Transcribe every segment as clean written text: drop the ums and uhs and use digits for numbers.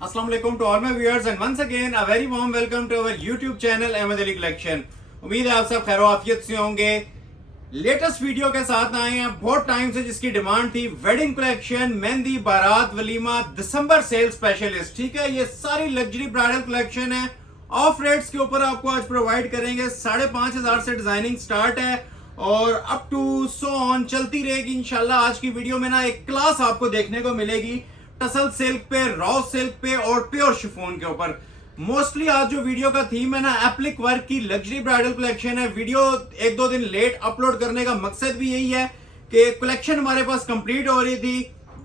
Assalamu alaikum to all my viewers and once again a very warm welcome to our YouTube channel Ahmad Ali collection. उम्मीद है आप सब खैर आफियत से होंगे। लेटेस्ट वीडियो के साथ आए हैं, बहुत टाइम से जिसकी डिमांड थी, वेडिंग कलेक्शन, मेहंदी, बारात, वलीमा, दिसंबर सेल स्पेशलिस्ट। ठीक है, ये सारी लग्जरी ब्राइडल कलेक्शन है, ऑफ रेट्स के ऊपर आपको आज प्रोवाइड करेंगे। 5,500 से डिजाइनिंग स्टार्ट है और अप टू सो ऑन चलती रहेगी इंशाल्लाह। आज की वीडियो में ना एक क्लास आपको देखने को मिलेगी टसल सिल्क पे, रॉ सिल्क पे और प्योर शिफॉन के ऊपर। मोस्टली आज जो वीडियो का थीम है ना, एप्लिक वर्क की लग्जरी ब्राइडल कलेक्शन है। वीडियो एक दो दिन लेट अपलोड करने का मकसद भी यही है कि कलेक्शन हमारे पास कंप्लीट हो रही थी।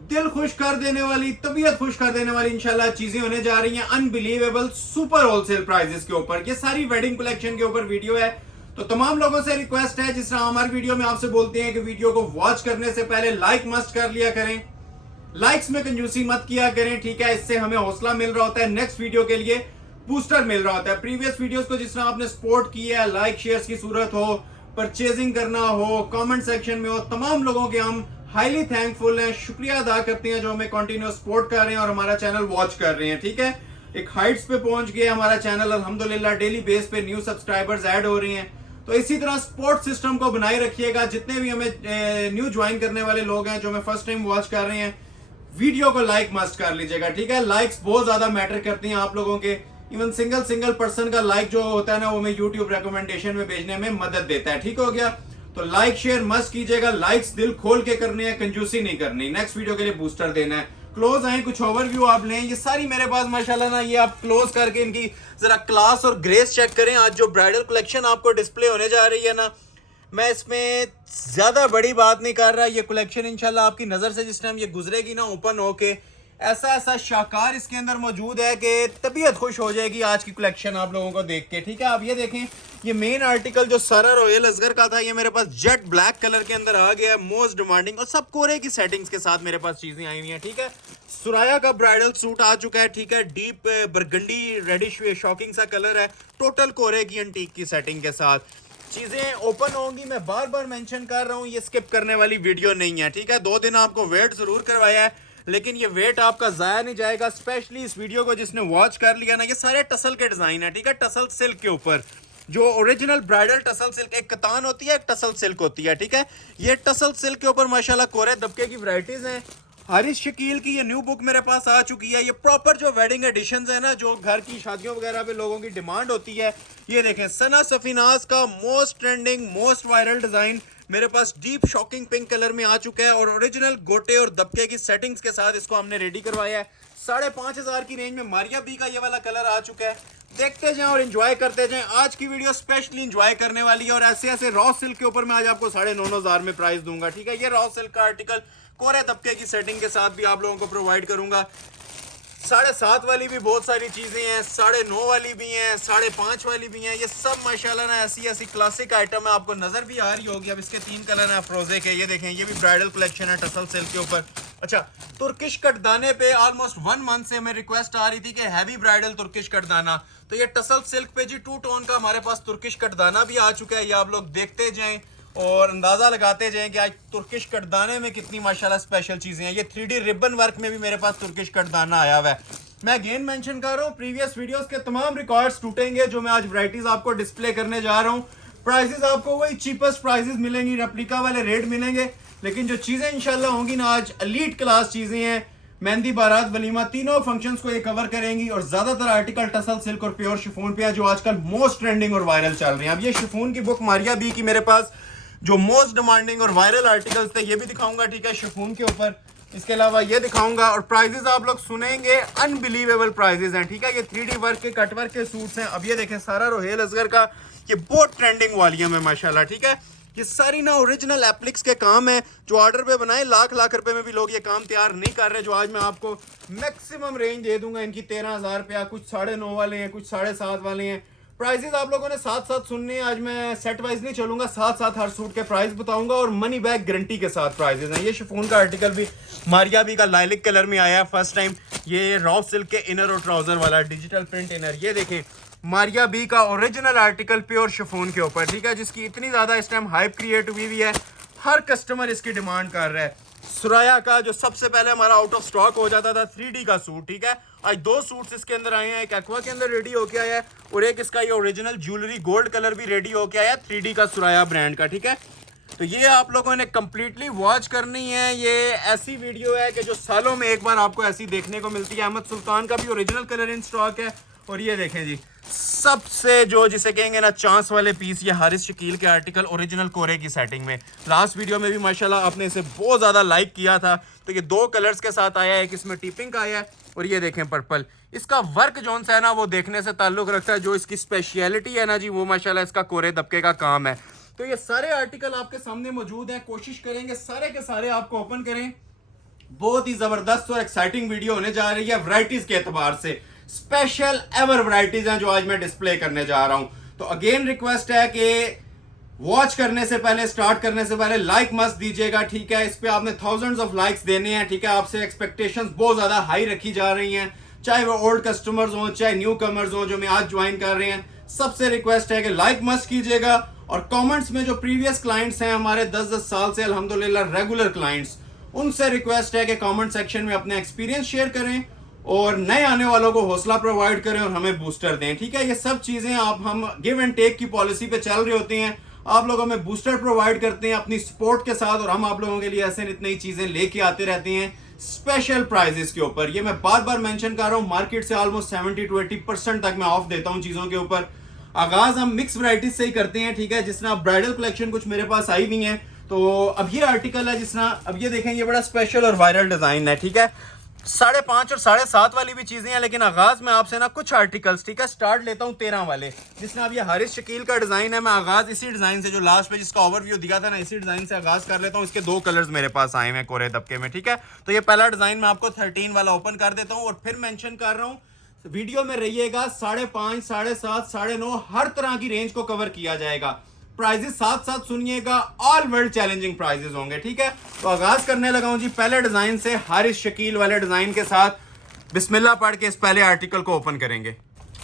दिल खुश कर देने वाली, तबीयत खुश कर देने वाली इंशाल्लाह चीजें होने जा रही हैं, अनबिलीवेबल सुपर होलसेल प्राइजेस के ऊपर। ये सारी वेडिंग कलेक्शन के ऊपर वीडियो है, तो तमाम लोगों से रिक्वेस्ट है, जिस तरह हमारी वीडियो में आपसे बोलते हैं कि वीडियो को वॉच करने से पहले लाइक मस्ट कर लिया करें। लाइक्स में कंजूसी मत किया करें, ठीक है। इससे हमें हौसला मिल रहा होता है, नेक्स्ट वीडियो के लिए बूस्टर मिल रहा होता है। प्रीवियस वीडियोस को जिस तरह आपने सपोर्ट किया है, लाइक शेयर्स की सूरत हो, परचेजिंग करना हो, कमेंट सेक्शन में हो, तमाम लोगों के हम हाईली थैंकफुल हैं, शुक्रिया अदा करते हैं जो हमें कंटिन्यू सपोर्ट कर रहे हैं और हमारा चैनल वॉच कर रहे हैं। ठीक है, एक हाइट्स पे पहुंच गया हमारा चैनल अल्हम्दुलिल्लाह। डेली बेस पे न्यू सब्सक्राइबर्स ऐड हो रहे हैं, तो इसी तरह सपोर्ट सिस्टम को बनाए रखिएगा। जितने भी हमें न्यू ज्वाइन करने वाले लोग हैं, जो हमें फर्स्ट टाइम वॉच कर रहे हैं, वीडियो को लाइक मस्ट कर लीजिएगा। ठीक है, लाइक्स बहुत ज्यादा मैटर करती हैं आप लोगों के। इवन सिंगल पर्सन का लाइक जो होता है ना, वो हमें यूट्यूब रिकमेंडेशन में भेजने में मदद देता है। ठीक हो गया, तो लाइक शेयर मस्ट कीजिएगा। लाइक्स दिल खोल के करनी है, कंजूसी नहीं करनी। नेक्स्ट वीडियो के लिए बूस्टर देना है। क्लोज आए, कुछ ओवरव्यू आप लें। ये सारी मेरे पास माशाल्लाह ना, ये आप क्लोज करके इनकी जरा क्लास और ग्रेस चेक करें। आज जो ब्राइडल कलेक्शन आपको डिस्प्ले होने जा रही है ना, मैं इसमें ज्यादा बड़ी बात नहीं कर रहा। ये कलेक्शन इंशाल्लाह आपकी नजर से जिस टाइम ये गुजरेगी ना, ओपन होके ऐसा शाकार इसके अंदर मौजूद है कि तबीयत खुश हो जाएगी आज की कलेक्शन आप लोगों को देख के। ठीक है, आप ये देखें, ये मेन आर्टिकल जो सारा रॉयल असगर का था, ये मेरे पास जेट ब्लैक कलर के अंदर आ गया, मोस्ट डिमांडिंग, और सब कोरे की सेटिंग्स के साथ मेरे पास चीजें आई हुई हैं। ठीक है, सुराया का ब्राइडल सूट आ चुका है। ठीक है, डीप बरगंडी रेडिश शॉकिंग सा कलर है, टोटल कोरे की एंटीक की सेटिंग के साथ चीजें ओपन होंगी। मैं बार बार मेंशन कर रहा हूं, ये स्किप करने वाली वीडियो नहीं है। ठीक है, 2 दिन आपको वेट जरूर करवाया है, लेकिन ये वेट आपका जाया नहीं जाएगा। स्पेशली इस वीडियो को जिसने वॉच कर लिया ना, ये सारे टसल के डिजाइन है। ठीक है, टसल सिल्क के ऊपर, जो ओरिजिनल ब्राइडल टसल सिल्क, एक कतान होती है, एक टसल सिल्क होती है। ठीक है, ये टसल सिल्क के ऊपर माशाल्लाह कोरे दबके की वैरायटीज हैं। हारिस शकील की ये न्यू बुक मेरे पास आ चुकी है। ये प्रॉपर जो वेडिंग एडिशंस है ना, जो घर की शादियों वगैरह पे लोगों की डिमांड होती है, ये देखें, सना सफीनाज का most trending most viral design मेरे पास डीप शॉकिंग पिंक कलर में आ चुका है और ओरिजिनल गोटे और दबके की सेटिंग्स के साथ इसको हमने रेडी करवाया है। 5,500 की रेंज में मारिया बी का ये वाला कलर आ चुका है। देखते जाएं और एंजॉय करते जाएं। आज की वीडियो स्पेशली एंजॉय करने वाली है और ऐसे रॉ सिल्क के ऊपर मैं आज आपको 9,500 में प्राइस दूंगा। ठीक है, ये रॉ सिल्क का आर्टिकल कोरे तबके की सेटिंग के साथ भी आप लोगों को प्रोवाइड करूंगा। 7.5 वाली भी बहुत सारी चीजें हैं, 9.5 वाली भी हैं, 5.5 वाली भी हैं। ये सब माशाल्लाह ना ऐसी क्लासिक आइटम है, आपको नजर भी आ रही होगी। अब इसके 3 कलर हैं अफरोजे के। ये देखें, ये भी ब्राइडल कलेक्शन है टसल सिल्क के ऊपर। अच्छा, तुर्किश कटदाने पे ऑलमोस्ट 1 मंथ से हमें रिक्वेस्ट आ रही थी कि हैवी ब्राइडल तुर्किश कटदाना, तो ये टसल सिल्क पे जी 2 टोन का हमारे पास तुर्किश कटदाना भी आ चुका है। ये आप लोग देखते जाएं और अंदाजा लगाते जाएं कि आज तुर्किश कटदाने में कितनी माशाल्लाह स्पेशल चीजें हैं। ये 3D रिबन वर्क में भी मेरे पास तुर्किश कटदाना आया हुआ है। मैं अगेन मेंशन कर रहा हूँ, प्रीवियस वीडियोस के तमाम रिकॉर्ड्स टूटेंगे जो मैं आज वैरायटीज आपको डिस्प्ले करने जा रहा हूँ। प्राइसेस आपको वही चीपेस्ट प्राइसेस मिलेंगी, रेप्लिका वाले रेट मिलेंगे, लेकिन जो चीजें इंशाल्लाह होंगी ना, आज एलीट क्लास चीजें हैं। मेहंदी, बारात, वलीमा, तीनों फंक्शंस को ये कवर करेंगी और ज्यादातर आर्टिकल टसल सिल्क और प्योर शिफॉन पे है, जो आजकल मोस्ट ट्रेंडिंग और वायरल चल रहे हैं। अब ये शिफॉन की बुक मारिया बी की मेरे पास जो मोस्ट डिमांडिंग और वायरल आर्टिकल्स थे, ये भी दिखाऊंगा। ठीक है, शिफॉन के ऊपर, इसके अलावा ये दिखाऊंगा और प्राइजेस आप लोग सुनेंगे, अनबिलीवेबल प्राइजेस हैं। ठीक है, ये 3D वर्क के कट वर्क के सूट्स हैं। अब ये देखें, सारा रोहेल असगर का ये बहुत ट्रेंडिंग वॉल्यूम है माशाल्लाह। ठीक है, ये सारी ना ओरिजिनल एप्लिक्स के काम है, जो ऑर्डर पे बनाए लाख रुपए में भी लोग ये काम तैयार नहीं कर रहे। जो आज मैं आपको मैक्सिमम रेंज दे दूंगा इनकी 13,000 रुपया, कुछ 9.5 वाले हैं, कुछ 7.5 वाले हैं। प्राइसेस आप लोगों ने साथ सुनने हैं। आज मैं सेट वाइज नहीं चलूंगा, साथ हर सूट के प्राइस बताऊंगा और मनी बैक गारंटी के साथ प्राइसेस हैं। ये शिफॉन का आर्टिकल भी मारिया बी का लाइलिक कलर में आया है फर्स्ट टाइम। ये रॉ सिल्क के इनर और ट्राउजर वाला डिजिटल प्रिंट इनर। ये देखें, मारिया बी का ओरिजिनल आर्टिकल प्योर शिफॉन के ऊपर। ठीक है, जिसकी इतनी ज्यादा इस टाइम हाइप क्रिएट हुई है, हर कस्टमर इसकी डिमांड कर रहा है। सुराया का जो सबसे पहले हमारा आउट ऑफ स्टॉक हो जाता था 3D का सूट, ठीक है, आज 2 सूट्स इसके अंदर आए हैं, एक एक्वा के अंदर रेडी होके आया है और एक इसका ये ओरिजिनल ज्वेलरी गोल्ड कलर भी रेडी होके आया है 3D का सुराया ब्रांड का। ठीक है, तो ये आप लोगों ने कंप्लीटली वॉच करनी है। ये ऐसी वीडियो है कि जो सालों में एक बार आपको ऐसी देखने को मिलती है। अहमद सुल्तान का भी ओरिजिनल कलर इन स्टॉक है। और ये देखें जी, सबसे जो जिसे कहेंगे ना चांस वाले पीस, ये हारिस शकील के आर्टिकल ओरिजिनल कोरे की सेटिंग में। लास्ट वीडियो में भी माशाल्लाह आपने इसे बहुत ज़्यादा लाइक किया था। तो ये 2 कलर्स के साथ आया है, एक इसमें टीपिंग का आया है और ये देखें पर्पल। इसका वर्क जोन सा है ना वो देखने से ताल्लुक़ रखता है। जो इसकी स्पेशलिटी है ना जी वो माशाल्लाह इसका कोरे दबके का काम है। तो ये सारे आर्टिकल आपके सामने मौजूद हैं। कोशिश करेंगे सारे के सारे आपको ओपन करें। बहुत ही ज़बरदस्त और एक्साइटिंग वीडियो होने जा रही है वैरायटीज़ के एतबार से। स्पेशल एवर वैरायटीज हैं जो आज मैं डिस्प्ले करने जा रहा हूं। तो अगेन रिक्वेस्ट है कि वॉच करने से पहले, स्टार्ट करने से पहले लाइक मस्ट दीजिएगा। ठीक है, इस पे आपने थाउजेंड्स ऑफ लाइक्स देने हैं। ठीक है, आपसे एक्सपेक्टेशंस बहुत ज्यादा हाई रखी जा रही हैं, चाहे वो ओल्ड कस्टमर्स हों चाहे न्यू कमर्स हों जो मैं आज ज्वाइन कर रहे हैं। सबसे रिक्वेस्ट है कि लाइक मस्ट कीजिएगा और कॉमेंट्स में जो प्रीवियस क्लाइंट्स हैं हमारे 10-10 साल से अल्हम्दुलिल्लाह रेगुलर क्लाइंट्स, उनसे रिक्वेस्ट है कि कॉमेंट सेक्शन में अपने एक्सपीरियंस शेयर करें और नए आने वालों को हौसला प्रोवाइड करें और हमें बूस्टर दें। ठीक है, ये सब चीजें हम गिव एंड टेक की पॉलिसी पे चल रही होती हैं। आप लोग हमें बूस्टर प्रोवाइड करते हैं अपनी सपोर्ट के साथ और हम आप लोगों के लिए ऐसे नई चीजें लेके आते रहते हैं स्पेशल प्राइजेस के ऊपर। ये मैं बार बार मेंशन कर रहा हूँ, मार्केट से ऑलमोस्ट 70 to 80% तक मैं ऑफ देता हूँ चीजों के ऊपर। आगाज हम मिक्स वैरायटीज से ही करते हैं। ठीक है, जिस तरह ब्राइडल कलेक्शन कुछ मेरे पास आई हुई है। तो अब ये आर्टिकल है जिस तरह, अब ये देखें, ये बड़ा स्पेशल और वायरल डिजाइन है। ठीक है, 5.5 और 7.5 वाली भी चीजें हैं, लेकिन आगाज में आपसे ना कुछ आर्टिकल्स, ठीक है, स्टार्ट लेता हूं 13 वाले। जिसमें अब ये हारिस शकील का डिजाइन है, मैं आगाज इसी डिजाइन से, जो लास्ट पे जिसका ओवरव्यू दिया था ना, इसी डिजाइन से आगाज कर लेता हूं। इसके 2 कलर्स मेरे पास आए हैं कोरे दबके में। ठीक है, तो ये पहला डिजाइन मैं आपको 13 वाला ओपन कर देता हूं और फिर मेंशन कर रहा हूं वीडियो में रहिएगा। 5.5, 7.5, 9.5 हर तरह की रेंज को कवर किया जाएगा। प्राइजेस साथ साथ सुनिएगा, ऑल वर्ल्ड चैलेंजिंग प्राइजेस होंगे। ठीक है, तो आगाज करने लगा हूं जी पहले डिजाइन से, हारिस शकील वाले डिजाइन के साथ। बिस्मिल्लाह पढ़ के इस पहले आर्टिकल को ओपन करेंगे।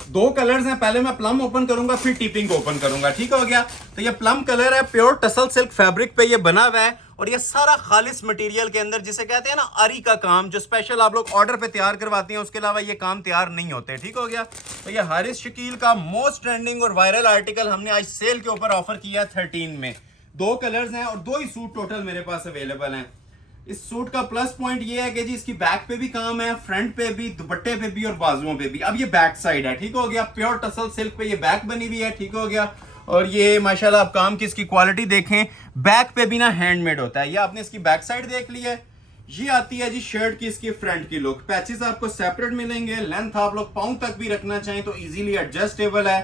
2 कलर्स हैं, पहले मैं प्लम ओपन करूंगा फिर टीपिंग को ओपन करूंगा। ठीक हो गया, तो ये प्लम कलर है, प्योर टसल सिल्क फैब्रिक पे ये बना हुआ है और ये सारा खालिस मटेरियल के अंदर, जिसे कहते हैं ना आरी का काम, जो स्पेशल आप लोग ऑर्डर पे तैयार करवाते हैं, उसके अलावा ये काम तैयार नहीं होते। ठीक हो गया, तो ये हारिस शकील का मोस्ट ट्रेंडिंग और वायरल आर्टिकल हमने आज सेल के ऊपर ऑफर किया 13 में। 2 कलर्स हैं और 2 ही सूट टोटल मेरे पास अवेलेबल हैं। इस सूट का प्लस पॉइंट ये है कि जी इसकी बैक पे भी काम है, फ्रंट पे भी, दुपट्टे पे भी और बाजुओं पे भी। अब ये बैक साइड है। ठीक हो गया, प्योर टसल सिल्क पे ये बैक बनी हुई है। ठीक हो गया, और ये माशाल्लाह आप काम की इसकी क्वालिटी देखें, बैक पे भी ना हैंडमेड होता है। ये आपने इसकी बैक साइड देख ली है। ये आती है जी शर्ट की इसकी फ्रंट की लुक। पैचेस आपको सेपरेट मिलेंगे, लेंथ आप लोग पाउं तक भी रखना चाहें तो इजीली एडजस्टेबल है।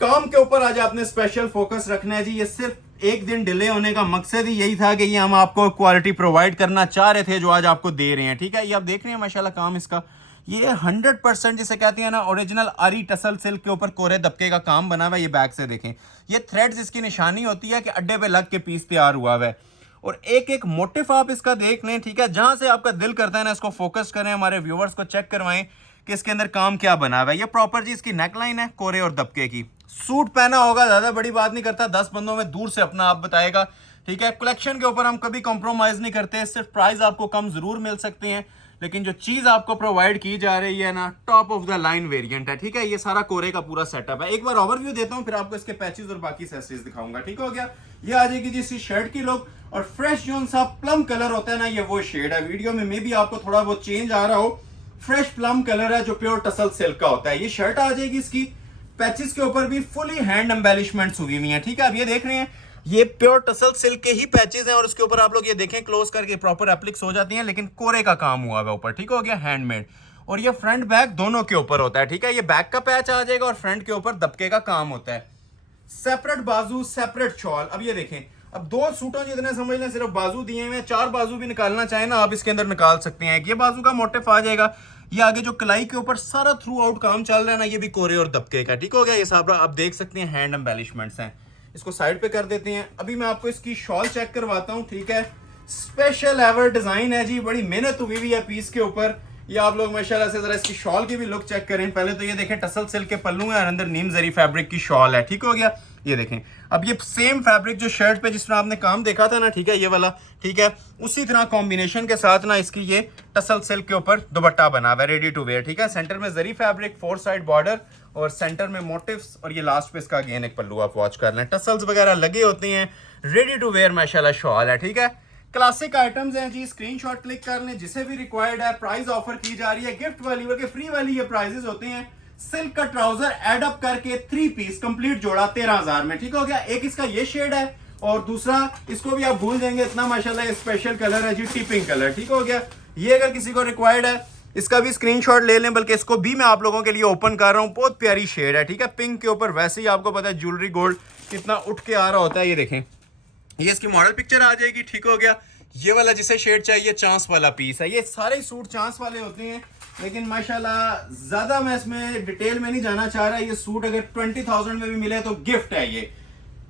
काम के ऊपर आज आपने स्पेशल फोकस रखना है जी। ये सिर्फ एक दिन डिले होने का मकसद ही यही था कि ये हम आपको क्वालिटी प्रोवाइड करना चाह रहे थे जो आज आपको दे रहे हैं। ठीक है, ये आप देख रहे हैं माशाल्लाह काम इसका, ये 100% जिसे कहते हैं ना ओरिजिनल आरी टसल सिल्क के ऊपर कोरे दबके का काम बना हुआ है। ये बैक से देखें, ये थ्रेड्स इसकी निशानी होती है कि अड्डे पे लग के पीस तैयार हुआ हुआ है और एक एक मोटिफ आप इसका देख लें। ठीक है, जहां से आपका दिल करता है ना इसको फोकस करें, हमारे व्यूवर्स को चेक करवाएं कि इसके अंदर काम क्या बना हुआ है। ये प्रॉपर जी इसकी नेकलाइन है कोरे और दबके की। सूट पहना होगा, ज्यादा बड़ी बात नहीं करता, 10 बंदों में दूर से अपना आप बताएगा। ठीक है, कलेक्शन के ऊपर हम कभी कॉम्प्रोमाइज नहीं करते। सिर्फ प्राइस आपको कम जरूर मिल सकते हैं, लेकिन जो चीज आपको प्रोवाइड की जा रही है ना, top of the line variant है। ठीक है, ये सारा कोरे का पूरा सेटअप है। एक बार ओवरव्यू देता हूं, फिर आपको इसके पैचेस और बाकी एक्सेसरीज दिखाऊंगा। ठीक हो गया, ये आ जाएगी जी इसकी शर्ट की लुक और फ्रेश जो सा प्लम कलर होता है ना, ये वो शेड है। वीडियो में मे भी आपको थोड़ा बहुत चेंज आ रहा हो, फ्रेश प्लम कलर है जो प्योर टसल सिल्क का होता है। ये शर्ट आ जाएगी इसकी, पैचेस के ऊपर भी फुली हैंड एम्बेलिशमेंट्स हुई हुई है। ठीक है, अब ये देख रहे हैं ये प्योर टसल सिल्क के ही पैचेस हैं और उसके ऊपर आप लोग ये देखें क्लोज करके प्रॉपर एप्लिक्स हो जाती हैं, लेकिन कोरे का काम हुआ है ऊपर। ठीक हो गया, हैंडमेड। और ये फ्रंट बैक दोनों के ऊपर होता है। ठीक है, ये बैक का पैच आ जाएगा और फ्रंट के ऊपर दबके का काम होता है। सेपरेट बाजू, सेपरेट शॉल। अब ये देखें, अब 2 सूटों जितने समझ लें, सिर्फ बाजू दिए हुए हैं। 4 बाजू भी निकालना चाहें ना आप इसके अंदर निकाल सकते हैं। ये बाजू का मोटिफ आ जाएगा, ये आगे जो कलाई के ऊपर सारा थ्रू आउट काम चल रहा है ना, ये भी कोरे और दबके का। ठीक हो गया, ये साहब आप देख सकते हैं हैंड एम्बेलिशमेंट्स हैं। इसको साइड पे कर देते हैं। अभी मैं आपको इसकी शॉल चेक करवाता हूँ। ठीक है, स्पेशल एवर डिजाइन है जी, बड़ी मेहनत हुई हुई है पीस के ऊपर। ये आप लोग माशाल्लाह से जरा इसकी शॉल की भी लुक चेक करें। पहले तो ये देखें टसल सिल्क के पल्लू है और अंदर नीम जरी फैब्रिक की शॉल है। ठीक हो गया, ये देखें। अब ये सेम फैब्रिक जो शर्ट पे जिस तरह आपने काम देखा था ना, ठीक है, ये वाला, ठीक है, उसी तरह कॉम्बिनेशन के साथ ना इसकी ये टसल सिल्क के ऊपर दुपट्टा बना हुआ है, रेडी टू वेयर, ठीक है। सेंटर में जरी फैब्रिक, 4 साइड बॉर्डर और सेंटर में मोटिव्स, और ये लास्ट पे इसका अगेन एक पल्लू आप वॉच कर लें, टसल्स वगैरह लगे होते हैं, रेडी टू वेयर माशाल्लाह शॉल है, ठीक है। क्लासिक आइटम्स हैं जी, स्क्रीनशॉट क्लिक कर लें जिसे भी रिक्वायर्ड है। प्राइस ऑफर की जा रही है गिफ्ट वाली, बल्कि फ्री वाली ये प्राइजेस होते हैं। सिल्क का ट्राउजर एड अप करके 3 पीस कंप्लीट जोड़ा 13,000 में, ठीक हो गया। एक इसका ये शेड है और दूसरा इसको भी आप भूल जाएंगे, इतना माशाल्लाह स्पेशल कलर है जी, टिपिंग कलर, ठीक हो गया। ये अगर किसी को रिक्वायर्ड है इसका भी स्क्रीनशॉट ले लें, बल्कि इसको भी मैं आप लोगों के लिए ओपन कर रहा हूँ। बहुत प्यारी शेड है, ठीक है, पिंक के ऊपर। वैसे ही आपको पता है ज्वेलरी गोल्ड कितना उठ के आ रहा होता है। ये देखें, ये इसकी मॉडल पिक्चर आ जाएगी, ठीक हो गया। ये वाला जिसे शेड चाहिए चांस वाला पीस है। ये सारे सूट चांस वाले होते हैं, लेकिन माशाल्लाह ज्यादा मैं इसमें डिटेल में नहीं जाना चाह रहा। ये सूट अगर 20,000 में भी मिले तो गिफ्ट है। ये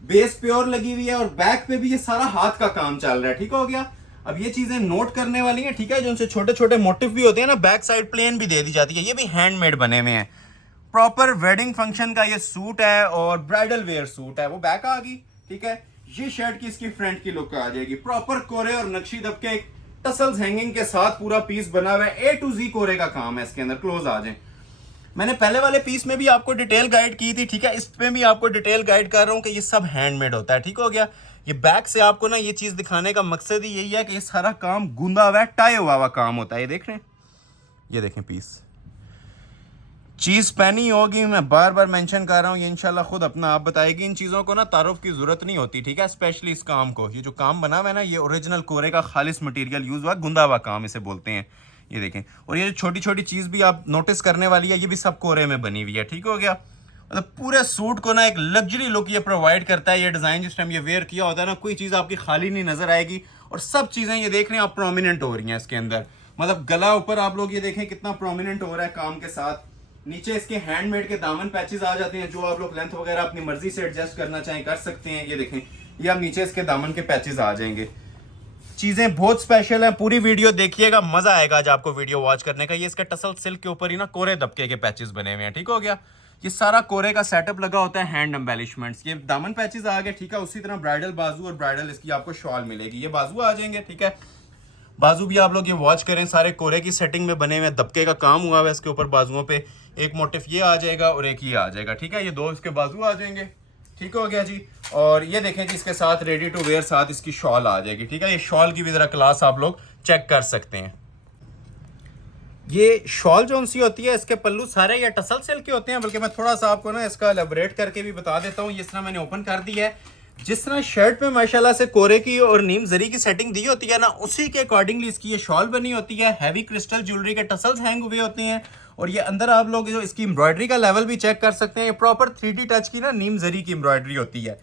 बेस प्योर लगी हुई है और बैक पे भी ये सारा हाथ का काम चल रहा है, ठीक हो गया। अब ये चीजें नोट करने वाली हैं, ठीक है, जो उनसे छोटे छोटे मोटिव भी होते हैं ना, बैक साइड प्लेन भी दे दी जाती है। ये भी हैंडमेड बने हुए हैं। प्रॉपर वेडिंग फंक्शन का ये सूट है और ब्राइडल वेयर सूट है। वो बैक आ गई, ठीक है। ये शर्ट की इसकी फ्रंट की लुक आ जाएगी, प्रॉपर कोरे और नक्शी दबके टसल्स हैंगिंग के साथ पूरा पीस बना हुआ है। A to Z कोरे का काम है इसके अंदर। क्लोज आ जाए। मैंने पहले वाले पीस में भी आपको डिटेल गाइड की थी, ठीक है, इस पे भी आपको डिटेल गाइड कर रहा हूँ कि ये सब हैंडमेड होता है, ठीक हो गया। ये बैक से आपको ना ये चीज दिखाने का मकसद ही यही है कि ये सारा काम गूंदा हुआ है, टाई हुआ काम होता है। ये देख रहे हैं, ये देखें पीस, चीज पहनी होगी, मैं बार बार मेंशन कर रहा हूँ, ये इंशाल्लाह खुद अपना आप बताएगी। इन चीज़ों को ना तारुफ की जरूरत नहीं होती, ठीक है, स्पेशली इस काम को। ये जो काम बना हुआ है ना, ये ओरिजिनल कोरे का खालिस मटेरियल यूज हुआ, गुंदा हुआ काम इसे बोलते हैं। ये देखें, और ये जो छोटी छोटी चीज़ भी आप नोटिस करने वाली है, ये भी सब कोरे में बनी हुई है, ठीक हो गया। मतलब पूरे सूट को ना एक लग्जरी लुक ये प्रोवाइड करता है। ये डिज़ाइन जिस टाइम ये वेयर किया होता है ना, कोई चीज़ आपकी खाली नहीं नजर आएगी और सब चीज़ें ये देख रहे हैं आप प्रोमिनेंट हो रही हैं इसके अंदर। मतलब गला ऊपर आप लोग ये देखें कितना प्रोमिनेंट हो रहा है काम के साथ। नीचे इसके हैंडमेड के दामन पैचेस आ जाते हैं, जो आप लोग लेंथ वगैरह अपनी मर्जी से एडजस्ट करना चाहें कर सकते हैं। ये देखें, ये आप नीचे इसके दामन के पैचेस आ जाएंगे। चीजें बहुत स्पेशल हैं, पूरी वीडियो देखिएगा, मजा आएगा आज आपको वीडियो वॉच करने का। ये इसका टसल सिल्क के ऊपर ही ना कोरे दबके के पैचेस बने हुए हैं, ठीक हो गया। ये सारा कोरे का सेटअप लगा होता है, हैंड एम्बेलिशमेंट्स। ये दामन पैचेस आ गए, ठीक है। उसी तरह ब्राइडल बाजू और ब्राइडल इसकी आपको शॉल मिलेगी। ये बाजू आ जाएंगे, ठीक है। बाजू भी आप लोग ये वॉच करें, सारे कोरे की सेटिंग में बने हुए, दबके का काम हुआ है इसके ऊपर। बाजुओं पे एक मोटिफ ये आ जाएगा और एक ये आ जाएगा, ठीक है। ये दो इसके बाजू आ जाएंगे, ठीक हो गया जी। और ये देखें जी, इसके साथ रेडी टू वेयर साथ इसकी शॉल आ जाएगी, ठीक है। ये शॉल की भी जरा क्लास आप लोग चेक कर सकते हैं। ये शॉल जो सी होती है, इसके पल्लू सारे या टसल सिल्क के होते हैं, बल्कि मैं थोड़ा सा आपको ना इसका एलेबोरेट करके भी बता देता हूँ। जिस तरह मैंने ओपन कर दी है, जिस तरह शर्ट पे माशाल्लाह से कोरे की और नीम जरी की सेटिंग दी होती है ना, उसी के अकॉर्डिंगली इसकी ये शॉल बनी होती है। हैवी क्रिस्टल ज्वेलरी के टसल्स हैंग हुए होते हैं और ये अंदर आप लोग जो इसकी एम्ब्रॉयडरी का लेवल भी चेक कर सकते हैं। ये प्रॉपर 3D टच की ना नीम जरी की एम्ब्रॉयडरी होती है।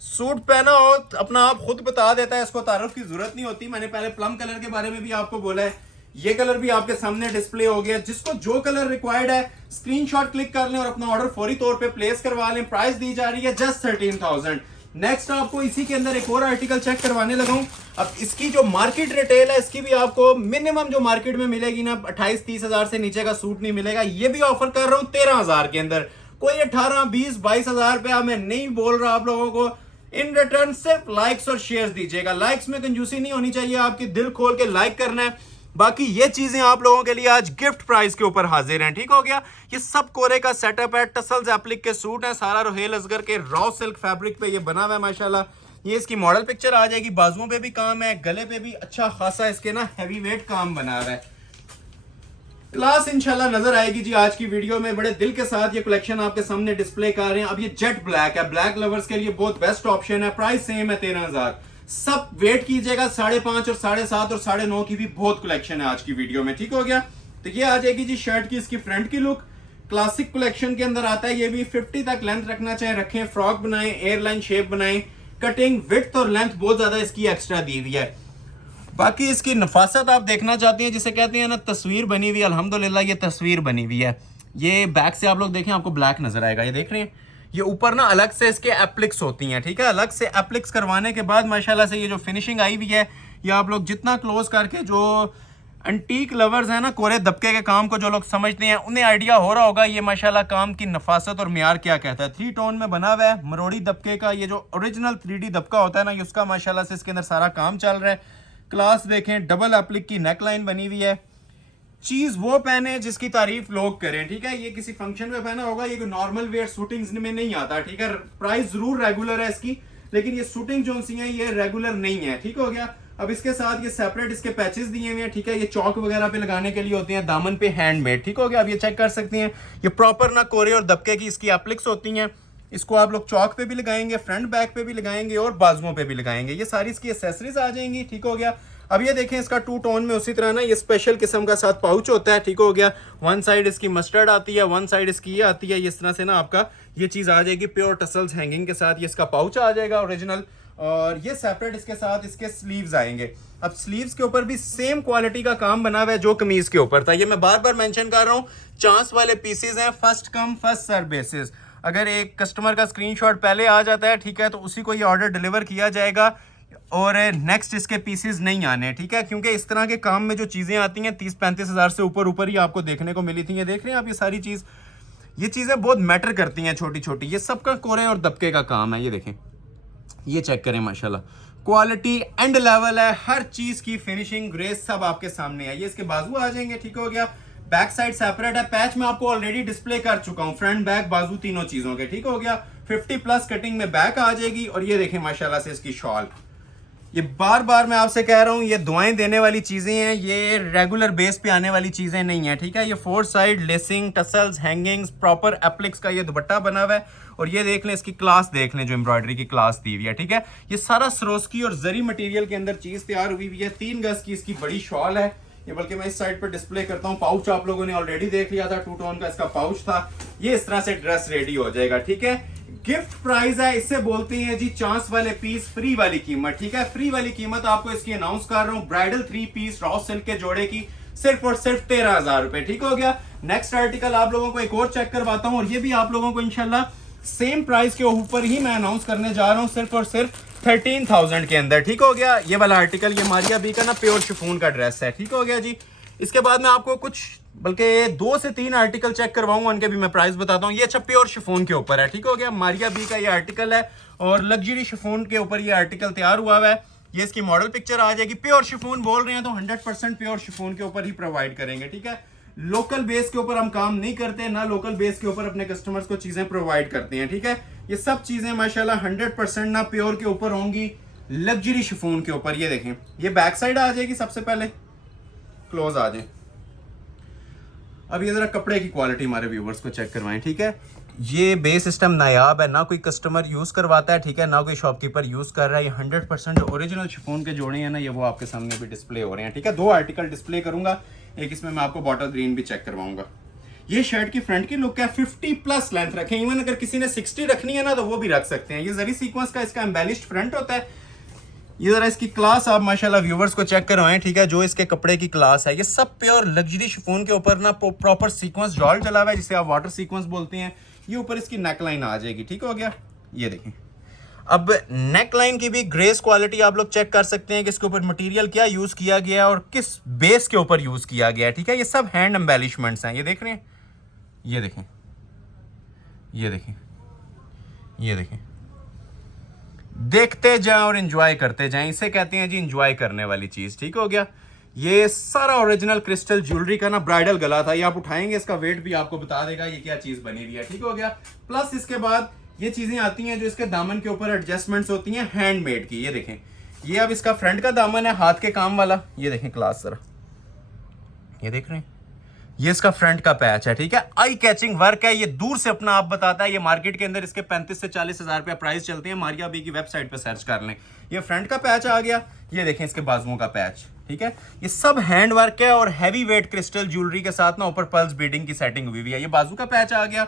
सूट पहना हो अपना आप खुद बता देता है, इसको तारुफ की जरूरत नहीं होती। मैंने पहले प्लम कलर के बारे में भी आपको बोला है, ये कलर भी आपके सामने डिस्प्ले हो गया। जिसको जो कलर रिक्वायर्ड है स्क्रीनशॉट क्लिक कर लें और अपना ऑर्डर फौरी तौर पे प्लेस करवा लें। प्राइस दी जा रही है जस्ट 13,000। नेक्स्ट आपको इसी के अंदर एक और आर्टिकल चेक करवाने लगा हूं। अब इसकी जो मार्केट रिटेल है, इसकी भी आपको मिनिमम जो मार्केट में मिलेगी ना, 28-30 हजार से नीचे का सूट नहीं मिलेगा। ये भी ऑफर कर रहा हूं 13,000 के अंदर। कोई 18, 20, 22,000 रुपया मैं नहीं बोल रहा आप लोगों को। इन रिटर्न सिर्फ लाइक्स और शेयर्स दीजिएगा। लाइक्स में कंजूसी नहीं होनी चाहिए, आपकी दिल खोल के लाइक करना है। बाकी ये चीजें आप लोगों के लिए आज गिफ्ट प्राइस के ऊपर हाजिर हैं, ठीक हो गया। ये सब कोरे का सेटअप है, टसल्स एप्लिक के सूट है, सारा रोहेल असगर के रॉ सिल्क फैब्रिक पे ये बना हुआ है माशाल्लाह। ये इसकी मॉडल पिक्चर आ जाएगी। बाजुओं पे भी काम है, गले पे भी अच्छा खासा इसके ना हैवी वेट काम बना हुआ है। क्लास इंशाल्लाह नजर आएगी जी आज की वीडियो में। बड़े दिल के साथ ये कलेक्शन आपके सामने डिस्प्ले कर रहे हैं। अब ये जेट ब्लैक है, ब्लैक लवर्स के लिए बहुत बेस्ट ऑप्शन है। प्राइस सेम है 13,000। सब वेट कीजिएगा, 5.5 और 7.5 और 9.5 की भी बहुत कलेक्शन है आज की वीडियो में, ठीक हो गया। तो ये आ जाएगी जी शर्ट की इसकी फ्रंट की लुक। क्लासिक कलेक्शन के अंदर आता है। ये भी 50 तक लेंथ रखना चाहे रखें, फ्रॉक बनाएं, एयरलाइन शेप बनाएं, कटिंग विड्थ और लेंथ बहुत ज्यादा इसकी एक्स्ट्रा दी हुई है। बाकी इसकी नफासत आप देखना चाहते हैं, जिसे कहते हैं ना तस्वीर बनी हुई है, अल्हम्दुलिल्लाह ये तस्वीर बनी हुई है। ये बैक से आप लोग देखें, आपको ब्लैक नजर आएगा, ये देख रहे हैं। ये ऊपर ना अलग से इसके एप्लिक्स होती हैं, ठीक है। अलग से एप्लिक्स करवाने के बाद माशाल्लाह से ये जो फिनिशिंग आई हुई है, ये आप लोग जितना क्लोज करके जो एंटीक लवर्स हैं ना, कोरे दबके के काम को जो लोग समझते हैं उन्हें आइडिया हो रहा होगा ये माशाल्लाह काम की नफासत और म्यार क्या कहता है। 3 टोन में बना हुआ है, मरोड़ी दबके का ये जो ओरिजिनल 3D दबका होता है ना, ये उसका माशाल्लाह से इसके अंदर सारा काम चल रहा है। क्लास देखें, डबल एप्लिक की नेकलाइन बनी हुई है। चीज वो पहने जिसकी तारीफ लोग करें, ठीक है। ये किसी फंक्शन में पहना होगा, ये नॉर्मल वेयर शूटिंग्स में नहीं आता, ठीक है। प्राइस जरूर रेगुलर है इसकी, लेकिन ये शूटिंग जो सी है ये रेगुलर नहीं है, ठीक हो गया। अब इसके साथ ये सेपरेट इसके पैचेस दिए हुए हैं, ठीक है। ये चौक वगैरह पे लगाने के लिए होते हैं, दामन पे हैंडमेड, ठीक हो गया। अब ये चेक कर सकते हैं, ये प्रॉपर ना कोरे और दबके की इसकी एप्लिक्स होती हैं। इसको आप लोग चौक पे भी लगाएंगे, फ्रंट बैक पे भी लगाएंगे और बाजुओं पे भी लगाएंगे। ये सारी इसकी एसेसरीज आ जाएंगी, ठीक हो गया। अब ये देखें इसका 2 टोन में उसी तरह ना ये स्पेशल किस्म का साथ पाउच होता है, ठीक हो गया। वन साइड इसकी मस्टर्ड आती है, वन साइड इसकी ये आती है। इस तरह से ना आपका ये चीज आ जाएगी प्योर टसल्स हैंगिंग के साथ। ये इसका पाउच आ जाएगा ओरिजिनल, और ये सेपरेट इसके साथ इसके स्लीव्स आएंगे। अब स्लीव्स के ऊपर भी सेम क्वालिटी का काम बना हुआ है जो कमीज के ऊपर था। ये मैं बार बार मेंशन कर रहा हूँ, चांस वाले पीसेस हैं, first come first serve basis. अगर एक कस्टमर का स्क्रीनशॉट पहले आ जाता है, ठीक है, तो उसी को ये ऑर्डर डिलीवर किया जाएगा और नेक्स्ट इसके पीसेस नहीं आने, ठीक है। क्योंकि इस तरह के काम में जो चीज़ें आती हैं 30-35 हज़ार से ऊपर ही आपको देखने को मिली थी। ये देख रहे हैं आप, ये सारी चीज़, ये चीज़ें बहुत मैटर करती हैं, छोटी छोटी। ये सबका कोरे और दबके का काम है। ये देखें, ये चेक करें, माशाल्लाह क्वालिटी एंड लेवल है, हर चीज़ की फिनिशिंग ग्रेस सब आपके सामने है। ये इसके बाजू आ जाएंगे, ठीक हो गया। बैक साइड सेपरेट है, पैच में आपको ऑलरेडी डिस्प्ले कर चुका हूँ, फ्रंट बैक बाजू तीनों चीज़ों के, ठीक हो गया। 50+ कटिंग में बैक आ जाएगी। और ये देखें माशाल्लाह से इसकी शॉल, ये बार बार मैं आपसे कह रहा हूँ, ये दुआएं देने वाली चीजें हैं, ये रेगुलर बेस पे आने वाली चीजें नहीं है, ठीक है। ये 4 side lacing, tassels, hangings, proper appliques का ये दुपट्टा बना हुआ है। और ये देख लें, इसकी क्लास देख लें, जो एम्ब्रॉयडरी की क्लास दी हुई है, ठीक है। ये सारा सरोस्की और जरी मटेरियल के अंदर चीज तैयार हुई हुई है। 3 गज की इसकी बड़ी शॉल है ये, बल्कि मैं इस साइड पर डिस्प्ले करता हूँ। पाउच आप लोगों ने ऑलरेडी देख लिया था, 2 टोन का इसका पाउच था। ये इस तरह से ड्रेस रेडी हो जाएगा, ठीक है। गिफ्ट प्राइस है, इससे बोलते हैं जी चांस वाले पीस फ्री वाली कीमत, ठीक है। फ्री वाली कीमत आपको इसकी अनाउंस कर रहा हूं, ब्राइडल 3 पीस रॉ सिल्क के जोड़े की सिर्फ और सिर्फ 13,000 रुपए, ठीक हो गया। नेक्स्ट आर्टिकल आप लोगों को एक और चेक करवाता हूं, और ये भी आप लोगों को इंशाल्लाह सेम प्राइस के ऊपर ही मैं अनाउंस करने जा रहा हूं, सिर्फ और सिर्फ 13,000 के अंदर, ठीक हो गया। ये वाला आर्टिकल, ये मारिया बी का ना प्योर शिफॉन का ड्रेस है, ठीक हो गया जी। इसके बाद मैं आपको कुछ बल्कि 2 से 3 आर्टिकल चेक करवाऊंगा, उनके भी मैं प्राइस बताता हूँ। ये अच्छा प्योर शिफॉन के ऊपर है, ठीक हो गया। मारिया बी का ये आर्टिकल है और लग्जरी शिफॉन के ऊपर ये आर्टिकल तैयार हुआ है। ये इसकी मॉडल पिक्चर आ जाएगी। प्योर शिफॉन बोल रहे हैं तो 100% प्योर शिफॉन के ऊपर ही प्रोवाइड करेंगे, ठीक है। लोकल बेस के ऊपर हम काम नहीं करते, ना लोकल बेस के ऊपर अपने कस्टमर्स को चीजें प्रोवाइड करते हैं, ठीक है। ये सब चीजें माशाल्लाह 100% ना प्योर के ऊपर होंगी, लग्जरी शिफॉन के ऊपर। ये देखें, ये बैक साइड आ जाएगी, सबसे पहले क्लोज आ जाए। अब ये जरा कपड़े की क्वालिटी हमारे व्यूवर्स को चेक करवाएं, ठीक है। ये बेस सिस्टम नायाब है, ना कोई कस्टमर यूज करवाता है, ठीक है, ना कोई शॉपकीपर यूज कर रहा है। ये 100% ओरिजिनल शिफॉन के जोड़े हैं ना, ये वो आपके सामने भी डिस्प्ले हो रहे हैं, ठीक है। 2 आर्टिकल डिस्प्ले करूंगा, एक इसमें मैं आपको बॉटल ग्रीन भी चेक करवाऊंगा। ये शर्ट की फ्रंट की लुक है, 50+ लेंथ रखें। इवन अगर किसी ने 60 रखनी है ना तो वो भी रख सकते हैं। ये जरी सीक्वेंस का इसका एम्बेलिश्ड फ्रंट होता है। ये जरा इसकी क्लास आप माशाल्लाह व्यूवर्स को चेक करवाएं, ठीक है। जो इसके कपड़े की क्लास है, ये सब प्योर लग्जरी शिफॉन के ऊपर ना प्रॉपर सीक्वेंस जॉल चला हुआ है, जिसे आप वाटर सीक्वेंस बोलते हैं। ये ऊपर इसकी नेकलाइन आ जाएगी, ठीक हो गया। ये देखें, अब नेकलाइन की भी ग्रेस क्वालिटी आप लोग चेक कर सकते हैं कि इसके ऊपर मटेरियल क्या यूज किया गया है और किस बेस के ऊपर यूज किया गया है, ठीक है। ये सब हैंड एम्बेलिशमेंट्स हैं, ये देख रहे हैं, ये देखें, ये देखें, ये देखें। देखते जाएं और एंजॉय करते जाएं, इसे कहते हैं जी एंजॉय करने वाली चीज, ठीक हो गया। ये सारा ओरिजिनल क्रिस्टल ज्वेलरी का ना ब्राइडल गला था। ये आप उठाएंगे, इसका वेट भी आपको बता देगा ये क्या चीज बनी हुई है, ठीक हो गया। प्लस इसके बाद ये चीजें आती हैं जो इसके दामन के ऊपर एडजस्टमेंट्स होती हैं हैंडमेड की। ये देखें, ये अब इसका फ्रंट का दामन है, हाथ के काम वाला। ये देखें क्लास जरा, ये देख रहे हैं, ये इसका फ्रंट का पैच है, ठीक है। आई कैचिंग वर्क है, ये दूर से अपना आप बताता है। ये मार्केट के अंदर इसके 35 से 40 हज़ार रुपया प्राइस चलते हैं। मारिया बी की वेबसाइट पे सर्च कर लें। ये फ्रंट का पैच आ गया, ये देखें इसके बाजुओं का पैच, ठीक है। ये सब हैंड वर्क है और हैवी वेट क्रिस्टल ज्वेलरी के साथ ना ऊपर पल्स बीडिंग की सेटिंग हुई हुई है। ये बाजू का पैच आ गया,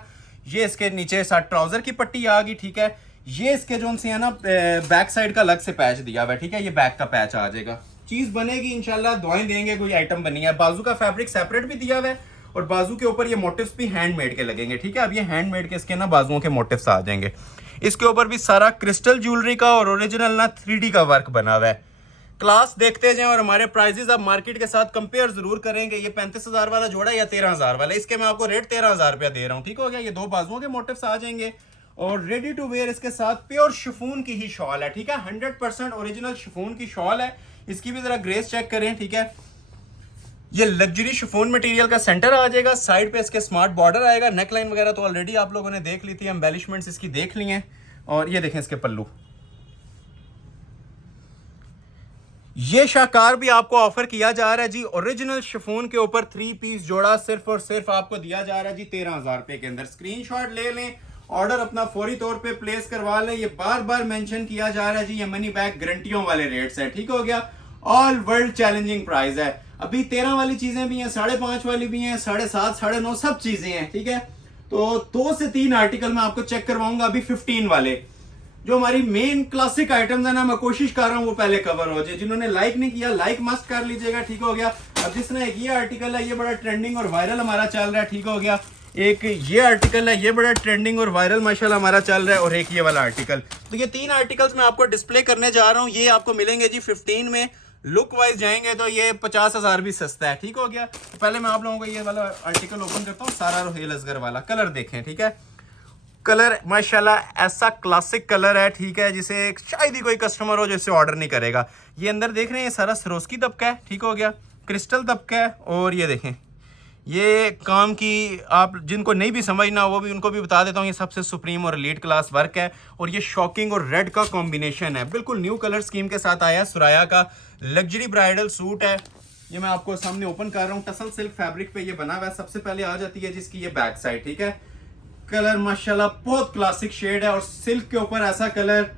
ये इसके नीचे साथ ट्राउजर की पट्टी आ गई, ठीक है। ये इसके जो है ना बैक साइड का अलग से पैच दिया हुआ है, ठीक है। ये बैक का पैच आ जाएगा, चीज बनेगी इंशाल्लाह, दुआएं देंगे कोई आइटम बनी है। बाजू का फैब्रिक सेपरेट भी दिया हुआ है और बाजू के ऊपर ये मोटिव्स भी हैंडमेड के लगेंगे, ठीक है। अब ये हैंडमेड के इसके ना बाजुओं के मोटिव्स आ जाएंगे। इसके ऊपर भी सारा क्रिस्टल ज्वेलरी का और ओरिजिनल ना 3D का वर्क बना हुआ है। क्लास देखते जाएं और हमारे प्राइजेस आप मार्केट के साथ कंपेयर जरूर करेंगे। ये 35,000 वाला जोड़ा या 13,000 वाला, इसके मैं आपको रेट 13,000 रुपया दे रहा हूँ, ठीक हो गया। ये दो बाजुओं के मोटिव्स आ जाएंगे और रेडी टू वेयर इसके साथ प्योर शिफॉन की ही शॉल है, ठीक है। 100% ओरिजिनल शिफॉन की शॉल है। इसकी भी जरा ग्रेस चेक करें, ठीक है। ये लग्जरी शिफॉन मटेरियल का सेंटर आ जाएगा, साइड पे इसके स्मार्ट बॉर्डर आएगा। नेकलाइन वगैरह तो ऑलरेडी आप लोगों ने देख ली थी, एम्बेलिशमेंट्स इसकी देख ली हैं। और ये देखें इसके पल्लू, ये शाकार भी आपको ऑफर किया जा रहा है जी। ओरिजिनल शिफॉन के ऊपर 3 पीस जोड़ा सिर्फ और सिर्फ आपको दिया जा रहा है जी 13,000 रुपए के अंदर। स्क्रीनशॉट ले लें, ऑर्डर अपना फौरी तौर पे प्लेस करवा लें। ये बार बार मेंशन किया जा रहा है जी, ये मनी बैक गारंटियों वाले रेट्स है, ठीक हो गया। ऑल वर्ल्ड चैलेंजिंग प्राइस है। अभी 13 वाली चीजें भी हैं, 5.5 वाली भी हैं, 7.5, 9.5 सब चीजें हैं, ठीक है। तो 2 से 3 आर्टिकल मैं आपको चेक करवाऊंगा अभी 15 वाले। जो हमारी मेन क्लासिक आइटम्स है ना, मैं कोशिश कर रहा हूं वो पहले कवर हो जाए। जिन्होंने लाइक नहीं किया लाइक मस्ट कर लीजिएगा, ठीक हो गया। अब जिसने एक ये आर्टिकल है, ये बड़ा ट्रेंडिंग और वायरल हमारा चल रहा है, ठीक हो गया। एक ये आर्टिकल है, ये बड़ा ट्रेंडिंग और वायरल माशाल्लाह हमारा चल रहा है, और एक ये वाला आर्टिकल। तो ये 3 आर्टिकल्स मैं आपको डिस्प्ले करने जा रहा हूँ। ये आपको मिलेंगे जी 15 में। लुक वाइज जाएंगे तो ये 50,000 भी सस्ता है, ठीक हो गया। तो पहले मैं आप लोगों को ये वाला आर्टिकल ओपन करता हूँ, सारा रोहेल असगर वाला। कलर देखें, ठीक है। कलर माशाल्लाह ऐसा क्लासिक कलर है, ठीक है, जिसे शायद ही कोई कस्टमर हो जो इससे ऑर्डर नहीं करेगा। ये अंदर देख रहे हैं, ये सारा सरोस्की तबका है, ठीक हो गया। क्रिस्टल तबका है। और ये देखें, ये काम की आप जिनको नहीं भी समझना वो भी उनको भी बता देता हूँ, ये सबसे सुप्रीम और एलीट क्लास वर्क है। और ये शॉकिंग और रेड का कॉम्बिनेशन है, बिल्कुल न्यू कलर स्कीम के साथ आया है। सुराया का लग्जरी ब्राइडल सूट है। ये मैं आपको सामने ओपन कर रहा हूँ, टसल सिल्क फैब्रिक पे ये बना हुआ है। सबसे पहले आ जाती है जिसकी ये बैक साइड, ठीक है। कलर माशाल्लाह बहुत क्लासिक शेड है, और सिल्क के ऊपर ऐसा कलर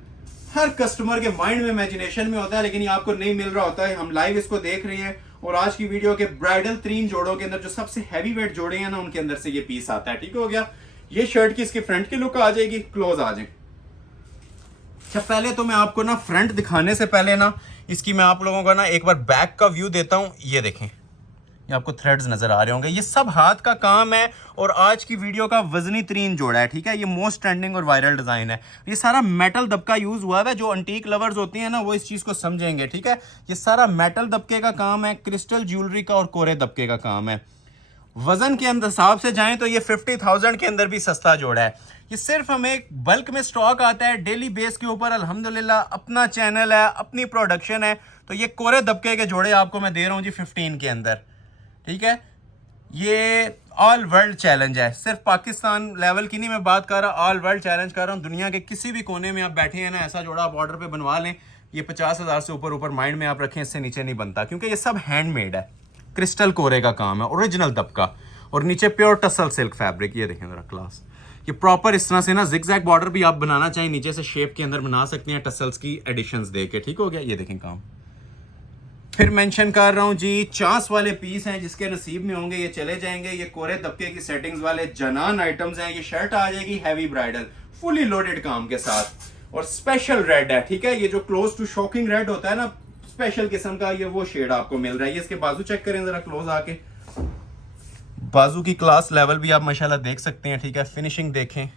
हर कस्टमर के माइंड में इमेजिनेशन में होता है, लेकिन ये आपको नहीं मिल रहा होता है। हम लाइव इसको देख रहे हैं, और आज की वीडियो के ब्राइडल 3 जोड़ों के अंदर जो सबसे हैवी वेट जोड़े हैं ना, उनके अंदर से ये पीस आता है, ठीक हो गया। ये शर्ट की इसकी फ्रंट की लुक आ जाएगी। क्लोज आ जाए। अच्छा, पहले तो मैं आपको ना फ्रंट दिखाने से पहले ना इसकी मैं आप लोगों का ना एक बार बैक का व्यू देता हूं। ये देखें, ये आपको थ्रेड्स नजर आ रहे होंगे, ये सब हाथ का काम है। और आज की वीडियो का वजनी 3 जोड़ा है, ठीक है। ये मोस्ट ट्रेंडिंग और वायरल डिजाइन है। ये सारा मेटल दबका यूज हुआ है। जो अंटीक लवर्स होती हैं ना, वो इस चीज को समझेंगे, ठीक है। ये सारा मेटल दबके का काम है, क्रिस्टल ज्वेलरी का और कोरे दबके का काम है। वजन के अंदर हिसाब से जाएं तो ये 50,000 के अंदर भी सस्ता जोड़ा है। ये सिर्फ हमें बल्क में स्टॉक आता है डेली बेस के ऊपर। अल्हम्दुलिल्लाह अपना चैनल है, अपनी प्रोडक्शन है। तो ये कोरे दबके के जोड़े आपको मैं दे रहा हूँ जी 15 के अंदर, ठीक है। ये ऑल वर्ल्ड चैलेंज है, सिर्फ पाकिस्तान लेवल की नहीं मैं बात कर रहा, ऑल वर्ल्ड चैलेंज कर रहा हूँ। दुनिया के किसी भी कोने में आप बैठे हैं ना, ऐसा जोड़ा आप ऑर्डर पे बनवा लें। ये 50,000 से ऊपर माइंड में आप रखें, इससे नीचे नहीं बनता, क्योंकि ये सब हैंडमेड है। क्रिस्टल कोरे का काम है, ओरिजिनल दबका, और नीचे प्योर टसल सिल्क फैब्रिक। ये देखें जरा क्लास। ये प्रॉपर इस तरह से ना जिगजैग बॉर्डर भी आप बनाना चाहें नीचे से शेप के अंदर बना सकते हैं, टसल्स की एडिशंस दे के, ठीक हो गया। ये देखें काम। फिर मेंशन कर रहा हूं जी, चांस वाले पीस हैं, जिसके नसीब में होंगे ये चले जाएंगे। ये कोरे दबके की सेटिंग्स वाले जनान आइटम्स हैं। ये शर्ट आ जाएगी हैवी ब्राइडल, फुली लोडेड काम के साथ, और स्पेशल रेड है, ठीक है। ये जो क्लोज टू शॉकिंग रेड होता है ना, स्पेशल किस्म का, ये वो शेड आपको मिल रहा है। ये इसके बाजू चेक करें जरा क्लोज आके। बाजू की क्लास लेवल भी आप माशाल्लाह देख सकते हैं, ठीक है। फिनिशिंग देखें,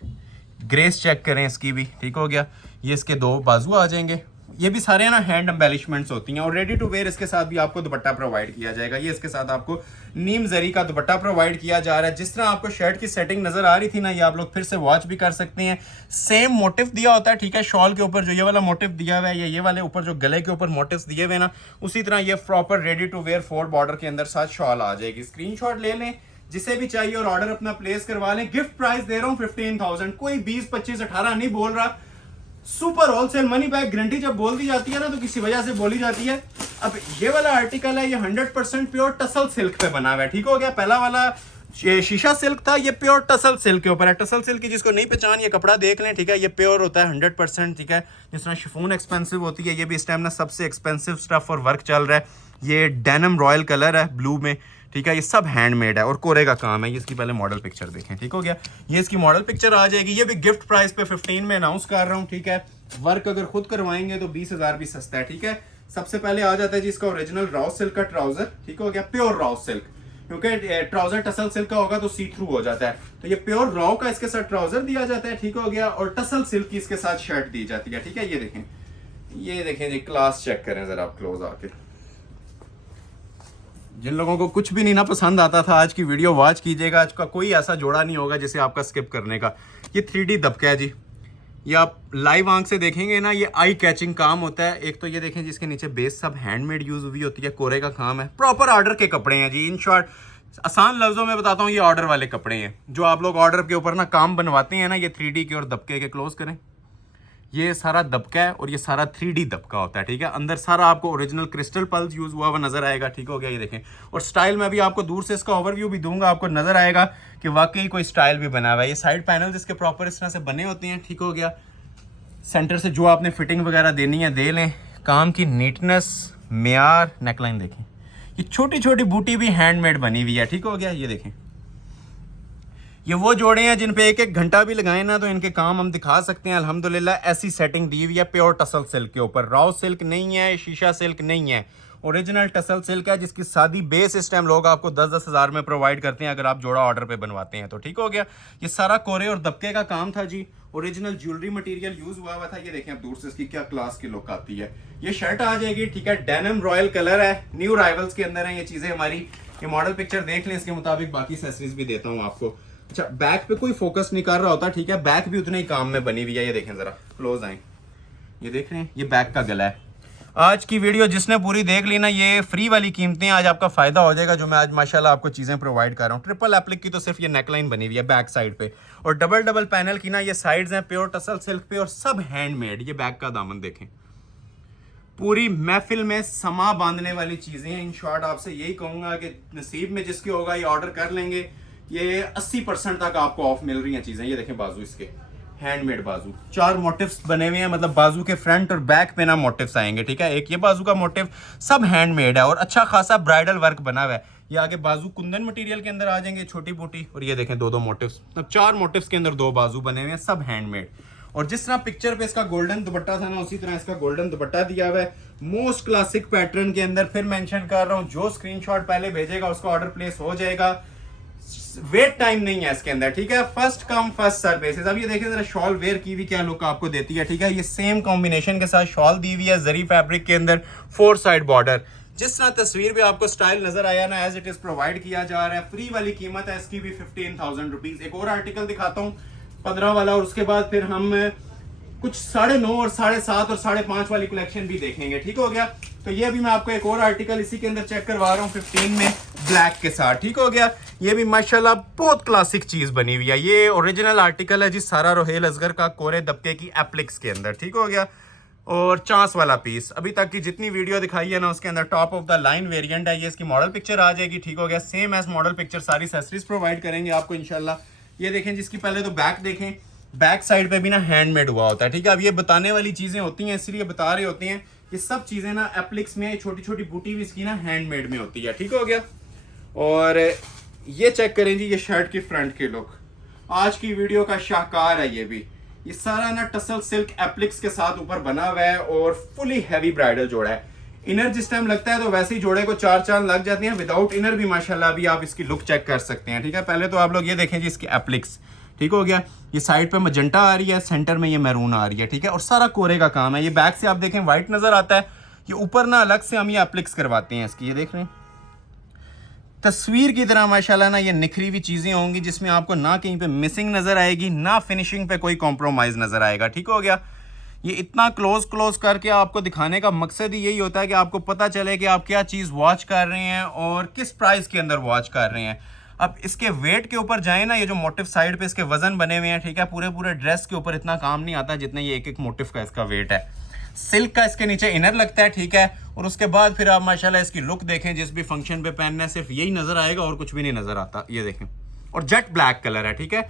ग्रेस चेक करें इसकी भी, ठीक हो गया। ये इसके 2 बाजू आ जाएंगे। ये भी सारे ना हैंड एम्बेलिशमेंट्स होती हैं, और रेडी टू वेयर इसके साथ भी आपको दुपट्टा प्रोवाइड किया जाएगा। ये इसके साथ आपको नीम जरी का दुपट्टा प्रोवाइड किया जा रहा है। जिस तरह आपको शर्ट की सेटिंग नजर आ रही थी ना, ये आप लोग फिर से वॉच भी कर सकते हैं। सेम मोटिव दिया होता है, ठीक है। शॉल के ऊपर जो ये वाला मोटिव दिया हुआ है, ये वाले ऊपर जो गले के ऊपर मोटिव्स दिए हुए ना, उसी तरह ये proper ready to wear 4 border के अंदर साथ शॉल आ जाएगी। स्क्रीनशॉट ले लें जिसे भी चाहिए, और ऑर्डर अपना प्लेस करवा लें। गिफ्ट प्राइस दे रहा हूँ 15,000, कोई 20, 25, 18 नहीं बोल रहा। Super wholesale money back guarantee जब बोल दी जाती है ना, तो किसी वजह से बोली जाती है। अब ये वाला आर्टिकल है, ये 100% प्योर टसल सिल्क पे बना हुआ है, ठीक हो गया। पहला वाला शीशा सिल्क था, ये प्योर टसल सिल्क के ऊपर है। टसल सिल्क की जिसको नहीं पहचान, ये कपड़ा देख लें, ठीक है। ये प्योर होता है 100%, ठीक है। जिस तरह शिफॉन एक्सपेंसिव होती है, ये भी इस टाइम ना सबसे एक्सपेंसिव स्टफ और वर्क चल रहा है। ये डेनिम रॉयल कलर है ब्लू में, ठीक है। ये सब हैंडमेड है और कोरे का काम है। ये इसकी पहले मॉडल पिक्चर देखें, ठीक हो गया। ये इसकी मॉडल पिक्चर आ जाएगी। ये भी गिफ्ट प्राइस पे 15 में अनाउंस कर रहा हूँ, ठीक है। वर्क अगर खुद करवाएंगे तो 20,000 भी सस्ता है, ठीक है। सबसे पहले आ जाता है जी इसका ओरिजिनल राउ सिल्क का ट्राउजर, ठीक हो गया। प्योर राउ सिल्क, क्योंकि ट्राउजर टसल सिल्क का होगा तो सी थ्रू हो जाता है, तो ये प्योर राउ का इसके साथ ट्राउजर दिया जाता है, ठीक हो गया। और टसल सिल्क की इसके साथ शर्ट दी जाती है, ठीक है। ये देखें, ये देखें जी, क्लास चेक करें जरा आप क्लोज आके। जिन लोगों को कुछ भी नहीं ना पसंद आता था, आज की वीडियो वॉच कीजिएगा। आज का कोई ऐसा जोड़ा नहीं होगा जिसे आपका स्किप करने का। ये 3D दबका है जी, ये आप लाइव आंख से देखेंगे ना, ये आई कैचिंग काम होता है। एक तो ये देखें जिसके नीचे बेस सब हैंडमेड यूज हुई होती है, कोरे का काम है, प्रॉपर ऑर्डर के कपड़े हैं जी। इन शॉर्ट आसान लफ्जों में बताता हूँ, ये ऑर्डर वाले कपड़े हैं जो आप लोग ऑर्डर के ऊपर ना काम बनवाते हैं ना, ये 3D के और दबके के। क्लोज करें, ये सारा दबका है और ये सारा 3D दबका होता है, ठीक है। अंदर सारा आपको ओरिजिनल क्रिस्टल पल्स यूज हुआ हुआ नजर आएगा, ठीक हो गया। ये देखें, और स्टाइल में भी आपको दूर से इसका ओवरव्यू भी दूंगा, आपको नजर आएगा कि वाकई कोई स्टाइल भी बना हुआ है। ये साइड पैनल इसके प्रॉपर इस तरह से बने होते हैं, ठीक हो गया। सेंटर से जो आपने फिटिंग वगैरह देनी है दे लें। काम की नीटनेस, मेयार, नेकलाइन देखें, ये छोटी छोटी बूटी भी हैंडमेड बनी हुई है, ठीक हो गया। ये देखें, ये वो जोड़े हैं जिन पे एक एक घंटा भी लगाए ना तो इनके काम हम दिखा सकते हैं। अल्हम्दुलिल्लाह ऐसी सेटिंग दी हुई है प्योर टसल सिल्क के ऊपर। रॉ सिल्क नहीं है, शीशा सिल्क नहीं है, ओरिजिनल टसल सिल्क है, जिसकी सादी बेस इस टाइम लोग आपको 10-10 हज़ार में प्रोवाइड करते हैं अगर आप जोड़ा ऑर्डर पे बनवाते हैं तो, ठीक हो गया। ये सारा कोरे और दबके का काम था जी। ओरिजिनल ज्वेलरी मटेरियल यूज हुआ था। ये देखें आप दूर से इसकी क्या क्लास की लुक आती है। ये शर्ट आ जाएगी, ठीक है, डेनिम रॉयल कलर है, न्यू राइवल्स के अंदर है ये चीजें हमारी। ये मॉडल पिक्चर देख लें, इसके मुताबिक बाकी एक्सेसरीज भी देता हूँ आपको। अच्छा, बैक पे कोई फोकस नहीं कर रहा होता, ठीक है, बैक भी उतने ही काम में बनी हुई है। ये देखें जरा क्लोज आए, ये देख रहे हैं, ये बैक का गला है। आज की वीडियो जिसने पूरी देख ली ना, ये फ्री वाली कीमतें, आज आपका फायदा हो जाएगा जो मैं आज माशाल्लाह आपको चीजें प्रोवाइड कर रहा हूँ। ट्रिपल एप्लिक की तो सिर्फ ये नेकलाइन बनी हुई है बैक साइड पे, और डबल डबल पैनल की ना ये साइड्स हैं प्योर टसल सिल्क पे और सब हैंडमेड। ये बैक का दामन देखें, पूरी महफिल में समा बांधने वाली चीजें हैं। इन शॉर्ट आपसे यही कहूंगा कि नसीब में जिसके होगा ये ऑर्डर कर लेंगे। ये 80% तक आपको ऑफ मिल रही हैं चीजें। ये देखें बाजू इसके हैंडमेड बाजू, 4 मोटिव्स बने हुए हैं, मतलब बाजू के फ्रंट और बैक पे ना मोटिव्स आएंगे, ठीक है। एक ये बाजू का मोटिव, सब हैंडमेड है और अच्छा खासा ब्राइडल वर्क बना हुआ है। ये आगे बाजू कुंदन मटेरियल के अंदर आ जाएंगे, छोटी बूटी, और ये देखें 2-2 मोटिव्स, मतलब 4 मोटिव्स के अंदर 2 बाजू बने हुए हैं, सब हैंडमेड। और जिस तरह पिक्चर पे इसका गोल्डन दुपट्टा था ना, उसी तरह इसका गोल्डन दुपट्टा दिया हुआ है मोस्ट क्लासिक पैटर्न के अंदर। फिर मेंशन कर रहा हूँ, जो स्क्रीनशॉट पहले भेजेगा उसका ऑर्डर प्लेस हो जाएगा। वेट टाइम नहीं है इसके अंदर, ठीक है, first come first serve basis. अब ये देखिए जरा शॉल वेयर की भी क्या लुक आपको देती है, ठीक है। ये सेम कॉम्बिनेशन के साथ शॉल दी हुई है, जरी फैब्रिक के अंदर, 4 साइड बॉर्डर। जिस तरह तस्वीर पे आपको स्टाइल नजर आया ना, एज इट इज प्रोवाइड किया जा रहा है। फ्री वाली कीमत है इसकी भी 15,000 रुपीज। एक और आर्टिकल दिखाता हूँ 15 वाला, और उसके बाद फिर हम कुछ 9.5 और 7.5 और 5.5 वाली कलेक्शन भी देखेंगे, ठीक हो गया। तो ये भी मैं आपको एक और आर्टिकल इसी के अंदर चेक करवा रहा हूँ 15 में ब्लैक के साथ, ठीक हो गया। ये भी माशाल्लाह बहुत क्लासिक चीज बनी हुई है। ये ओरिजिनल आर्टिकल है जी, सारा रोहेल असगर का कोरे दबके की एप्लिक्स के अंदर, ठीक हो गया। और चांस वाला पीस, अभी तक की जितनी वीडियो दिखाई है ना उसके अंदर top of the line variant है। ये इसकी मॉडल पिक्चर आ जाएगी, ठीक हो गया। सेम एज मॉडल पिक्चर सारी एक्सेसरीज प्रोवाइड करेंगे आपको इंशाल्लाह। ये देखें जिसकी पहले तो बैक देखें, बैक साइड पे भी ना हैंडमेड हुआ होता है, ठीक है। अब ये बताने वाली चीजें होती हैं इसलिए बता रहे होते हैं, ये सब चीजें ना एप्लिक्स में छोटी छोटी बूटी भी इसकी ना हैंडमेड में होती है, ठीक हो गया। और ये चेक करें जी, ये शर्ट की फ्रंट की लुक आज की वीडियो का शाहकार है। ये सारा ना टसल सिल्क एप्लिक्स के साथ ऊपर बना हुआ है और फुली हैवी ब्राइडल जोड़ा है। इनर जिस टाइम लगता है तो वैसे ही जोड़े को 4 चांद लग जाते हैं। विदाउट इनर भी माशाल्लाह अभी आप इसकी लुक चेक कर सकते हैं, ठीक है। पहले तो आप लोग ये देखें जी इसकी एप्लिक्स, ठीक हो गया। ये साइड पे मजेंटा आ रही है, सेंटर में ये मैरून आ रही है, ठीक है। और सारा कोरे का काम है। ये बैक से आप देखें व्हाइट नजर आता है, ये ऊपर ना अलग से हम ये एप्लिक्स करवाते हैं इसकी। ये देख रहे हैं तस्वीर की तरह माशाल्लाह ना ये निखरी हुई चीजें होंगी जिसमें आपको ना कहीं पे मिसिंग नजर आएगी, ना फिनिशिंग पे कोई कॉम्प्रोमाइज नजर आएगा, ठीक हो गया। ये इतना क्लोज करके आपको दिखाने का मकसद ही यही होता है कि आपको पता चले कि आप क्या चीज वॉच कर रहे हैं और किस प्राइस के अंदर वॉच कर रहे हैं। अब इसके वेट के ऊपर जाए ना, ये जो मोटिव साइड पे इसके वजन बने हुए हैं, ठीक है, पूरे ड्रेस के ऊपर इतना काम नहीं आता जितना ये एक मोटिव का इसका वेट है। सिल्क का इसके नीचे इनर लगता है, ठीक है। और उसके बाद फिर आप माशाल्लाह इसकी लुक देखें, जिस भी फंक्शन पे पहनना है सिर्फ यही नजर आएगा और कुछ भी नहीं नजर आता। ये देखें, और जेट ब्लैक कलर है, ठीक है।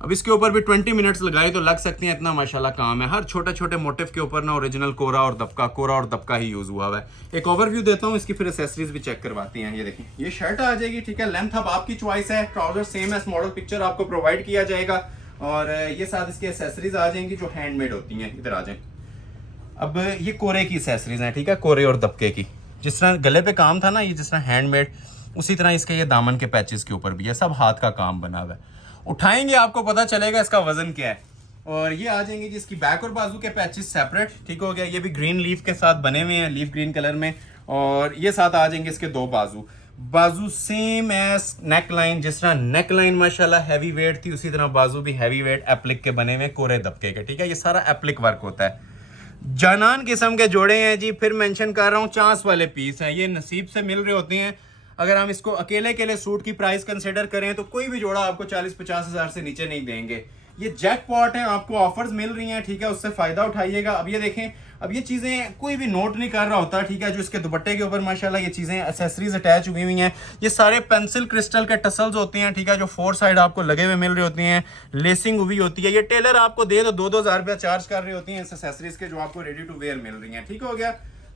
अब इसके ऊपर भी 20 मिनट्स लगाए तो लग सकते हैं, इतना माशाल्लाह काम है। हर छोटे मोटिव के ऊपर ना ओरिजिनल कोरा और दबका ही यूज हुआ है। एक ओवरव्यू देता हूँ इसकी, फिर एक्सेसरीज भी चेक करवाती हैं। ये देखिए, ये शर्ट आ जाएगी, ठीक है। लेंथ अब आपकी चॉइस है, trouser same as model picture आपको प्रोवाइड किया जाएगा। और ये साथ इसकी एक्सेसरीज आ जाएंगी जो हैंडमेड होती हैं। इधर आ जाए, अब ये कोरे की एक्सेसरीज हैं, ठीक है, कोरे और दबके की। जिस तरह गले पे काम था ना, ये जिस तरह हैंडमेड, उसी तरह इसके ये दामन के पैचेस के ऊपर भी है, सब हाथ का काम बना हुआ है। उठाएंगे आपको पता चलेगा इसका वजन क्या है। और ये आ जाएंगे जिसकी बैक और बाजू के पैचेस सेपरेट, ठीक हो गया। ये भी ग्रीन लीफ के साथ बने हुए हैं, लीफ ग्रीन कलर में। और ये साथ आ जाएंगे इसके 2 बाजू, बाजू सेम एज नेक लाइन, जिस तरह नेक लाइन माशाल्लाह हैवी वेट थी, उसी तरह बाजू भी हैवी वेट एप्लिक के बने हुए कोरे दबके के, ठीक है। ये सारा एप्लिक वर्क होता है। जानान किस्म के जोड़े हैं जी, फिर मेंशन कर रहा हूँ, चांस वाले पीस हैं, ये नसीब से मिल रहे होते हैं। अगर हम इसको अकेले अकेले सूट की प्राइस कंसिडर करें तो कोई भी जोड़ा आपको 40-50 हज़ार से नीचे नहीं देंगे। ये जैकपॉट है, आपको ऑफर्स मिल रही हैं, ठीक है, उससे फायदा उठाइएगा। अब ये देखें, अब ये चीजें कोई भी नोट नहीं कर रहा होता, ठीक है। जो इसके दुपट्टे के ऊपर माशाल्लाह ये चीजें एक्सेसरीज अटैच हुई हुई हैं, ये सारे पेंसिल क्रिस्टल के टसल्स होते हैं, ठीक है, जो 4 साइड आपको लगे हुए मिल रहे होते हैं, लेसिंग हुई होती है। ये टेलर आपको दे तो 2-2 हज़ार रुपया चार्ज कर रही होती हैं इस एक्सेसरीज के, जो आपको रेडी टू वेयर मिल रही हैं, ठीक हो गया।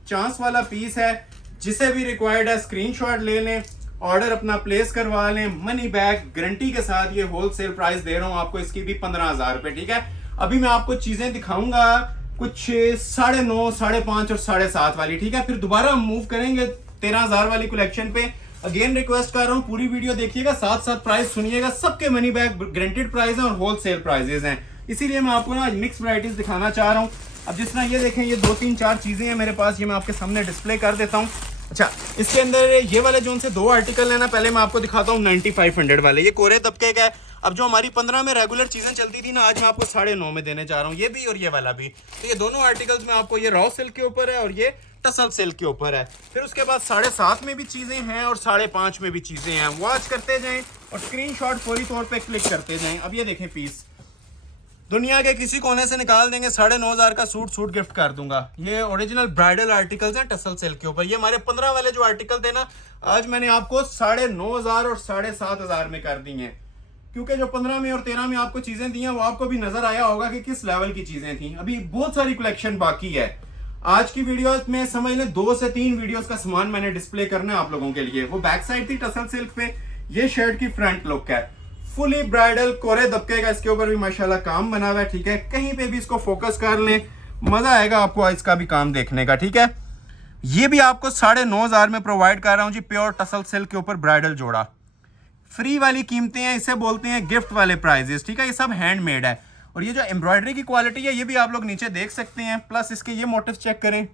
चांस वाला पीस है, जिसे भी रिक्वायर्ड है स्क्रीनशॉट ले लें, ऑर्डर अपना प्लेस करवा लें, मनी बैक गारंटी के साथ। ये होलसेल प्राइस दे रहा हूं आपको इसकी भी 15,000 रुपए, ठीक है। अभी मैं आपको चीजें दिखाऊंगा कुछ 9.5, 5.5 और 7.5 वाली, ठीक है। फिर दोबारा हम मूव करेंगे 13,000 वाली कलेक्शन पे। अगेन रिक्वेस्ट कर रहा हूं पूरी वीडियो देखिएगा, साथ साथ प्राइस सुनिएगा। सबके मनी बैक गारंटेड प्राइस है और होलसेल प्राइजेस हैं, इसीलिए मैं आपको ना मिक्स वैरायटीज दिखाना चाह रहा हूं। अब जिस तरह ये देखें, ये 2-3-4 चीजें हैं मेरे पास, ये मैं आपके सामने डिस्प्ले कर देता हूँ। अच्छा, इसके अंदर ये वाले जो उनसे 2 आर्टिकल है ना, पहले मैं आपको दिखाता हूँ 9500 वाले, ये कोरे तबके का है। अब जो हमारी 15 में रेगुलर चीजें चलती थी ना, आज मैं आपको 9.5 में देने जा रहा हूँ, ये भी और ये वाला भी। तो ये दोनों आर्टिकल्स में आपको, ये रॉ सिल्क के ऊपर है और ये टसल सिल्क के ऊपर है। फिर उसके बाद 7.5 में भी चीजें हैं और 5.5 में भी चीजें हैं। वॉच करते जाएं और स्क्रीनशॉट फौरी तौर पे क्लिक करते जाएं। अब ये देखें पीस, दुनिया के किसी कोने से निकाल देंगे, 9.5 का सूट गिफ्ट कर दूंगा। ये ओरिजिनल ब्राइडल आर्टिकल्स हैं टसल सिल्क के ऊपर। ये हमारे 15 वाले जो आर्टिकल थे ना, आज मैंने आपको 9.5 और 7.5 में कर दी हैं, क्योंकि जो 15 में और 13 में आपको चीजें दी हैं वो आपको भी नजर आया होगा कि किस लेवल की चीजें थी। अभी बहुत सारी कलेक्शन बाकी है। आज की वीडियो में समझ लें 2 से 3 वीडियोस का सामान मैंने डिस्प्ले करना है आप लोगों के लिए। वो बैक साइड थी टसल सिल्क पे, ये शर्ट की फ्रंट लुक है, फुली ब्राइडल कोरे दबके का, इसके ऊपर भी माशाल्लाह काम बना हुआ है, ठीक है। कहीं पे भी इसको फोकस कर लें, मजा आएगा आपको इसका भी काम देखने का, ठीक है। ये भी आपको 9.5 में प्रोवाइड कर रहा हूं जी, प्योर टसल सिल्क के ऊपर ब्राइडल जोड़ा। फ्री वाली कीमतें हैं, इसे बोलते हैं गिफ्ट वाले प्राइजेस, ठीक है। ये सब हैंडमेड है और ये जो एम्ब्रॉयडरी की क्वालिटी है, ये भी आप लोग नीचे देख सकते हैं। प्लस इसके ये मोटिव चेक करें,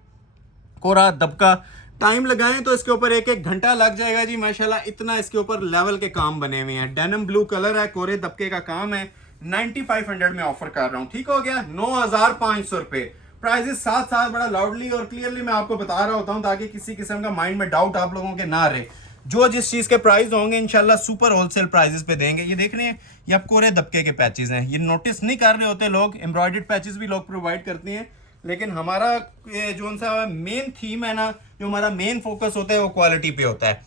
कोरा दबका, टाइम लगाएं तो इसके ऊपर 1-1 घंटा लग जाएगा जी माशाल्लाह। इतना इसके ऊपर लेवल के काम बने हुए हैं। डेनिम ब्लू कलर है, कोरे दबके का काम है। 9500 में ऑफर कर रहा हूं, ठीक हो गया। 9,500 रुपए प्राइजेस साथ साथ बड़ा लाउडली और क्लियरली मैं आपको बता रहा होता हूं, ताकि किसी किस्म का माइंड में डाउट आप लोगों के ना रहे। जो जिस चीज के प्राइस होंगे इंशाल्लाह सुपर होलसेल प्राइजेस पे देंगे। ये देख रहे हैं, ये आप कोरे दबके के पैचेस हैं, ये नोटिस नहीं कर रहे होते लोग। एम्ब्रॉयडर्ड पैचेस भी लोग प्रोवाइड करते हैं, लेकिन हमारा जो सा मेन थीम है ना, जो हमारा मेन फोकस होता है वो क्वालिटी पे होता है।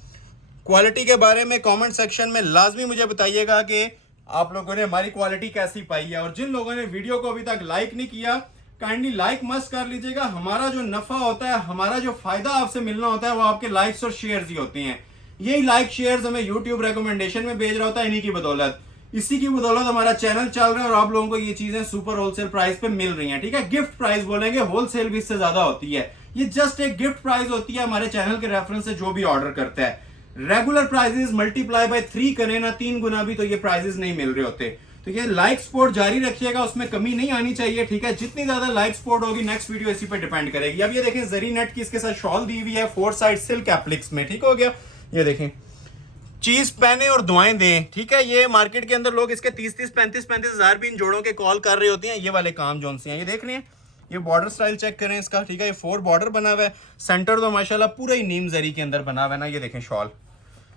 क्वालिटी के बारे में कमेंट सेक्शन में लाजमी मुझे बताइएगा कि आप लोगों ने हमारी क्वालिटी कैसी पाई है। और जिन लोगों ने वीडियो को अभी तक लाइक नहीं किया, काइंडली लाइक मस्ट कर लीजिएगा। हमारा जो नफा होता है, हमारा जो फायदा आपसे मिलना होता है, वो आपके लाइक्स और शेयर्स ही होते हैं। यही लाइक शेयर्स हमें यूट्यूब रिकमेंडेशन में भेज रहा होता है, इन्हीं की बदौलत। इसी की बदौलत हमारा चैनल चल रहा है और आप लोगों को ये चीजें सुपर होलसेल प्राइस पे मिल रही हैं, ठीक है। गिफ्ट प्राइस बोलेंगे, होलसेल भी इससे ज्यादा होती है। ये जस्ट एक गिफ्ट प्राइस होती है हमारे चैनल के रेफरेंस से जो भी ऑर्डर करता है। रेगुलर प्राइजेस मल्टीप्लाई बाय 3 करें ना, 3 गुना भी, तो ये प्राइजेस नहीं मिल रहे होते। तो ये लाइक सपोर्ट जारी रखिएगा, उसमें कमी नहीं आनी चाहिए, ठीक है। जितनी ज्यादा लाइक सपोर्ट होगी, नेक्स्ट वीडियो इसी पे डिपेंड करेगी। अब ये देखें, जरी नेट की इसके साथ शॉल दी हुई है 4 साइड सिल्क एप्लिक्स में, ठीक हो गया। ये देखें, चीज पहने और दुआएं दें, ठीक है। ये मार्केट के अंदर लोग इसके 30-30, 35-35 हजार भी इन जोड़ों के कॉल कर रहे होते हैं। ये वाले काम जो से हैं, ये देख रहे हैं, ये बॉर्डर स्टाइल चेक करें इसका, ठीक है। ये 4 बॉर्डर बना हुआ है, सेंटर तो माशाल्लाह पूरा ही नीम जरी के अंदर बना हुआ है ना। ये देखें शॉल,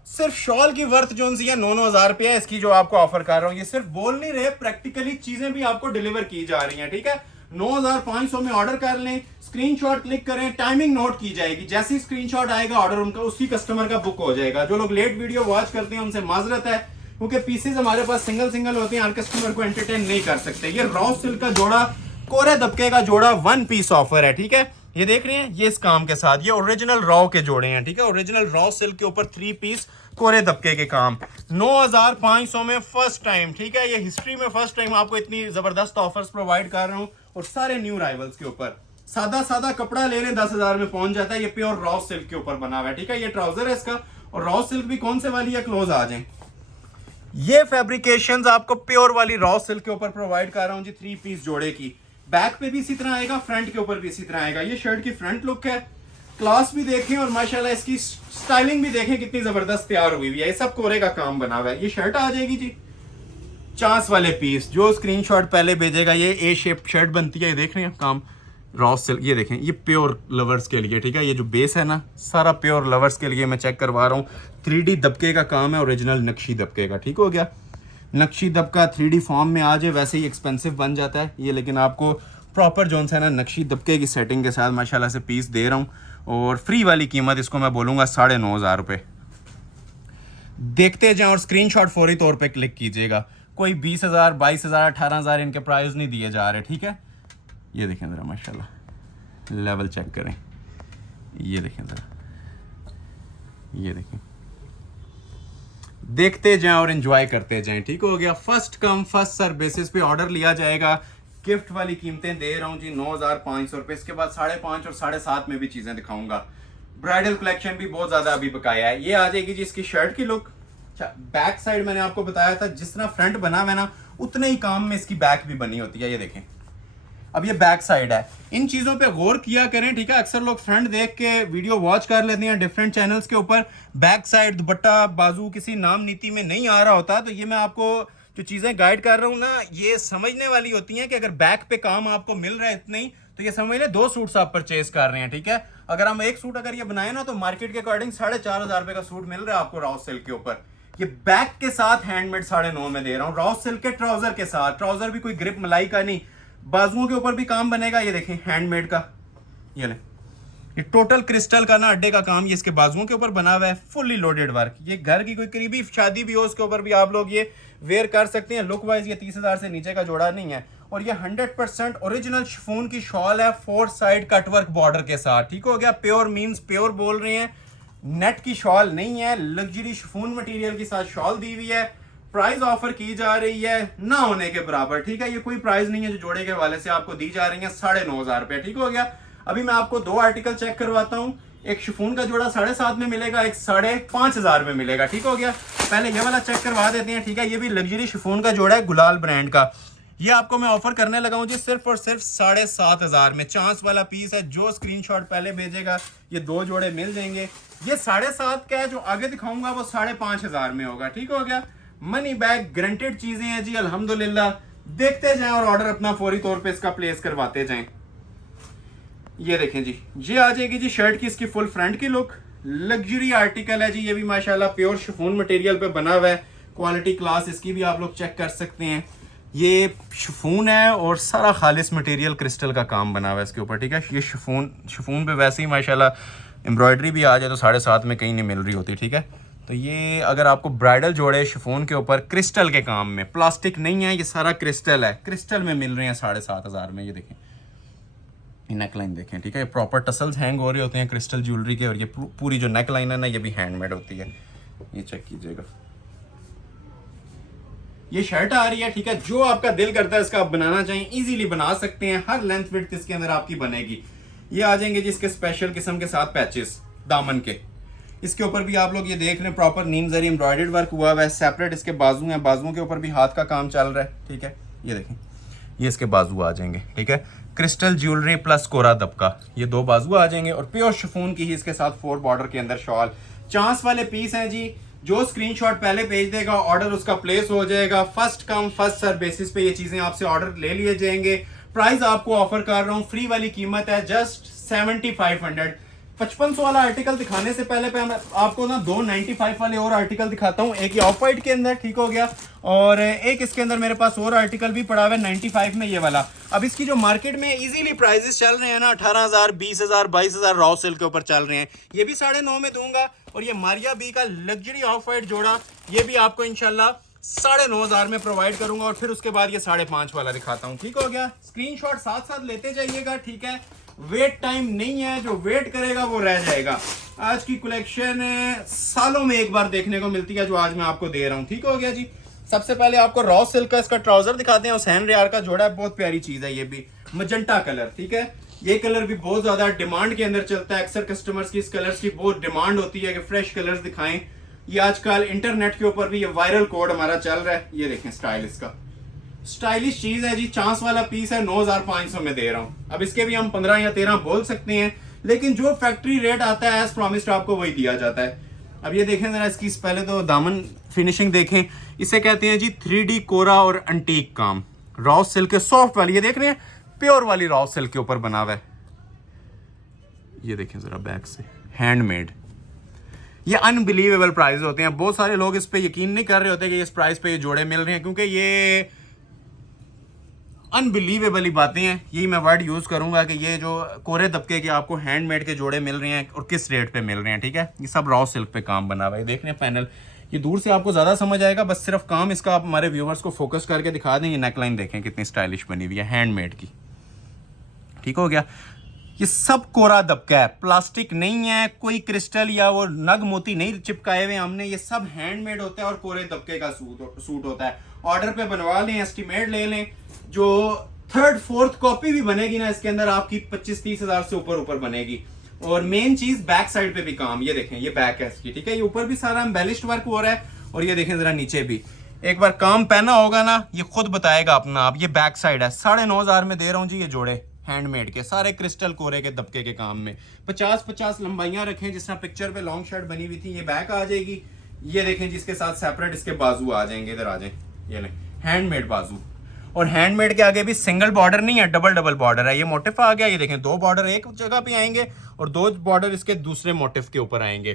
सिर्फ शॉल की वर्थ जो सी है 9-9 हजार रुपया है इसकी, जो आपको ऑफर कर रहा हूँ। ये सिर्फ बोल नहीं रहे, प्रैक्टिकली चीजें भी आपको डिलीवर की जा रही हैं, ठीक है। 9,500 में ऑर्डर कर लें, स्क्रीनशॉट क्लिक करें, टाइमिंग नोट की जाएगी। जैसे ही स्क्रीनशॉट आएगा ऑर्डर उनका, उसी कस्टमर का बुक हो जाएगा। जो लोग लेट वीडियो वॉच करते हैं उनसे माजरत है, क्योंकि पीसेस हमारे पास सिंगल होते हैं, हर कस्टमर को एंटरटेन नहीं कर सकते। ये रॉ सिल्क का जोड़ा, कोरे दबके का जोड़ा 1 पीस ऑफर है, ठीक है। ये देख रहे हैं, ये इस काम के साथ, ये ओरिजिनल रॉ के जोड़े हैं, ठीक है। ओरिजिनल रॉ सिल्क के ऊपर 3 पीस कोरे दबके के काम, 9,500 में फर्स्ट टाइम, ठीक है। ये हिस्ट्री में फर्स्ट टाइम आपको इतनी जबरदस्त ऑफर्स प्रोवाइड कर रहा हूं, और सारे न्यू राइवल्स के ऊपर। सादा कपड़ा ले लें 10,000 में पहुंच जाता है। ये प्योर रॉ सिल्क के ऊपर बना हुआ है, ठीक है। ये ट्राउजर है इसका, और रॉ सिल्क भी कौन से वाली है, क्लोज आ जाए। ये फैब्रिकेशंस आपको प्योर वाली रॉ सिल्क के ऊपर प्रोवाइड कर रहा हूँ जी, 3 पीस जोड़े की। बैक पे भी इसी तरह आएगा, फ्रंट के ऊपर भी इसी तरह आएगा। ये शर्ट की फ्रंट लुक है, क्लास भी देखें और माशाल्लाह इसकी स्टाइलिंग भी देखें कितनी जबरदस्त तैयार हुई हुई है। ये सब कोरे का काम बना हुआ है। ये शर्ट आ जाएगी जी चांस वाले पीस। जो स्क्रीनशॉट पहले भेजेगा, ये ए शेप शर्ट बनती है, ये देख रहे हैं काम रॉ सिल्क। ये देखें, ये प्योर लवर्स के लिए, ठीक है। ये जो बेस है ना, सारा प्योर लवर्स के लिए मैं चेक करवा रहा हूँ। 3D दबके का काम है, ओरिजिनल नक्शी दबके का, ठीक हो गया। नक्शी दबका 3D फॉर्म में आ जाए, वैसे ही एक्सपेंसिव बन जाता है ये, लेकिन आपको प्रॉपर जो है ना नक्शी दबके की सेटिंग के साथ माशाल्लाह से पीस दे रहा हूँ। और फ्री वाली कीमत इसको मैं बोलूँगा 9,500 रुपये। देखते जाएं और स्क्रीनशॉट फौरी तौर पे क्लिक कीजिएगा। कोई 20,000, 22,000, 18,000 इनके प्राइस नहीं दिए जा रहे, ठीक है। ये देखें ज़रा माशाल्लाह, लेवल चेक करें। ये देखें ज़रा, ये देखें, देखते जाएं और एंजॉय करते जाएं, ठीक हो गया। First come first serve basis पे ऑर्डर लिया जाएगा। गिफ्ट वाली कीमतें दे रहा हूँ जी 9,500 रुपये। इसके बाद 5.5 और 7.5 में भी चीज़ें दिखाऊंगा। ब्राइडल कलेक्शन भी बहुत ज़्यादा अभी बकाया है। ये आ जाएगी जी इसकी शर्ट की लुक। बैक साइड मैंने आपको बताया था, जिस तरह फ्रंट बना हुआ है ना, उतने ही काम में इसकी बैक भी बनी होती है। ये देखें, अब ये बैक साइड है। इन चीज़ों पे गौर किया करें, ठीक है। अक्सर लोग फ्रंट देख के वीडियो वॉच कर लेते हैं डिफरेंट चैनल्स के ऊपर, बैक साइड दुपट्टा बाजू किसी नाम नीति में नहीं आ रहा होता। तो ये मैं आपको जो चीज़ें गाइड कर रहा हूँ ना, ये समझने वाली होती हैं कि अगर बैक पे काम आपको मिल रहा है इतना ही, तो ये समझ लें 2 सूट्स आप परचेज कर रहे हैं, ठीक है। अगर हम एक सूट अगर ये बनाए ना, तो मार्केट के अकॉर्डिंग 4,500 रुपये का सूट मिल रहा है आपको रॉ सिल्क के ऊपर। ये बैक के साथ हैंडमेड 9.5 में दे रहा हूँ, रॉ सिल्क के ट्राउजर के साथ। ट्राउजर भी कोई ग्रिप मलाई का नहीं, बाजुओं के ऊपर भी काम बनेगा। ये देखें हैंडमेड का, ये ले, ये टोटल क्रिस्टल का ना अड्डे का काम ये इसके बाजुओं के ऊपर बना हुआ है। Fully loaded work. ये घर की कोई करीबी शादी भी हो, उसके ऊपर भी आप लोग ये वेयर कर सकते हैं। लुक वाइज ये 30,000 से नीचे का जोड़ा नहीं है। और ये 100% ओरिजिनल शिफॉन की शॉल है, 4 साइड कटवर्क बॉर्डर के साथ, ठीक हो गया। प्योर मीन्स प्योर बोल रहे हैं, नेट की शॉल नहीं है, लग्जरी शिफॉन मटेरियल के साथ शॉल दी हुई है। प्राइस ऑफर की जा रही है ना होने के बराबर, ठीक है। ये कोई प्राइस नहीं है जो जोड़े के वाले से आपको दी जा रही है 9,500 रुपये, ठीक हो गया। अभी मैं आपको 2 आर्टिकल चेक करवाता हूँ। एक शिफॉन का जोड़ा 7.5 में मिलेगा, एक 5,500 में मिलेगा, ठीक हो गया। पहले ये वाला चेक करवा देते हैं, ठीक है। ये भी लग्जरी शिफॉन का जोड़ा है, गुलाल ब्रांड का। ये आपको मैं ऑफर करने लगा हूँ जी सिर्फ और सिर्फ 7,500 में। चांस वाला पीस है, जो स्क्रीनशॉट पहले भेजेगा ये 2 जोड़े मिल जाएंगे। ये 7.5 का है, जो आगे दिखाऊंगा वो 5,500 में होगा, ठीक हो गया। मनी बैग गारंटेड चीजें हैं जी, अल्हम्दुलिल्लाह। देखते जाएं और ऑर्डर अपना फौरी तौर पे इसका प्लेस करवाते जाएं। ये देखें जी, ये आ जाएगी जी शर्ट की इसकी फुल फ्रंट की लुक। लग्जरी आर्टिकल है जी, ये भी माशाल्लाह प्योर शिफॉन मटेरियल पे बना हुआ है। क्वालिटी क्लास इसकी भी आप लोग चेक कर सकते हैं। ये शिफॉन है और सारा खालिस मटेरियल क्रिस्टल का काम बना हुआ है इसके ऊपर, ठीक है। ये शिफॉन पे वैसे ही माशाल्लाह एम्ब्रॉयडरी भी आ जाए तो 7.5 में कहीं नहीं मिल रही होती, ठीक है। तो ये अगर आपको ब्राइडल जोड़े शिफॉन के ऊपर क्रिस्टल के काम में, प्लास्टिक नहीं है, ये सारा क्रिस्टल है, क्रिस्टल में मिल रहे हैं 7,500 में। ये देखें, ये नेकलाइन देखें, ठीक है। ये प्रॉपर टसल्स हैंग हो रहे होते हैं क्रिस्टल ज्वेलरी के। और ये पूरी जो नेकलाइन है ना, ये भी हैंडमेड होती है। ये चेक कीजिएगा, ये शर्ट आ रही है, ठीक है। जो आपका दिल करता है इसका आप बनाना चाहिए, इजीली बना सकते हैं। हर लेंथ विड्थ इसके अंदर आपकी बनेगी। ये आ जाएंगे जी इसके स्पेशल किस्म के साथ पैचेस दामन के। इसके ऊपर भी आप लोग ये देख रहे हैं प्रॉपर नीम जरी एम्ब्रॉयडर्ड वर्क हुआ हुआ है। सेपरेट इसके बाजू हैं, बाजुओं के ऊपर भी हाथ का काम चल रहा है, ठीक है। ये देखें, ये इसके बाजू आ जाएंगे, ठीक है। क्रिस्टल ज्वेलरी प्लस कोरा दबका, ये 2 बाजू आ जाएंगे। और प्योर शिफॉन की ही इसके साथ 4 बॉर्डर के अंदर शॉल। चांस वाले पीस हैं जी, जो स्क्रीनशॉट पहले भेज देगा ऑर्डर उसका प्लेस हो जाएगा। First come first serve basis पे ये चीजें आपसे ऑर्डर ले लिए जाएंगे। प्राइस आपको ऑफर कर रहा हूँ, फ्री वाली कीमत है जस्ट 7,500। 5500 वाला आर्टिकल दिखाने से पहले मैं आपको ना 295 वाले और आर्टिकल दिखाता हूँ। एक ये ऑफ वाइट के अंदर, ठीक हो गया। और एक इसके अंदर मेरे पास और आर्टिकल भी पड़ा हुआ है 95 में, ये वाला। अब इसकी जो मार्केट में इजीली प्राइसेस चल रहे हैं ना, 18,000, 20,000, 22,000 रॉ सिल्क के ऊपर चल रहे हैं। ये भी 9.5 में दूंगा। और ये मारिया बी का लग्जरी ऑफ वाइट जोड़ा, ये भी आपको इंशाल्लाह 9,500 में प्रोवाइड करूंगा। और फिर उसके बाद ये 5.5 वाला दिखाता हूँ, ठीक हो गया। स्क्रीनशॉट साथ साथ लेते जाइएगा, ठीक है। वेट टाइम नहीं है, जो वेट करेगा वो रह जाएगा। आज की कलेक्शन सालों में एक बार देखने को मिलती है, जो आज मैं आपको दे रहा हूँ, ठीक हो गया जी। सबसे पहले आपको रॉ सिल्क का इसका ट्राउजर दिखाते हैं। हुसैन रियार का जोड़ा है, बहुत प्यारी चीज है। ये भी मजेंटा कलर, ठीक है। ये कलर भी बहुत ज्यादा डिमांड के अंदर चलता है। अक्सर कस्टमर्स की इस कलर्स की बहुत डिमांड होती है कि फ्रेश कलर्स दिखाएं। ये आजकल इंटरनेट के ऊपर भी ये वायरल कोड हमारा चल रहा है। ये देखें स्टाइल, इसका स्टाइलिश चीज है जी। चांस वाला पीस है, 9500 में दे रहा हूं। अब इसके भी हम 15 या 13 बोल सकते हैं, लेकिन जो फैक्ट्री रेट आता है एज प्रॉमिस्ड आपको वही दिया जाता है। अब ये देखें जरा इसकी पहले तो दामन फिनिशिंग देखें। इसे कहते हैं जी 3D कोरा और अंटीक काम, रॉ सिल्क के सॉफ्ट वाली। ये देख रहे हैं प्योर वाली रॉ सिल्क के ऊपर बना हुआ है। ये देखें जरा बैक से, हैंडमेड। ये अनबिलीवेबल प्राइस होते हैं। बहुत सारे लोग इस पे यकीन नहीं कर रहे होते कि इस प्राइस पे ये जोड़े मिल रहे हैं, क्योंकि ये अनबिलीवेबल बातें हैं। यही मैं वर्ड यूज करूंगा कि ये जो कोरे तबके के आपको हैंडमेड के जोड़े मिल रहे हैं और किस रेट पे मिल रहे हैं। ठीक है, ये सब रॉ सिल्क पे काम बना हुआ है। देख रहे हैं पैनल, ये दूर से आपको ज्यादा समझ आएगा, बस सिर्फ काम इसका आप हमारे व्यूवर्स को फोकस करके दिखा दें। ये नेकलाइन देखें कितनी स्टाइलिश बनी हुई है हैंडमेड की। ठीक हो गया। ये सब कोरा दबका है, प्लास्टिक नहीं है, कोई क्रिस्टल या वो नग मोती नहीं चिपकाए हुए हमने। ये सब हैंडमेड होता है और कोरे दबके का सूट होता है। ऑर्डर पे बनवा लें, एस्टिमेट ले लें। जो 3rd 4th कॉपी भी बनेगी ना इसके अंदर आपकी 25-30 हजार से ऊपर बनेगी। और मेन चीज बैक साइड पे भी काम, ये देखें ये बैक है इसकी। ठीक है, ये ऊपर भी सारा एम्बेलिश्ड वर्क हो रहा है और ये देखें जरा नीचे भी। एक बार काम पहना होगा ना, ये खुद बताएगा अपना आप। ये बैक साइड है, 9500 में दे रहा हूँ जी ये जोड़े हैंडमेड के, सारे क्रिस्टल कोरे के दबके के काम में। 50-50 लंबाइयां रखें, जिस तरह पिक्चर पे लॉन्ग शर्ट बनी हुई थी। ये बैक आ जाएगी। ये देखें जिसके साथ सेपरेट इसके बाजू आ जाएंगे, इधर आ जाए। ये लें हैंडमेड बाजू। और हैंडमेड के आगे भी सिंगल बॉर्डर नहीं है, डबल बॉर्डर है। ये मोटिफ आ गया। ये देखें 2 बॉर्डर एक जगह पे आएंगे और 2 बॉर्डर इसके दूसरे मोटिफ के ऊपर आएंगे।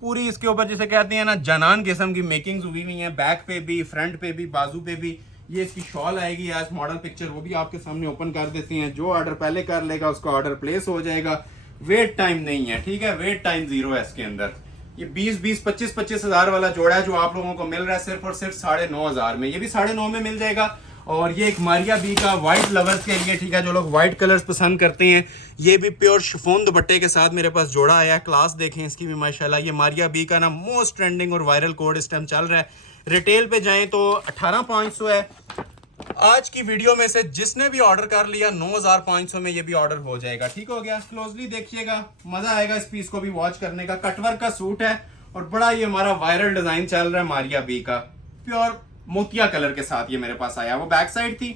पूरी इसके ऊपर जिसे कहते हैं ना जनान किस्म की मेकिंग हुई हुई है, बैक पे भी, फ्रंट पे भी, बाजू पे भी। ये इसकी शॉल आएगी आज मॉडल पिक्चर, वो भी आपके सामने ओपन कर देते हैं। जो ऑर्डर पहले कर लेगा उसका ऑर्डर प्लेस हो जाएगा। वेट टाइम नहीं है, ठीक है, वेट टाइम 0 है इसके अंदर। ये 20-20, 25-25 हजार वाला जोड़ा है जो आप लोगों को मिल रहा है सिर्फ और सिर्फ 9,500 में। ये भी 9.5 में मिल जाएगा। और ये एक मारिया बी का व्हाइट लवर्स के लिए, ठीक है, जो लोग व्हाइट कलर्स पसंद करते हैं। ये भी प्योर शिफॉन दुपट्टे के साथ मेरे पास जोड़ा आया है। क्लास देखें इसकी भी माशाल्लाह। ये मारिया बी का ना मोस्ट ट्रेंडिंग और वायरल कोड इस टाइम चल रहा है। रिटेल पे जाएं तो 18,500 है। आज की वीडियो में से जिसने भी ऑर्डर कर लिया 9,500 में ये भी ऑर्डर हो जाएगा। ठीक हो गया। क्लोजली देखिएगा, मजा आएगा इस पीस को भी वॉच करने का। कटवर्क का सूट है और बड़ा ये हमारा वायरल डिजाइन चल रहा है मारिया बी का, प्योर मोतिया कलर के साथ ये मेरे पास आया। वो बैक साइड थी,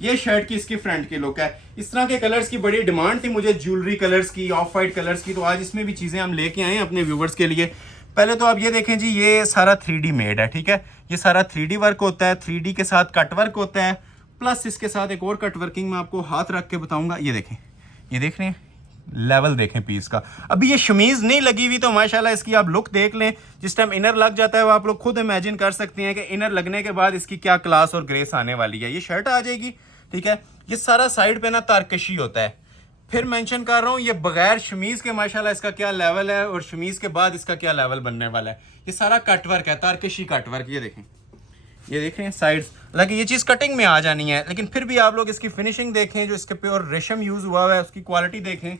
ये शर्ट की इसकी फ्रंट की लुक है। इस तरह के कलर्स की बड़ी डिमांड थी मुझे, ज्वेलरी कलर्स की, ऑफ वाइट कलर्स की, तो आज इसमें भी चीजें हम लेके आए हैं अपने व्यूवर्स के लिए। पहले तो आप ये देखें जी, ये सारा 3D मेड है। ठीक है, ये सारा 3D वर्क होता है, 3D के साथ कट वर्क होता है, प्लस इसके साथ एक और कट वर्किंग में आपको हाथ रख के बताऊंगा। ये देखें, ये देख रहे हैं, लेवल देखें पीस का। अभी ये शमीज नहीं लगी हुई तो माशाल्लाह इसकी आप लुक देख लें। जिस टाइम इनर लग जाता है वो आप लोग खुद इमेजिन कर सकते हैं कि इनर लगने के बाद इसकी क्या क्लास और ग्रेस आने वाली है। ये शर्ट आ जाएगी। ठीक है, ये सारा साइड पे ना तारकशी होता है। फिर मेंशन कर रहा हूँ ये बगैर शमीज के माशाल्लाह इसका क्या लेवल है और शमीज के बाद इसका क्या लेवल बनने वाला है। ये सारा कटवर्क है, तारकशी कटवर्क। ये देखें, ये देख रहे हैं साइड्स। हालांकि ये चीज़ कटिंग में आ जानी है, लेकिन फिर भी आप लोग इसकी फिनिशिंग देखें, जो इसके प्योर रेशम यूज हुआ है उसकी क्वालिटी देखें।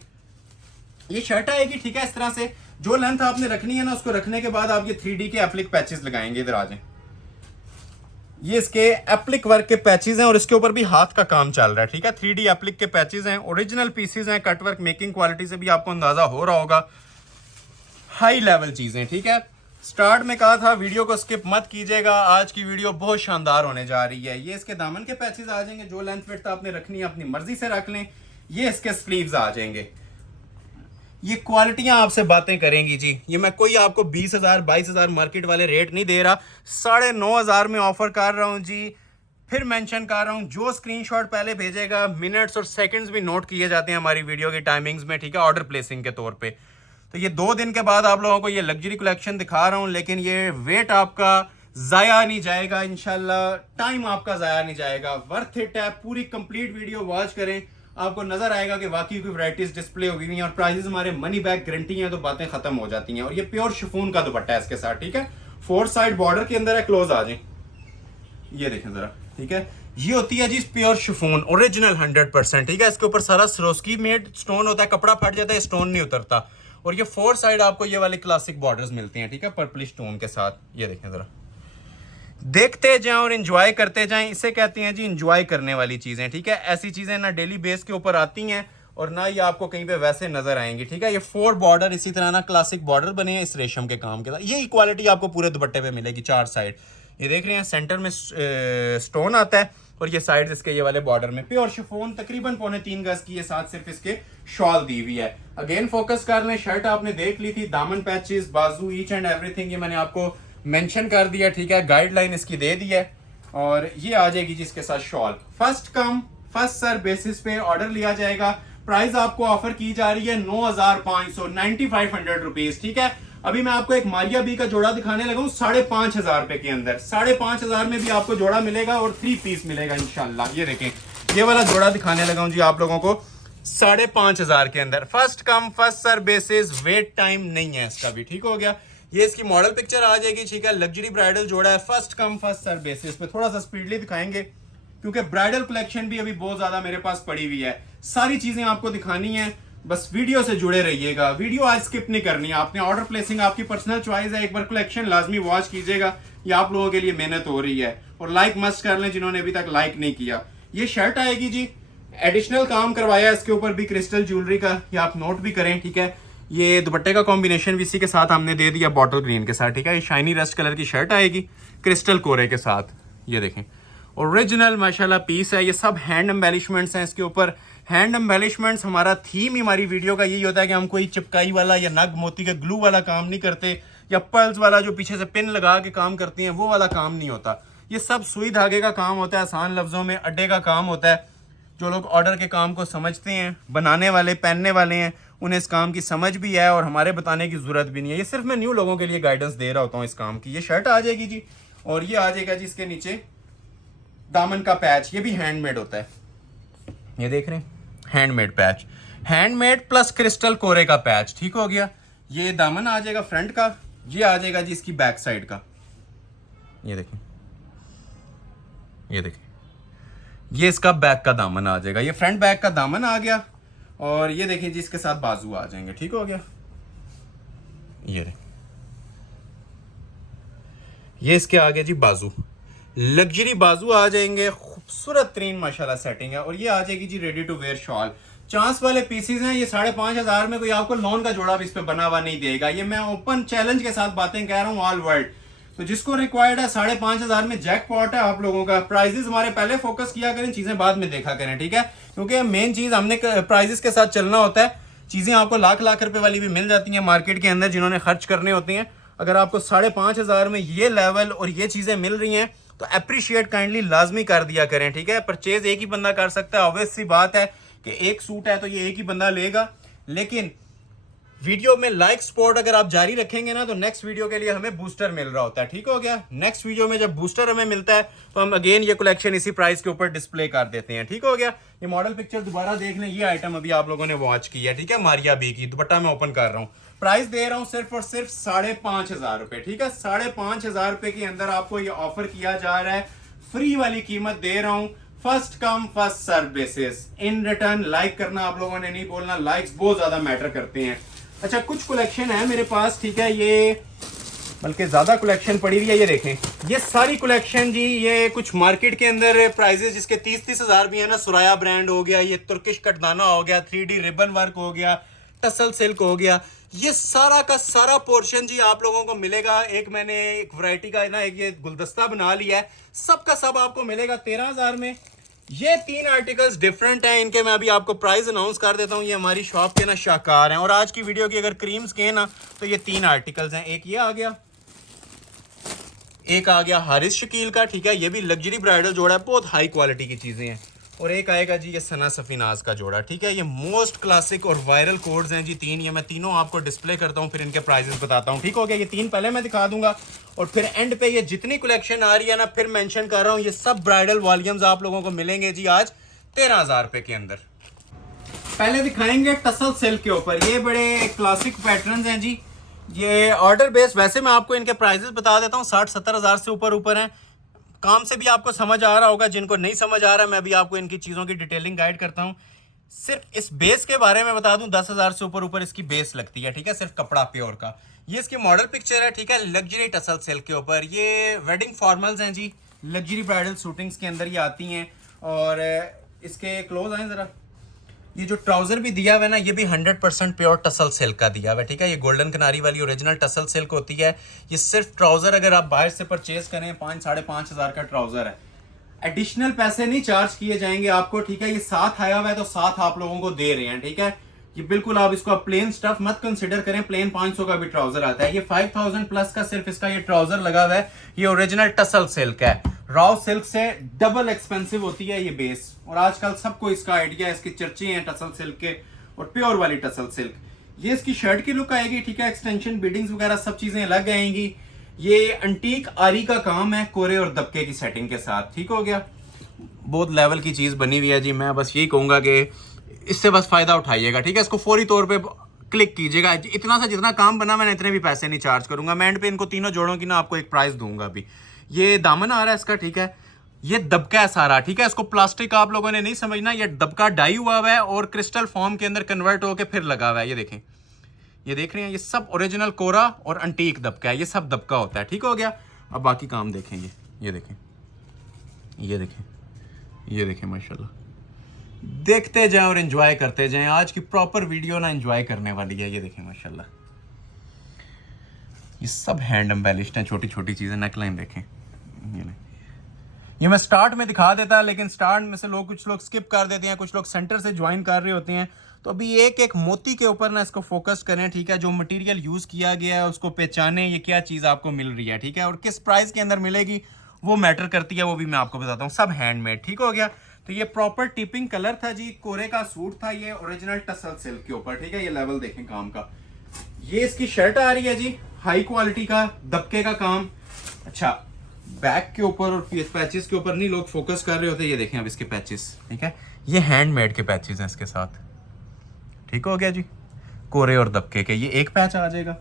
ये शर्ट आएगी, ठीक है, इस तरह से। जो लेंथ आपने रखनी है ना, उसको रखने के बाद आप ये 3D के एप्लिक पैचेस लगाएंगे। इधर आ जाएं, ये इसके एप्लिक वर्क के पैचेस हैं और इसके ऊपर भी हाथ का काम चल रहा है। ठीक है, 3D एप्लिक के पैचेस हैं, ओरिजिनल पीसेस हैं। कटवर्क मेकिंग क्वालिटी से भी आपको अंदाजा हो रहा होगा, हाई लेवल चीजें। ठीक है, स्टार्ट में कहा था वीडियो को स्किप मत कीजिएगा, आज की वीडियो बहुत शानदार होने जा रही है। ये इसके दामन के पैचेस आ जाएंगे, जो लेंथ विड्थ आपने रखनी है अपनी मर्जी से रख लें। ये इसके स्लीव्स आ जाएंगे। ये क्वालिटियां आपसे बातें करेंगी जी। ये मैं कोई आपको 20,000 22,000 मार्केट वाले रेट नहीं दे रहा, 9,500 में ऑफर कर रहा हूं जी। फिर मेंशन कर रहा हूं, जो स्क्रीनशॉट पहले भेजेगा, मिनट्स और सेकंड्स भी नोट किए जाते हैं हमारी वीडियो की टाइमिंग्स में। ठीक है, ऑर्डर प्लेसिंग के तौर पे। तो ये 2 दिन के बाद आप लोगों को ये लग्जरी कलेक्शन दिखा रहा हूं, लेकिन ये वेट आपका जाया नहीं जाएगा इंशाल्लाह, टाइम आपका जाया नहीं जाएगा। वर्थ इट है। पूरी कंप्लीट वीडियो वॉच करें, आपको नजर आएगा कि वाकई की वैरायटीज डिस्प्ले हुई हुई हैं और प्राइसेस हमारे मनी बैक गारंटी हैं, तो बातें खत्म हो जाती हैं। और ये प्योर शिफॉन का दुपट्टा है इसके साथ। ठीक है, 4 साइड बॉर्डर के अंदर है। क्लोज आ जाए, ये देखें जरा। ठीक है, ये होती है जी प्योर शिफॉन ओरिजिनल 100%। ठीक है, इसके ऊपर सारा सरोस्की मेड स्टोन होता है, कपड़ा फट जाता है, स्टोन नहीं उतरता। और ये 4 साइड आपको ये वाले क्लासिक बॉर्डर्स मिलते हैं। ठीक है, पर्पलिश स्टोन के साथ। ये देखें जरा, देखते जाएं और एंजॉय करते जाएं। इसे कहते हैं जी एंजॉय करने वाली चीजें। ठीक है, ऐसी चीजें ना डेली बेस के ऊपर आती हैं और ना ये आपको कहीं पे वैसे नजर आएंगी, ठीक है। ये 4 बॉर्डर इसी तरह ना क्लासिक बॉर्डर बने हैं इस रेशम के काम के साथ। ये इक्वालिटी आपको पूरे दुपट्टे पे मिलेगी 4 साइड। ये देख रहे हैं सेंटर में स्टोन आता है और ये साइड इसके ये वाले बॉर्डर में प्योर शिफॉन तकरीबन 3.25 गज की, ये साथ सिर्फ इसके शॉल दी हुई है। अगेन फोकस कर लें, शर्ट आपने देख ली थी, दामन पैचेस, बाजू, ईच एंड एवरीथिंग ये मैंने आपको मेंशन कर दिया, ठीक है। गाइडलाइन इसकी दे दी है और ये आ जाएगी जिसके साथ shawl. First come first serve basis पे ऑर्डर लिया जाएगा। प्राइस आपको ऑफर की जा रही है 9,500 9500 रुपीज, ठीक है। अभी मैं आपको एक मारिया बी का जोड़ा दिखाने लगा हूँ 5,500 रुपए के अंदर। 5,500 में भी आपको जोड़ा मिलेगा और 3 पीस मिलेगा इंशाल्लाह। ये देखें, ये वाला जोड़ा दिखाने लगा हूँ जी आप लोगों को 5,500 के अंदर। First come first serve basis, wait time नहीं है इसका भी, ठीक हो गया। ये इसकी मॉडल पिक्चर आ जाएगी, ठीक है। लग्जरी ब्राइडल जोड़ा है, first come first serve basis पे। थोड़ा सा स्पीडली दिखाएंगे क्योंकि ब्राइडल कलेक्शन भी अभी बहुत ज्यादा मेरे पास पड़ी हुई है, सारी चीजें आपको दिखानी है। बस वीडियो से जुड़े रहिएगा, वीडियो आज स्किप नहीं करनी है आपने। ऑर्डर प्लेसिंग आपकी पर्सनल चॉइस है, एक बार कलेक्शन लाजमी वॉच कीजिएगा, ये आप लोगों के लिए मेहनत हो रही है। और लाइक मस्ट कर लें जिन्होंने अभी तक लाइक नहीं किया। ये शर्ट आएगी जी, एडिशनल काम करवाया इसके ऊपर भी क्रिस्टल ज्वेलरी का, ये आप नोट भी करें, ठीक है। ये दुपट्टे का कॉम्बिनेशन भी इसी के साथ हमने दे दिया बॉटल ग्रीन के साथ, ठीक है। ये शाइनी रस्ट कलर की शर्ट आएगी क्रिस्टल कोरे के साथ। ये देखें ओरिजिनल माशाल्लाह पीस है। ये सब हैंड एम्बेलिशमेंट्स हैं इसके ऊपर। हैंड एम्बेलिशमेंट्स हमारा थीम ही हमारी वीडियो का यही होता है कि हम कोई चिपकाई वाला या नग मोती का ग्लू वाला काम नहीं करते, या पर्ल्स वाला जो पीछे से पिन लगा के काम करती हैं वो वाला काम नहीं होता। ये सब सुई धागे का काम होता है, आसान लफ्जों में अड्डे का काम होता है। जो लोग ऑर्डर के काम को समझते हैं, बनाने वाले पहनने वाले हैं, उन्हें इस काम की समझ भी है और हमारे बताने की जरूरत भी नहीं है। ये सिर्फ मैं न्यू लोगों के लिए गाइडेंस दे रहा होता हूँ इस काम की। ये शर्ट आ जाएगी जी और ये आ जाएगा जी इसके नीचे दामन का पैच, ये भी हैंडमेड होता है। ये देख रहे हैं handmade patch, handmade plus crystal कोरे का पैच, ठीक हो गया। ये दामन आ जाएगा फ्रंट का, ये आ जाएगा जी इसकी बैक साइड का। ये देखें, ये देखें, ये इसका बैक का दामन आ जाएगा। ये फ्रंट बैक का दामन आ गया और ये देखें जी इसके साथ बाजू आ जाएंगे, ठीक हो गया। ये इसके आगे जी बाजू, लग्जरी बाजू आ जाएंगे, खूबसूरत तरीन माशाल्लाह सेटिंग है। और ये आ जाएगी जी ready to wear shawl. Chance वाले पीसेस हैं, ये 5,500 में कोई आपको लोन का जोड़ा भी इस पे बना हुआ नहीं देगा। ये मैं ओपन चैलेंज के साथ बातें कह रहा हूँ ऑल वर्ल्ड। तो जिसको रिक्वायर्ड है 5,500 में जैकपॉट है आप लोगों का। प्राइजेस हमारे पहले फोकस किया करें, चीजें बाद में देखा करें, ठीक है। क्योंकि मेन चीज हमने प्राइजेस के साथ चलना होता है। चीजें आपको लाख लाख रुपए वाली भी मिल जाती हैं मार्केट के अंदर जिन्होंने खर्च करने होते हैं। अगर आपको 5,500 में ये लेवल और ये चीजें मिल रही हैं तो अप्रिशिएट काइंडली लाजमी कर दिया करें, ठीक है। परचेज एक ही बंदा कर सकता है, ऑब्वियस सी बात है कि एक सूट है तो ये एक ही बंदा लेगा। लेकिन वीडियो में लाइक सपोर्ट अगर आप जारी रखेंगे ना तो नेक्स्ट वीडियो के लिए हमें बूस्टर मिल रहा होता है, ठीक हो गया। नेक्स्ट वीडियो में जब बूस्टर हमें मिलता है तो हम अगेन ये कलेक्शन इसी प्राइस के ऊपर डिस्प्ले कर देते हैं, ठीक हो गया। ये मॉडल पिक्चर दोबारा देख लें, ये आइटम अभी आप लोगों ने वॉच की है, ठीक है। मारिया बी की दुपट्टा मैं ओपन कर रहा हूँ, प्राइस दे रहा हूँ सिर्फ और सिर्फ 5,500 रुपए, ठीक है। 5,500 रुपए के अंदर आपको ये ऑफर किया जा रहा है, फ्री वाली कीमत दे रहा हूँ, first come first serve basis. In return like करना आप लोगों ने नहीं बोलना, लाइक्स बहुत ज्यादा मैटर करते हैं। अच्छा कुछ कलेक्शन है मेरे पास, ठीक है, ये बल्कि ज्यादा कलेक्शन पड़ी हुई है। ये देखें ये सारी कलेक्शन जी, ये कुछ मार्केट के अंदर प्राइजेस जिसके 30-30 हजार भी है ना। सुराया ब्रांड हो गया, ये तुर्किश कटदाना हो गया, 3D रिबन वर्क हो गया, टसल सिल्क हो गया, ये सारा का सारा पोर्शन जी आप लोगों को मिलेगा। एक मैंने एक वैरायटी का ना एक ये गुलदस्ता बना लिया है, सब का सब आपको मिलेगा 13,000 में। ये 3 आर्टिकल्स डिफरेंट हैं, इनके मैं अभी आपको प्राइस अनाउंस कर देता हूँ। ये हमारी शॉप के ना शाहकार हैं और आज की वीडियो की अगर क्रीम्स के ना तो ये 3 आर्टिकल्स हैं। एक ये आ गया, एक आ गया हारिस शकील का, ठीक है, ये भी लग्जरी ब्राइडल जोड़ा है, बहुत हाई क्वालिटी की चीजें हैं। और एक आएगा जी ये सना सफीनाज का जोड़ा, ठीक है। ये मोस्ट क्लासिक और वायरल कोड्स हैं जी 3, ये मैं तीनों आपको डिस्प्ले करता हूँ, फिर इनके प्राइजेस बताता हूँ, ठीक हो गया। ये 3 पहले मैं दिखा दूंगा और फिर एंड पे ये जितनी कलेक्शन आ रही है ना फिर मेंशन कर रहा हूँ। ये सब ब्राइडल वॉल्यूम्स आप लोगों को मिलेंगे जी आज 13,000 रुपए के अंदर। पहले दिखाएंगे टसल सिल्क के ऊपर, ये बड़े क्लासिक पैटर्न्स हैं जी। ये ऑर्डर बेस्ड, वैसे मैं आपको इनके प्राइजेस बता देता हूँ, 60-70 हज़ार से ऊपर हैं। काम से भी आपको समझ आ रहा होगा, जिनको नहीं समझ आ रहा मैं भी आपको इनकी चीज़ों की डिटेलिंग गाइड करता हूँ। सिर्फ इस बेस के बारे में बता दूं, 10,000 से ऊपर इसकी बेस लगती है, ठीक है, सिर्फ कपड़ा प्योर का। ये इसकी मॉडल पिक्चर है, ठीक है, लग्जरी टसल सिल्क के ऊपर। ये वेडिंग फॉर्मल्स हैं जी, लग्जरी ब्राइडल शूटिंग्स के अंदर ये आती हैं। और इसके क्लोज आए ज़रा, ये जो ट्राउजर भी दिया हुआ है ना, ये भी 100% प्योर टसल सिल्क का दिया हुआ है, ठीक है। ये गोल्डन किनारी वाली ओरिजिनल टसल सिल्क होती है। ये सिर्फ ट्राउजर अगर आप बाहर से परचेज करें 5-5.5 हज़ार का ट्राउजर है, एडिशनल पैसे नहीं चार्ज किए जाएंगे आपको, ठीक है। ये साथ आया हुआ है तो साथ आप लोगों को दे रहे हैं, ठीक है। ये बिल्कुल आप इसको प्लेन स्टफ मत कंसिडर करें, प्लेन 500 का भी ट्राउजर आता है। ये 5000 प्लस का सिर्फ इसका ये ट्राउजर लगा हुआ है। ये ओरिजिनल टसल सिल्क है, रॉ सिल्क से डबल एक्सपेंसिव होती है ये बेस, और आजकल सबको इसका आइडिया है, इसके चर्चे हैं टसल सिल्क के, और प्योर वाली टसल सिल्क। ये इसकी शर्ट की लुक आएगी, ठीक है। एक्सटेंशन बीडिंग्स वगैरह सब चीजें लग आएंगी। ये अंटीक आरी का काम है कोरे और दबके की सेटिंग के साथ, ठीक हो गया। बहुत लेवल की चीज बनी हुई है जी। मैं बस यही कहूंगा कि इससे बस फायदा उठाइएगा, ठीक है। इसको फौरी तौर पे क्लिक कीजिएगा। इतना सा जितना काम बना मैंने इतने भी पैसे नहीं चार्ज करूंगा। मैं एंड पे इनको तीनों जोड़ों की ना आपको एक प्राइस दूंगा अभी। ये दामन आ रहा है इसका, ठीक है। ये दबका है सारा, ठीक है। इसको प्लास्टिक आप लोगों ने नहीं समझना, ये दबका डाई हुआ है और क्रिस्टल फॉर्म के अंदर कन्वर्ट होकर फिर लगा हुआ है। ये देखें, ये देख रहे हैं, ये सब ओरिजिनल कोरा और अंटीक दबका है। ये सब दबका होता है, ठीक हो गया। अब बाकी काम देखेंगे। ये देखें, ये देखें, ये देखें, माशाल्लाह। देखते जाएं और एंजॉय करते जाएं। आज की प्रॉपर वीडियो ना एंजॉय करने वाली है। ये देखें माशाल्लाह, ये सब हैंड एम्बेलिश्ड हैं, छोटी छोटी चीज़ें। नेकलाइन देखें, ये मैं स्टार्ट में दिखा देता, लेकिन स्टार्ट में से कुछ लोग स्किप कर देते हैं, कुछ लोग सेंटर से ज्वाइन कर रहे होते हैं। तो अभी एक एक मोती के ऊपर ना इसको फोकस करें, ठीक है। जो मटेरियल यूज़ किया गया है उसको पहचानें, ये क्या चीज़ आपको मिल रही है, ठीक है। और किस प्राइस के अंदर मिलेगी वो मैटर करती है, वो भी मैं आपको बताता हूँ। सब हैंडमेड, ठीक हो गया। तो ये प्रॉपर टिपिंग कलर था जी, कोरे का सूट था ये ओरिजिनल टसल सिल्क के ऊपर, ठीक है। ये लेवल देखें काम का। ये इसकी शर्ट आ रही है जी, हाई क्वालिटी का दबके का काम। अच्छा, बैक के ऊपर और पैचेस के ऊपर नहीं लोग फोकस कर रहे होते। ये देखें अब इसके पैचेस, ठीक है। ये हैंडमेड के पैचेस हैं इसके साथ, ठीक हो गया जी। कोरे और दबके के ये एक पैच आ जाएगा।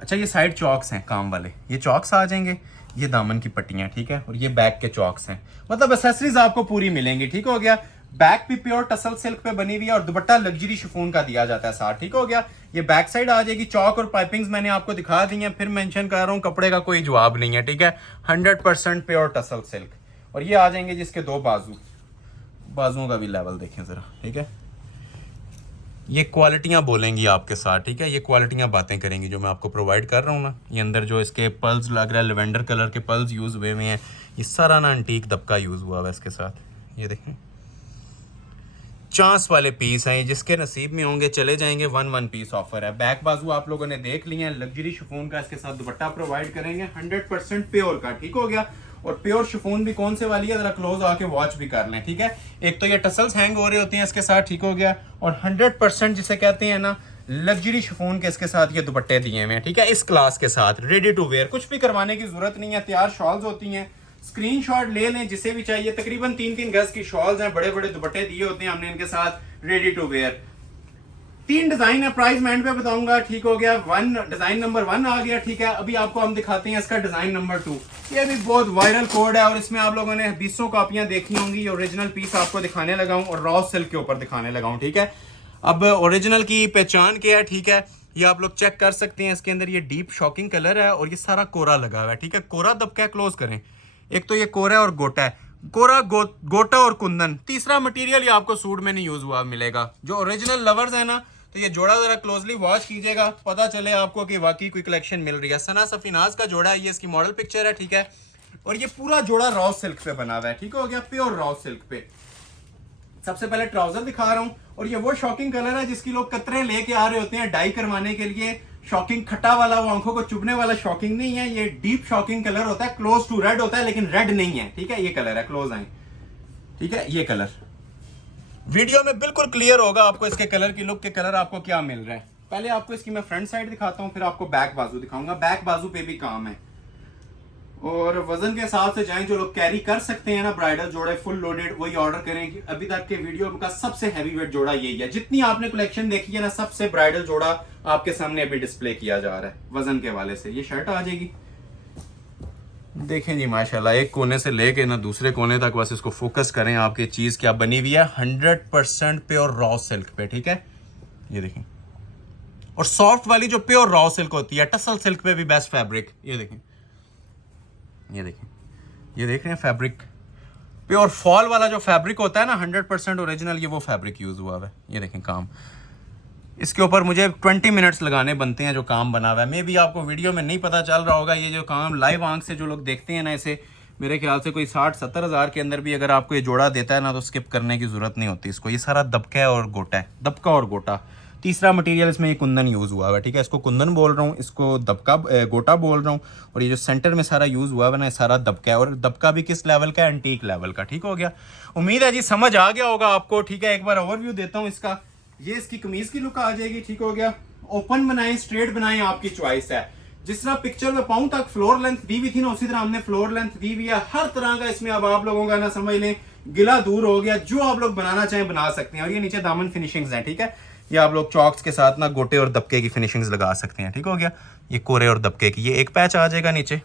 अच्छा, ये साइड चॉक्स हैं काम वाले, ये चॉक्स आ जाएंगे। ये दामन की पट्टियां, ठीक है। और ये बैक के चॉक्स हैं, मतलब एसेसरीज आपको पूरी मिलेंगी, ठीक हो गया। बैक भी प्योर टसल सिल्क पे बनी हुई है और दुपट्टा लग्जरी शिफॉन का दिया जाता है साथ, ठीक हो गया। ये बैक साइड आ जाएगी। चौक और पाइपिंग्स मैंने आपको दिखा दी हैं, फिर मेंशन कर रहा हूँ, कपड़े का कोई जवाब नहीं है, ठीक है। 100% प्योर टसल सिल्क। और ये आ जाएंगे जिसके दो बाजुओं का भी लेवल देखें जरा, ठीक है। ये क्वालिटियाँ बोलेंगी आपके साथ, ठीक है। ये क्वालिटियाँ बातें करेंगी जो मैं आपको प्रोवाइड कर रहा हूँ ना। ये अंदर जो इसके पल्स लग रहा है, लेवेंडर कलर के पल्स यूज़ हुए हुए हैं। ये सारा ना अंटीक दबका यूज़ हुआ है इसके साथ। ये देखें, चांस वाले पीस हैं, जिसके नसीब में होंगे चले जाएंगे। 1 पीस ऑफर है। बैक बाजू आप लोगों ने देख लिए हैं, लग्जरी शिफॉन का इसके साथ दुपट्टा प्रोवाइड करेंगे 100% प्योर का, ठीक हो गया। और प्योर शिफॉन भी कौन से वाली है जरा क्लोज आके वॉच भी कर लें, ठीक है। एक तो ये टसल्स हैंग हो रहे होते हैं इसके साथ, ठीक हो गया। और 100% जिसे कहते हैं ना लग्जरी शिफॉन के इसके साथ ये दुपट्टे दिए हुए हैं, ठीक है। इस क्लास के साथ रेडी टू वेयर, कुछ भी करवाने की जरूरत नहीं है। तैयार शॉल्स होती हैं, स्क्रीनशॉट ले लें जिसे भी चाहिए। तकरीबन 3-3 गज की शॉल्स हैं, बड़े बड़े दुपट्टे दिए होते हैं हमने इनके साथ, रेडी टू वेयर। 3 डिजाइन है, प्राइस मैं एंड पे बताऊंगा, ठीक हो गया। डिजाइन नंबर 1 आ गया, ठीक है। अभी आपको हम दिखाते हैं इसका डिजाइन नंबर 2। ये भी बहुत वायरल कोड है और इसमें आप लोगों ने 20 कॉपियां देखी होंगी। ओरिजिनल पीस आपको दिखाने लगा हूं और रॉ सिल्क के ऊपर दिखाने लगा हूं, ठीक है। अब ओरिजिनल की पहचान क्या है, ठीक है। ये आप लोग चेक कर सकते हैं, इसके अंदर ये डीप शॉकिंग कलर है और ये सारा कोरा लगा हुआ है, ठीक है। कोरा दबका है, क्लोज करें। एक तो ये कोरा है और गोटा है, कोरा गोटा और कुंदन। तीसरा मटेरियल ये आपको सूट में नहीं यूज हुआ मिलेगा। जो ओरिजिनल लवर्स है ना, तो ये जोड़ा जरा क्लोजली वॉच कीजिएगा, पता चले आपको कि वाकई कोई कलेक्शन मिल रही है। सना सफीनाज का जोड़ा है, ये इसकी मॉडल पिक्चर है, ठीक है। और ये पूरा जोड़ा रॉ सिल्क पे बना हुआ है, ठीक हो गया, प्योर रॉ सिल्क पे। सबसे पहले ट्राउजर दिखा रहा हूं, और ये वो शॉकिंग कलर है जिसकी लोग कतरे लेके आ रहे होते हैं डाई करवाने के लिए। शॉकिंग खट्टा वाला, वो आंखों को चुभने वाला शॉकिंग नहीं है, ये डीप शॉकिंग कलर होता है, क्लोज टू रेड होता है, लेकिन रेड नहीं है, ठीक है। ये कलर है, क्लोज आए, ठीक है। ये कलर वीडियो में बिल्कुल क्लियर होगा आपको इसके कलर की लुक के कलर आपको क्या मिल रहा है। पहले आपको इसकी मैं फ्रंट साइड दिखाता हूं, फिर आपको बैक बाजू दिखाऊंगा। बैक बाजू पे भी काम है और वजन के हिसाब से जाएं, जो लोग कैरी कर सकते हैं ना ब्राइडल जोड़े फुल लोडेड, वही ऑर्डर करें। कि अभी तक के वीडियो का सबसे हैवी वेट जोड़ा यही है। जितनी आपने कलेक्शन देखी है ना, सबसे ब्राइडल जोड़ा आपके सामने अभी डिस्प्ले किया जा रहा है वजन के वाले से। ये शर्ट आ जाएगी, देखें जी माशाल्लाह, एक कोने से लेके ना दूसरे कोने तक बस इसको फोकस करें। आपकी चीज क्या बनी हुई है, 100% प्योर रॉ सिल्क पे, ठीक है। ये देखें, और सॉफ्ट वाली जो प्योर रॉ सिल्क होती है, टसल सिल्क पे भी बेस्ट फैब्रिक। ये देखें, ये देखें, ये देख रहे हैं फैब्रिक, प्योर फॉल वाला जो फैब्रिक होता है ना 100% ओरिजिनल, ये वो फैब्रिक यूज़ हुआ है। ये देखें काम, इसके ऊपर मुझे 20 मिनट्स लगाने बनते हैं जो काम बना हुआ है। मे भी आपको वीडियो में नहीं पता चल रहा होगा, ये जो काम लाइव आंख से जो लोग देखते हैं ना, इसे मेरे ख्याल से कोई 60-70 हज़ार के अंदर भी अगर आपको ये जोड़ा देता है ना तो स्किप करने की ज़रूरत नहीं होती इसको। ये सारा दबका है और गोटा है, दबका और गोटा। तीसरा मटेरियल इसमें ये कुंदन यूज़ हुआ है, ठीक है। इसको कुंदन बोल रहा हूँ, इसको दबका गोटा बोल रहा हूँ, और ये जो सेंटर में सारा यूज़ हुआ है ना, सारा दबका है। और दबका भी किस लेवल का है? एंटीक लेवल का। ठीक हो गया, उम्मीद है जी समझ आ गया होगा आपको, ठीक है। एक बार ओवरव्यू देता हूँ इसका। ये इसकी कमीज की लुक आ जाएगी, ठीक हो गया। ओपन बनाएं, स्ट्रेट बनाएं, आपकी चॉइस है। जिस तरह पिक्चर में पाउं तक फ्लोर लेंथ दी हुई थी ना, उसी तरह हमने फ्लोर लेंथ दी हुई है। हर तरह का इसमें अब आप लोगों का ना समझ लें गिला दूर हो गया, जो आप लोग बनाना चाहें बना सकते हैं। और ये नीचे दामन फिनिशिंग्स हैं, ठीक है। ये आप लोग चॉक्स के साथ ना गोटे और दबके की फिनिशिंग्स लगा सकते हैं, ठीक हो गया। ये कोरे और दबके की, ये एक पैच आ जाएगा नीचे।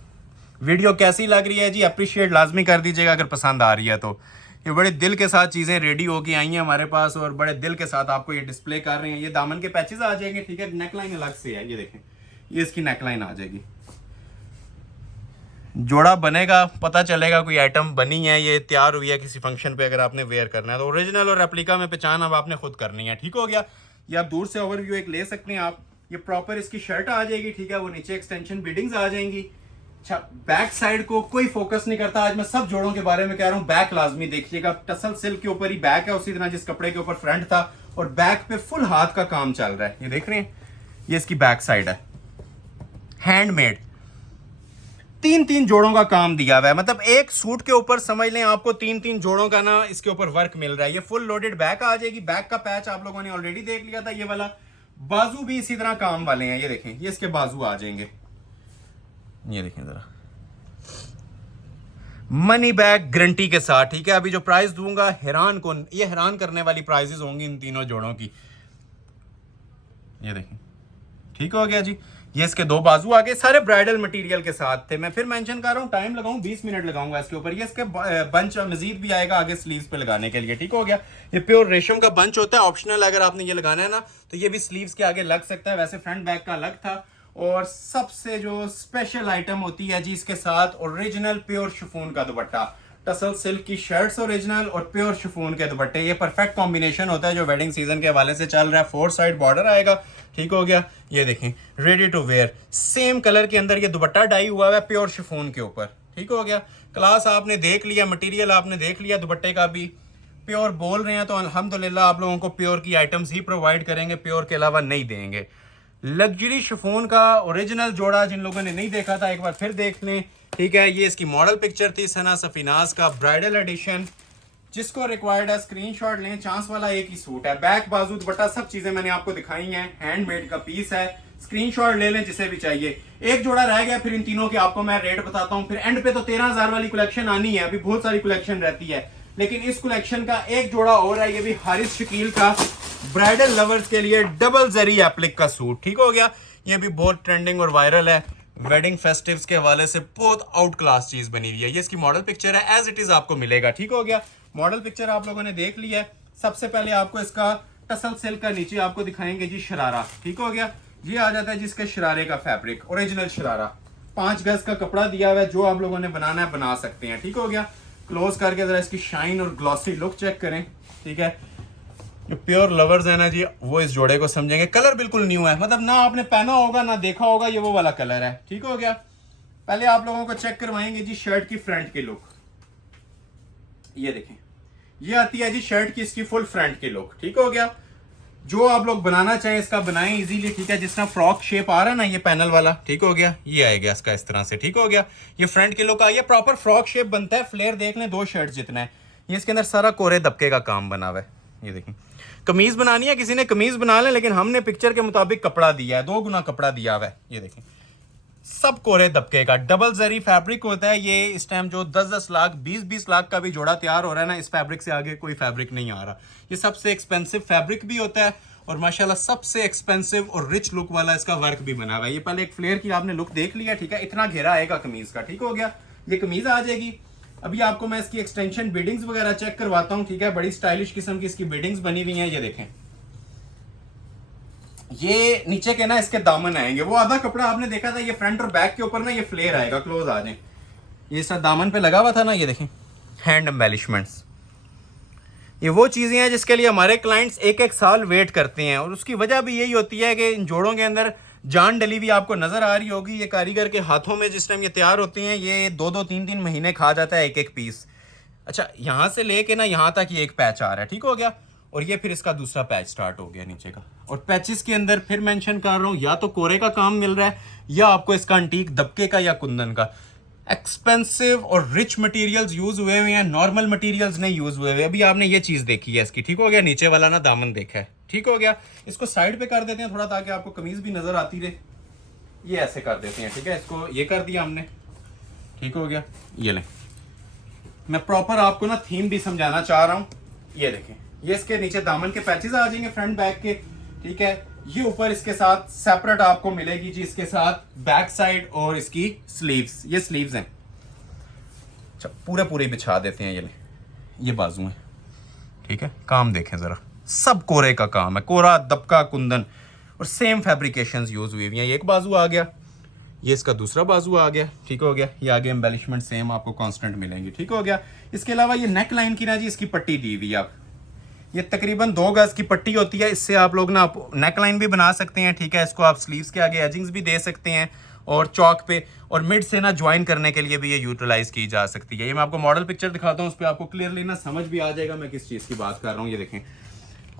वीडियो कैसी लग रही है जी? अप्रिशिएट लाजमी कर दीजिएगा अगर पसंद आ रही है तो। ये बड़े दिल के साथ चीज़ें रेडी होके आई हैं हमारे पास, और बड़े दिल के साथ आपको ये डिस्प्ले कर रहे हैं। ये दामन के पैचेस आ जाएंगे, ठीक है। नेकलाइन अलग से है, ये देखें, ये इसकी नेकलाइन आ जाएगी। जोड़ा बनेगा, पता चलेगा कोई आइटम बनी है, ये तैयार हुई है किसी फंक्शन पे, अगर आपने वेयर करना है तो। ओरिजिनल और रेप्लिका में पहचान अब आपने खुद करनी है, ठीक हो गया। ये आप दूर से ओवरव्यू एक ले सकते हैं आप। ये प्रॉपर इसकी शर्ट आ जाएगी, ठीक है। वो नीचे एक्सटेंशन बीडिंग्स आ जाएंगी। अच्छा, बैक साइड को कोई फोकस नहीं करता, आज मैं सब जोड़ों के बारे में कह रहा हूँ। बैक लाजमी देखिएगा, टसल सिल्क के ऊपर ही बैक है, उसी तरह जिस कपड़े के ऊपर फ्रंट था, और बैक पे फुल हाथ का काम चल रहा है। ये देख रहे हैं, ये इसकी बैक साइड है, हैंडमेड। 3-3 जोड़ों का काम दिया हुआ है, मतलब एक सूट के ऊपर समझ लें आपको 3-3 जोड़ों का ना इसके ऊपर वर्क मिल रहा है। ये फुल लोडेड बैक आ जाएगी। बैक का पैच आप लोगों ने ऑलरेडी देख लिया था, ये वाला। बाजू भी इसी तरह काम वाले हैं, ये देखें, ये इसके बाजू आ जाएंगे। ये देखें जरा, मनी बैग गारंटी के साथ, ठीक है। अभी जो प्राइस दूंगा ये हैरान करने वाली प्राइसेस होंगी इन तीनों जोड़ों की। ये देखें, ठीक हो गया जी। ये इसके 2 बाजू आगे, सारे ब्राइडल मटेरियल के साथ थे। मैं फिर मेंशन कर रहा हूँ, टाइम लगाऊं 20 मिनट लगाऊंगा इसके ऊपर। ये इसके बंच मजीद भी आएगा आगे स्लीव्स पे लगाने के लिए, ठीक हो गया। ये प्योर रेशम का बंच होता है, ऑप्शनल। अगर आपने ये लगाना है ना तो ये भी स्लीव्स के आगे लग सकता है, वैसे फ्रंट बैक का अलग था। और सबसे जो स्पेशल आइटम होती है जी इसके साथ, ओरिजिनल प्योर शिफॉन का दुपट्टा। टसल सिल्क की शर्ट्स ओरिजिनल और प्योर शिफॉन के दुपट्टे, ये परफेक्ट कॉम्बिनेशन होता है जो वेडिंग सीजन के हवाले से चल रहा है। 4 साइड बॉर्डर आएगा, ठीक हो गया। ये देखें, ready to wear, same colour के अंदर ये दुपट्टा डाई हुआ है प्योर शिफॉन के ऊपर, ठीक हो गया। क्लास आपने देख लिया, मटेरियल आपने देख लिया, दुपट्टे का भी प्योर बोल रहे हैं तो अल्हम्दुलिल्लाह आप लोगों को प्योर की आइटम्स ही प्रोवाइड करेंगे, प्योर के अलावा नहीं देंगे। लग्जरी शिफॉन का ओरिजिनल जोड़ा जिन लोगों ने नहीं देखा था एक बार फिर देख लें, ठीक है। ये इसकी मॉडल पिक्चर थी सना सफीनाज का ब्राइडल एडिशन। जिसको रिक्वायर्ड है स्क्रीनशॉट लें, चांस वाला एक ही सूट है। बैक बाजू दुपट्टा सब चीजें मैंने आपको दिखाई हैं, हैंडमेड का पीस है। स्क्रीनशॉट ले लें जिसे भी चाहिए। एक जोड़ा रह गया, फिर इन तीनों के आपको मैं रेट बताता हूं। फिर एंड पे तो 13,000 वाली कलेक्शन आनी है, अभी बहुत सारी कलेक्शन रहती है, लेकिन इस कलेक्शन का एक जोड़ा और है। ये भी हारिस शकील का ब्राइडल लवर्स के लिए डबल जरी एप्लिक का सूट, ठीक हो गया। ये भी बहुत ट्रेंडिंग और वायरल है, वेडिंग फेस्टिव्स के हवाले से बहुत आउट क्लास चीज बनी हुई है। ये इसकी मॉडल पिक्चर है, एज इट इज आपको मिलेगा, ठीक हो गया। मॉडल पिक्चर आप लोगों ने देख लिया है। सबसे पहले आपको इसका टसल सिल्क का नीचे आपको दिखाएंगे जी शरारा, ठीक हो गया। ये आ जाता है जिसके शरारे का फैब्रिक, ओरिजिनल शरारा। 5 गज का कपड़ा दिया हुआ है, जो आप लोगों ने बनाना है बना सकते हैं, ठीक हो गया। क्लोज करके जरा इसकी शाइन और ग्लॉसी लुक चेक करें, ठीक है। जो प्योर लवर्स है ना जी, वो इस जोड़े को समझेंगे। कलर बिल्कुल न्यू है, मतलब ना आपने पहना होगा ना देखा होगा, ये वो वाला कलर है, ठीक हो गया। पहले आप लोगों को चेक करवाएंगे जी शर्ट की फ्रंट की लुक। ये देखें, ये आती है जी शर्ट की इसकी फुल फ्रंट की लुक, ठीक हो गया। जो आप लोग बनाना चाहें इसका बनाएं इजीली, ठीक है। जिस तरह फ्रॉक शेप आ रहा है ना ये पैनल वाला, ठीक हो गया, ये आएगा इसका इस तरह से, ठीक हो गया। ये फ्रंट की लुक आई है, प्रॉपर फ्रॉक शेप बनता है। फ्लेयर देख लें, 2 शर्ट जितना है। ये इसके अंदर सारा कोरे दबके का काम बना हुआ है। ये देखें, कमीज बनानी है किसी ने कमीज बना लें, लेकिन हमने पिक्चर के मुताबिक कपड़ा दिया है, 2 गुना कपड़ा दिया हुआ है। ये देखें, सब कोरे दबके का डबल जरी फैब्रिक होता है। ये इस टाइम जो 10-10 लाख 20-20 लाख का भी जोड़ा तैयार हो रहा है ना, इस फैब्रिक से आगे कोई फैब्रिक नहीं आ रहा। ये सबसे एक्सपेंसिव फैब्रिक भी होता है, और माशाल्लाह सबसे एक्सपेंसिव और रिच लुक वाला इसका वर्क भी बना हुआ है। ये पहले एक फ्लेयर की आपने लुक देख लिया, ठीक है। इतना घेरा आएगा कमीज का, ठीक हो गया। ये कमीज आ जाएगी। अभी आपको मैं इसकी एक्सटेंशन बीडिंग्स वगैरह चेक करवाता हूँ, ठीक है। बड़ी स्टाइलिश किस्म की इसकी बीडिंग्स बनी हुई हैं। ये देखें, ये नीचे के ना इसके दामन आएंगे। वो आधा कपड़ा आपने देखा था, ये फ्रंट और बैक के ऊपर ना ये फ्लेयर आएगा। क्लोज आ जाए, ये सब दामन पे लगा हुआ था ना, ये देखें हैंड एम्बेलिशमेंट्स। ये वो चीज़ें हैं जिसके लिए हमारे क्लाइंट्स एक एक साल वेट करते हैं, और उसकी वजह भी यही होती है कि इन जोड़ों के अंदर जान डली हुई आपको नज़र आ रही होगी। ये कारीगर के हाथों में जिस टाइम ये तैयार होते हैं, ये 2-2 3-3 महीने खा जाता है एक एक पीस। अच्छा, यहाँ से लेके ना यहाँ तक ये एक पैच आ रहा है, ठीक हो गया, और ये फिर इसका दूसरा पैच स्टार्ट हो गया नीचे का। और पैचेस के अंदर फिर मेंशन कर रहा हूँ, या तो कोरे का काम मिल रहा है या आपको इसका अंटीक दबके का या कुंदन का। एक्सपेंसिव और रिच मटेरियल्स यूज हुए हुए हैं, नॉर्मल मटेरियल्स नहीं यूज हुए हुए। अभी आपने ये चीज़ देखी है इसकी, ठीक हो गया, नीचे वाला ना दामन देखा है, ठीक हो गया। इसको साइड पे कर देते हैं थोड़ा, ताकि आपको कमीज भी नजर आती रहे। ये ऐसे कर देते हैं, ठीक है, इसको ये कर दिया हमने, ठीक हो गया। ये लें, मैं प्रॉपर आपको ना थीम भी समझाना चाह रहा हूँ। ये देखें, ये इसके नीचे दामन के पैचेस आ जाएंगे फ्रंट बैक के, ठीक है। ये ऊपर इसके साथ सेपरेट आपको मिलेगी जी, इसके साथ बैक साइड और इसकी स्लीव्स, ये स्लीव्स हैं। अच्छा, पूरे पूरे बिछा देते हैं। ये बाजू हैं, ठीक है। काम देखें जरा, सब कोरे का काम है, कोरा दबका कुंदन, और सेम फैब्रिकेशंस यूज हुई हुई हैं। ये एक बाजू आ गया, ये इसका दूसरा बाजू आ गया, ठीक हो गया। ये आगे एम्बेलिशमेंट सेम आपको कांस्टेंट मिलेंगे, ठीक हो गया। इसके अलावा ये नेक लाइन की ना जी इसकी पट्टी दी हुई है। आप ये तकरीबन 2 गज की पट्टी होती है, इससे आप लोग ना नेक लाइन भी बना सकते हैं, ठीक है। इसको आप स्लीव्स के आगे एजिंग्स भी दे सकते हैं, और चौक पे और मिड से ना ज्वाइन करने के लिए भी ये यूटिलाइज की जा सकती है। ये मैं आपको मॉडल पिक्चर दिखाता हूँ, उस पर आपको क्लियरली ना समझ भी आ जाएगा मैं किस चीज़ की बात कर रहा हूँ। ये देखें,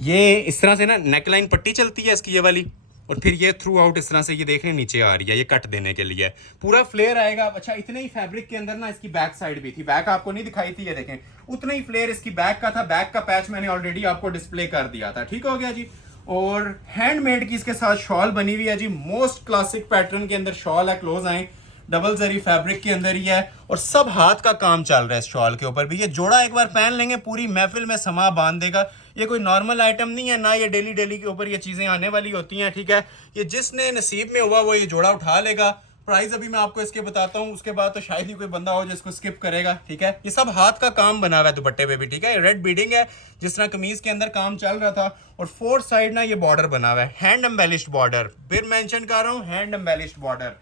ये इस तरह से ना नेक लाइन पट्टी चलती है इसकी, ये वाली, और फिर ये थ्रू आउट इस तरह से ये देख रहे हैं नीचे आ रही है, ये कट देने के लिए पूरा फ्लेयर आएगा। अच्छा, इतने ही फैब्रिक के अंदर ना इसकी बैक साइड भी थी, बैक आपको नहीं दिखाई थी, ये देखें, उतना ही फ्लेयर इसकी बैक का था। बैक का पैच मैंने ऑलरेडी आपको डिस्प्ले कर दिया था, ठीक हो गया जी। और हैंडमेड की इसके साथ शॉल बनी हुई है जी, मोस्ट क्लासिक पैटर्न के अंदर शॉल है, क्लोज आए, डबल जरी फैब्रिक के अंदर ही है, और सब हाथ का काम चल रहा है इस शॉल के ऊपर भी। ये जोड़ा एक बार पहन लेंगे पूरी महफिल में समा बांध देगा। ये कोई नॉर्मल आइटम नहीं है ना, ये डेली डेली के ऊपर ये चीज़ें आने वाली होती हैं, ठीक है। ये जिसने नसीब में हुआ वो ये जोड़ा उठा लेगा। प्राइस अभी मैं आपको इसके बताता हूँ, उसके बाद तो शायद ही कोई बंदा हो जिसको स्किप करेगा, ठीक है। ये सब हाथ का काम बना हुआ है दुपट्टे पे भी, ठीक है। रेड बीडिंग है, जिस तरह कमीज के अंदर काम चल रहा था, और 4 साइड ना ये बॉर्डर बना हुआ है, हैंड एम्बेलिश्ड बॉर्डर, फिर मेंशन कर रहा हूँ, हैंड एम्बेलिश्ड बॉर्डर।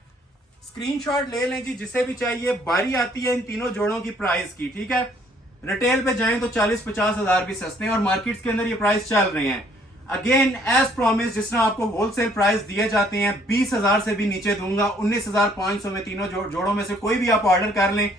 स्क्रीनशॉट ले लें जी, जिसे भी चाहिए। बारी आती है इन तीनों जोड़ों की प्राइस की, ठीक है। रिटेल पे जाएं तो 40-50 हजार भी सस्ते हैं, और मार्केट्स के अंदर ये प्राइस चल रहे हैं। अगेन एज प्रॉमिस, जिस तरह आपको होलसेल प्राइस दिए जाते हैं, 20,000 से भी नीचे दूंगा। 19,500 में तीनों जोड़ों में से कोई भी आप ऑर्डर कर लें।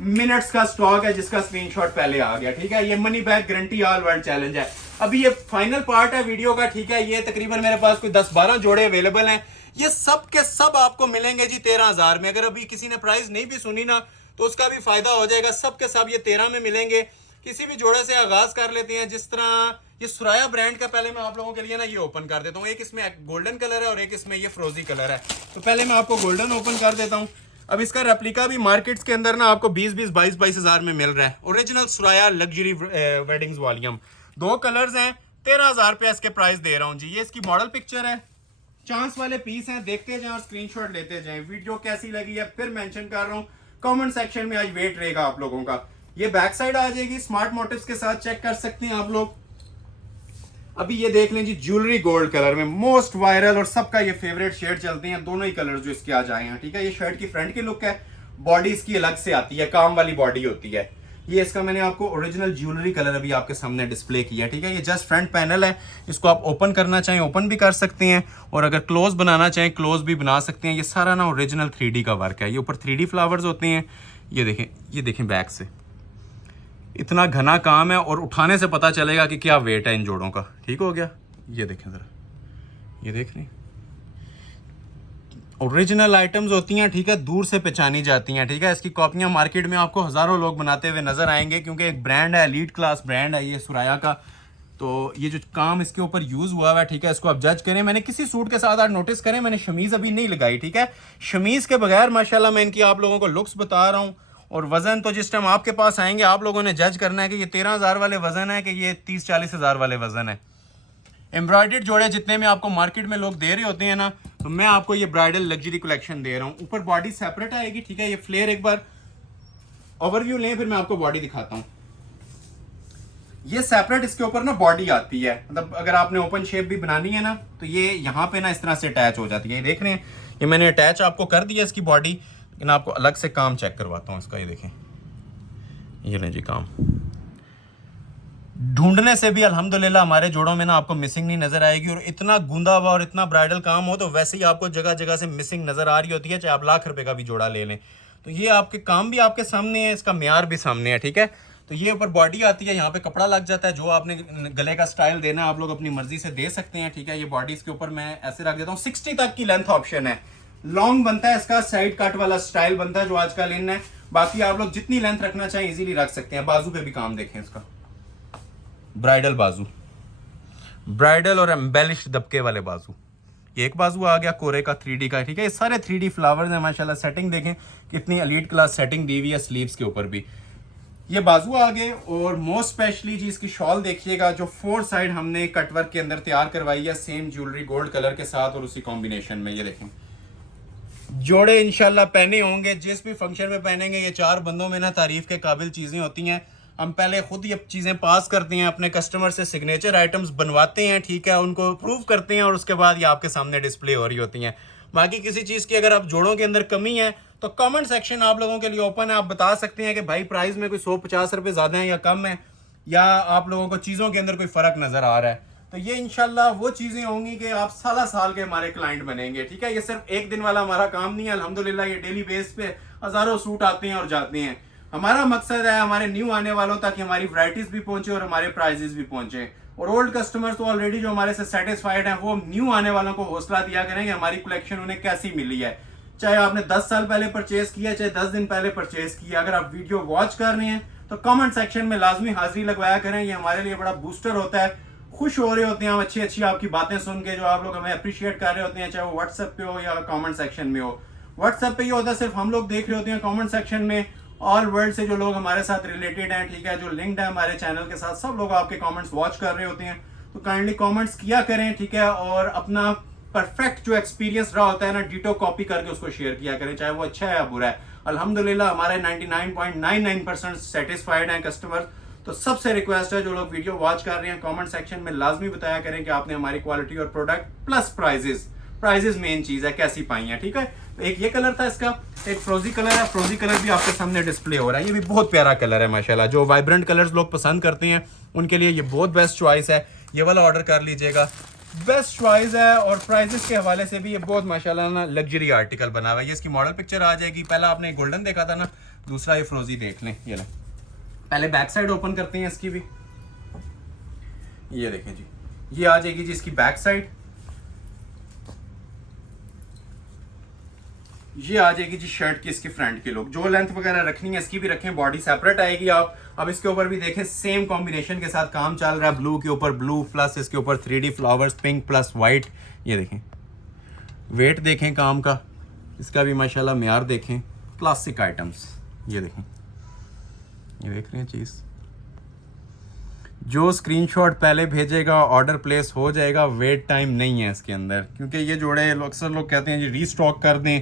मिनट्स का स्टॉक है, जिसका स्क्रीनशॉट पहले आ गया, ठीक है। ये money back guarantee, all world challenge है। अभी ये फाइनल पार्ट है वीडियो का, ठीक है। ये तकरीबन मेरे पास कोई 10-12 जोड़े अवेलेबल हैं। ये सब के सब आपको मिलेंगे जी 13,000 में। अगर अभी किसी ने प्राइस नहीं भी सुनी ना, तो उसका भी फायदा हो जाएगा। सब के सब ये 13 में मिलेंगे। किसी भी जोड़े से आगाज कर लेते हैं। जिस तरह ये सुराया ब्रांड का, पहले मैं आप लोगों के लिए ना ये ओपन कर देता हूँ। एक इसमें गोल्डन कलर है और एक इसमें ये फ्रोजी कलर है। तो पहले मैं आपको गोल्डन ओपन कर देता हूँ। अब इसका रेप्लिका भी मार्केट्स के अंदर ना आपको 20-20, 22-22 हजार में मिल रहा है। Original Suraya luxury weddings volume, 2 colours हैं, 13,000 रुपया इसके प्राइस दे रहा हूँ जी। ये इसकी मॉडल पिक्चर है, चांस वाले पीस हैं, देखते जाएं और स्क्रीनशॉट लेते जाएं। वीडियो कैसी लगी है फिर मेंशन कर रहा हूँ, कमेंट सेक्शन में आज वेट रहेगा आप लोगों का। ये बैक साइड आ जाएगी, स्मार्ट मोटिव्स के साथ चेक कर सकते हैं आप लोग। अभी ये देख लें जी, ज्वेलरी गोल्ड कलर में, मोस्ट वायरल और सबका ये फेवरेट शेड चलते हैं, दोनों ही कलर जो इसके आ जाए हैं, ठीक है। ये शर्ट की फ्रंट की लुक है, बॉडी इसकी अलग से आती है, काम वाली बॉडी होती है। ये इसका मैंने आपको ओरिजिनल ज्वेलरी कलर अभी आपके सामने डिस्प्ले किया, ठीक है। ये जस्ट फ्रंट पैनल है, इसको आप ओपन करना चाहें ओपन भी कर सकते हैं, और अगर क्लोज बनाना चाहें क्लोज भी बना सकते हैं। ये सारा ना ओरिजिनल 3D का वर्क है। ये ऊपर 3D फ्लावर्स होते हैं। ये देखें बैक से इतना घना काम है, और उठाने से पता चलेगा कि क्या वेट है इन जोड़ों का, ठीक हो गया। ये देखें ज़रा, ये देख रही ओरिजिनल आइटम्स होती हैं, ठीक है, दूर से पहचानी जाती हैं, ठीक है। इसकी कॉपियां मार्केट में आपको हज़ारों लोग बनाते हुए नजर आएंगे, क्योंकि एक ब्रांड है, एलीट क्लास ब्रांड है ये सुराया का। तो ये जो काम इसके ऊपर यूज़ हुआ है, ठीक है, इसको आप जज करें। मैंने किसी सूट के साथ आज नोटिस करें, मैंने शमीज़ अभी नहीं लगाई, ठीक है। शमीज़ के बगैर माशाल्लाह मैं इनकी आप लोगों को लुक्स बता रहा हूँ। और वज़न तो जिस टाइम आपके पास आएंगे आप लोगों ने जज करना है कि ये 13,000 वाले वज़न है कि ये 30-40 हज़ार वाले वज़न है। एम्ब्रॉयडर्ड जोड़े जितने में आपको मार्केट में लोग दे रहे होते हैं ना, तो मैं आपको ये ब्राइडल लग्जरी कलेक्शन दे रहा हूँ। ऊपर बॉडी सेपरेट आएगी, ठीक है। ये फ्लेयर एक बार ओवरव्यू लें, फिर मैं आपको बॉडी दिखाता हूँ। ये सेपरेट इसके ऊपर ना बॉडी आती है, मतलब अगर आपने ओपन शेप भी बनानी है ना, तो ये यहाँ पे ना इस तरह से अटैच हो जाती है। ये देख रहे हैं, ये मैंने अटैच आपको कर दिया इसकी बॉडी, लेकिन आपको अलग से काम चेक करवाता हूँ इसका। ये देखें, ये लें जी काम। ढूंढने से भी अल्हम्दुलिल्लाह हमारे जोड़ों में ना आपको मिसिंग नहीं नज़र आएगी, और इतना गूंदा हुआ और इतना ब्राइडल काम हो तो वैसे ही आपको जगह जगह से मिसिंग नज़र आ रही होती है, चाहे आप लाख रुपए का भी जोड़ा ले लें। तो ये आपके काम भी आपके सामने है, इसका म्यार भी सामने है, ठीक है। तो ये ऊपर बॉडी आती है, यहाँ पे कपड़ा लग जाता है, जो आपने गले का स्टाइल देना आप लोग अपनी मर्जी से दे सकते हैं, ठीक है। ये बॉडी इसके ऊपर मैं ऐसे रख देता हूँ। 60 तक की लेंथ ऑप्शन है, लॉन्ग बनता है इसका, साइड कट वाला स्टाइल बनता है जो आजकल इन है। बाकी आप लोग जितनी लेंथ रखना चाहें इजीली रख सकते हैं। बाजू पे भी काम देखें इसका, ब्राइडल बाजू, ब्राइडल और एम्बेलिश्ड दबके वाले बाजू। एक बाजू आ गया कोरे का 3D का, ठीक है। ये सारे 3D फ्लावर्स हैं माशाल्लाह। सेटिंग देखें कितनी एलीट क्लास सेटिंग दी हुई है स्लीव्स के ऊपर भी। ये बाजू आ गए, और मोस्ट स्पेशली जी इसकी शॉल देखिएगा, जो 4 साइड हमने कटवर्क के अंदर तैयार करवाई है, सेम ज्वेलरी गोल्ड कलर के साथ और उसी कॉम्बिनेशन में। ये देखें जोड़े इंशाल्लाह पहने होंगे, जिस भी फंक्शन में पहनेंगे ये 4 बंदों में ना तारीफ के काबिल चीज़ें होती हैं। हम पहले खुद ये चीज़ें पास करते हैं, अपने कस्टमर से सिग्नेचर आइटम्स बनवाते हैं, ठीक है, उनको प्रूव करते हैं, और उसके बाद ये आपके सामने डिस्प्ले हो रही होती हैं। बाकी किसी चीज़ की अगर आप जोड़ों के अंदर कमी है तो कमेंट सेक्शन आप लोगों के लिए ओपन है। आप बता सकते हैं कि भाई प्राइस में कोई 150 रुपये ज़्यादा है या कम है, या आप लोगों को चीज़ों के अंदर कोई फ़र्क नज़र आ रहा है। तो ये इंशाल्लाह वो चीज़ें होंगी कि आप साल के हमारे क्लाइंट बनेंगे, ठीक है। ये सिर्फ एक दिन वाला हमारा काम नहीं है, अल्हम्दुलिल्लाह ये डेली बेस पे हज़ारों सूट आते हैं और जाते हैं। हमारा मकसद है हमारे न्यू आने वालों तक हमारी वैराइटीज भी पहुंचे और हमारे प्राइजेस भी पहुंचे। और ओल्ड कस्टमर्स तो ऑलरेडी जो हमारे से सेटिस्फाइड हैं, वो न्यू आने वालों को हौसला दिया करें कि हमारी कलेक्शन उन्हें कैसी मिली है। चाहे आपने 10 साल पहले परचेज किया, चाहे 10 दिन पहले परचेज किया, अगर आप वीडियो वॉच कर रहे हैं तो कमेंट सेक्शन में लाजमी हाजिरी लगवाया करें। ये हमारे लिए बड़ा बूस्टर होता है, खुश हो रहे होते हैं हम अच्छी अच्छी आपकी बातें सुन के, जो आप लोग हमें अप्रिशिएट कर रहे होते हैं, चाहे वो व्हाट्सएप पे हो या कमेंट सेक्शन में हो। व्हाट्सएप पे ये होता है सिर्फ हम लोग देख रहे होते हैं, कमेंट सेक्शन में ऑल वर्ल्ड से जो लोग हमारे साथ रिलेटेड हैं, ठीक है, जो लिंक्ड है हमारे चैनल के साथ, सब लोग आपके कमेंट्स वॉच कर रहे होते हैं। तो काइंडली कमेंट्स किया करें, ठीक है, और अपना परफेक्ट जो एक्सपीरियंस रहा होता है ना, डिटो कॉपी करके उसको शेयर किया करें, चाहे वो अच्छा है या बुरा है। अल्हम्दुलिल्लाह हमारे 99.99% सेटिस्फाइड हैं कस्टमर। तो सबसे रिक्वेस्ट है जो लोग वीडियो वॉच कर रहे हैं, कमेंट सेक्शन में लाजमी बताया करें कि आपने हमारी क्वालिटी और प्रोडक्ट प्लस प्राइजेस मेन चीज है, कैसी पाई है, ठीक है। तो एक ये कलर था इसका, एक फ्रोजी कलर है, फ्रोजी कलर भी आपके सामने डिस्प्ले हो रहा है। ये भी बहुत प्यारा कलर है माशाल्लाह। जो वाइब्रेंट कलर्स लोग पसंद करते हैं उनके लिए ये बहुत बेस्ट चॉइस है, ये वाला ऑर्डर कर लीजिएगा, बेस्ट चॉइस है। और प्राइजेस के हवाले से भी ये बहुत माशाल्लाह ना लग्जरी आर्टिकल बना हुआ है। ये इसकी मॉडल पिक्चर आ जाएगी। पहला आपने गोल्डन देखा था ना, दूसरा ये फ्रोजी देख लें। ये पहले बैक साइड ओपन करते हैं इसकी भी। ये देखें जी, ये आ जाएगी जी इसकी बैक साइड, ये आ जाएगी जी शर्ट की इसकी फ्रंट की लुक। जो लेंथ वगैरह रखनी है इसकी भी रखें, बॉडी सेपरेट आएगी। आप अब इसके ऊपर भी देखें सेम कॉम्बिनेशन के साथ काम चल रहा है, ब्लू के ऊपर ब्लू प्लस इसके ऊपर 3D flowers, pink plus white. ये देखें वेट देखें काम का, इसका भी माशाल्लाह म्यार देखें, क्लासिक आइटम्स। ये देखें, ये देख रहे हैं चीज़। जो स्क्रीनशॉट पहले भेजेगा ऑर्डर प्लेस हो जाएगा, वेट टाइम नहीं है इसके अंदर, क्योंकि ये जोड़े अक्सर लोग कहते हैं जी रीस्टॉक कर दें,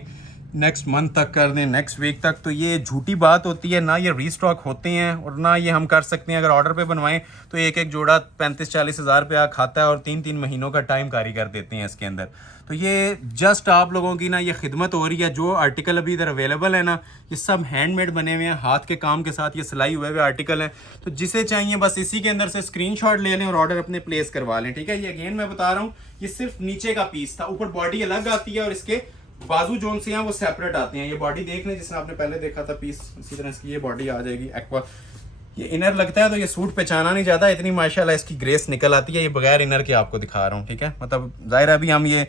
नेक्स्ट मंथ तक कर दें, नेक्स्ट वीक तक। तो ये झूठी बात होती है, ना ये रीस्टॉक होते हैं और ना ये हम कर सकते हैं। अगर ऑर्डर पे बनवाएं तो एक एक जोड़ा 35-40 हज़ार रुपया खाता है और 3-3 महीनों का टाइम कारी कर देते हैं इसके अंदर। तो ये जस्ट आप लोगों की ना ये खिदमत हो रही है। जो आर्टिकल अभी इधर अवेलेबल है ना, ये सब हैंडमेड बने हुए हैं, हाथ के काम के साथ ये सिलाई हुए हुए आर्टिकल हैं। तो जिसे चाहिए बस इसी के अंदर से स्क्रीनशॉट ले लें और ऑर्डर अपने प्लेस करवा लें, ठीक है। ये अगेन मैं बता रहा हूँ, ये सिर्फ नीचे का पीस था, ऊपर बॉडी अलग आती है और इसके बाजू जोन से हैं वो सेपरेट आते हैं। ये बॉडी देख लें जिसने आपने पहले देखा था पीस, इसी तरह इसकी ये बॉडी आ जाएगी एक्वा। ये इनर लगता है तो ये सूट पहचाना नहीं जाता, इतनी माशाल्लाह इसकी ग्रेस निकल आती है। ये बगैर इनर के आपको दिखा रहा हूँ, ठीक है। मतलब जाहिर है अभी हम ये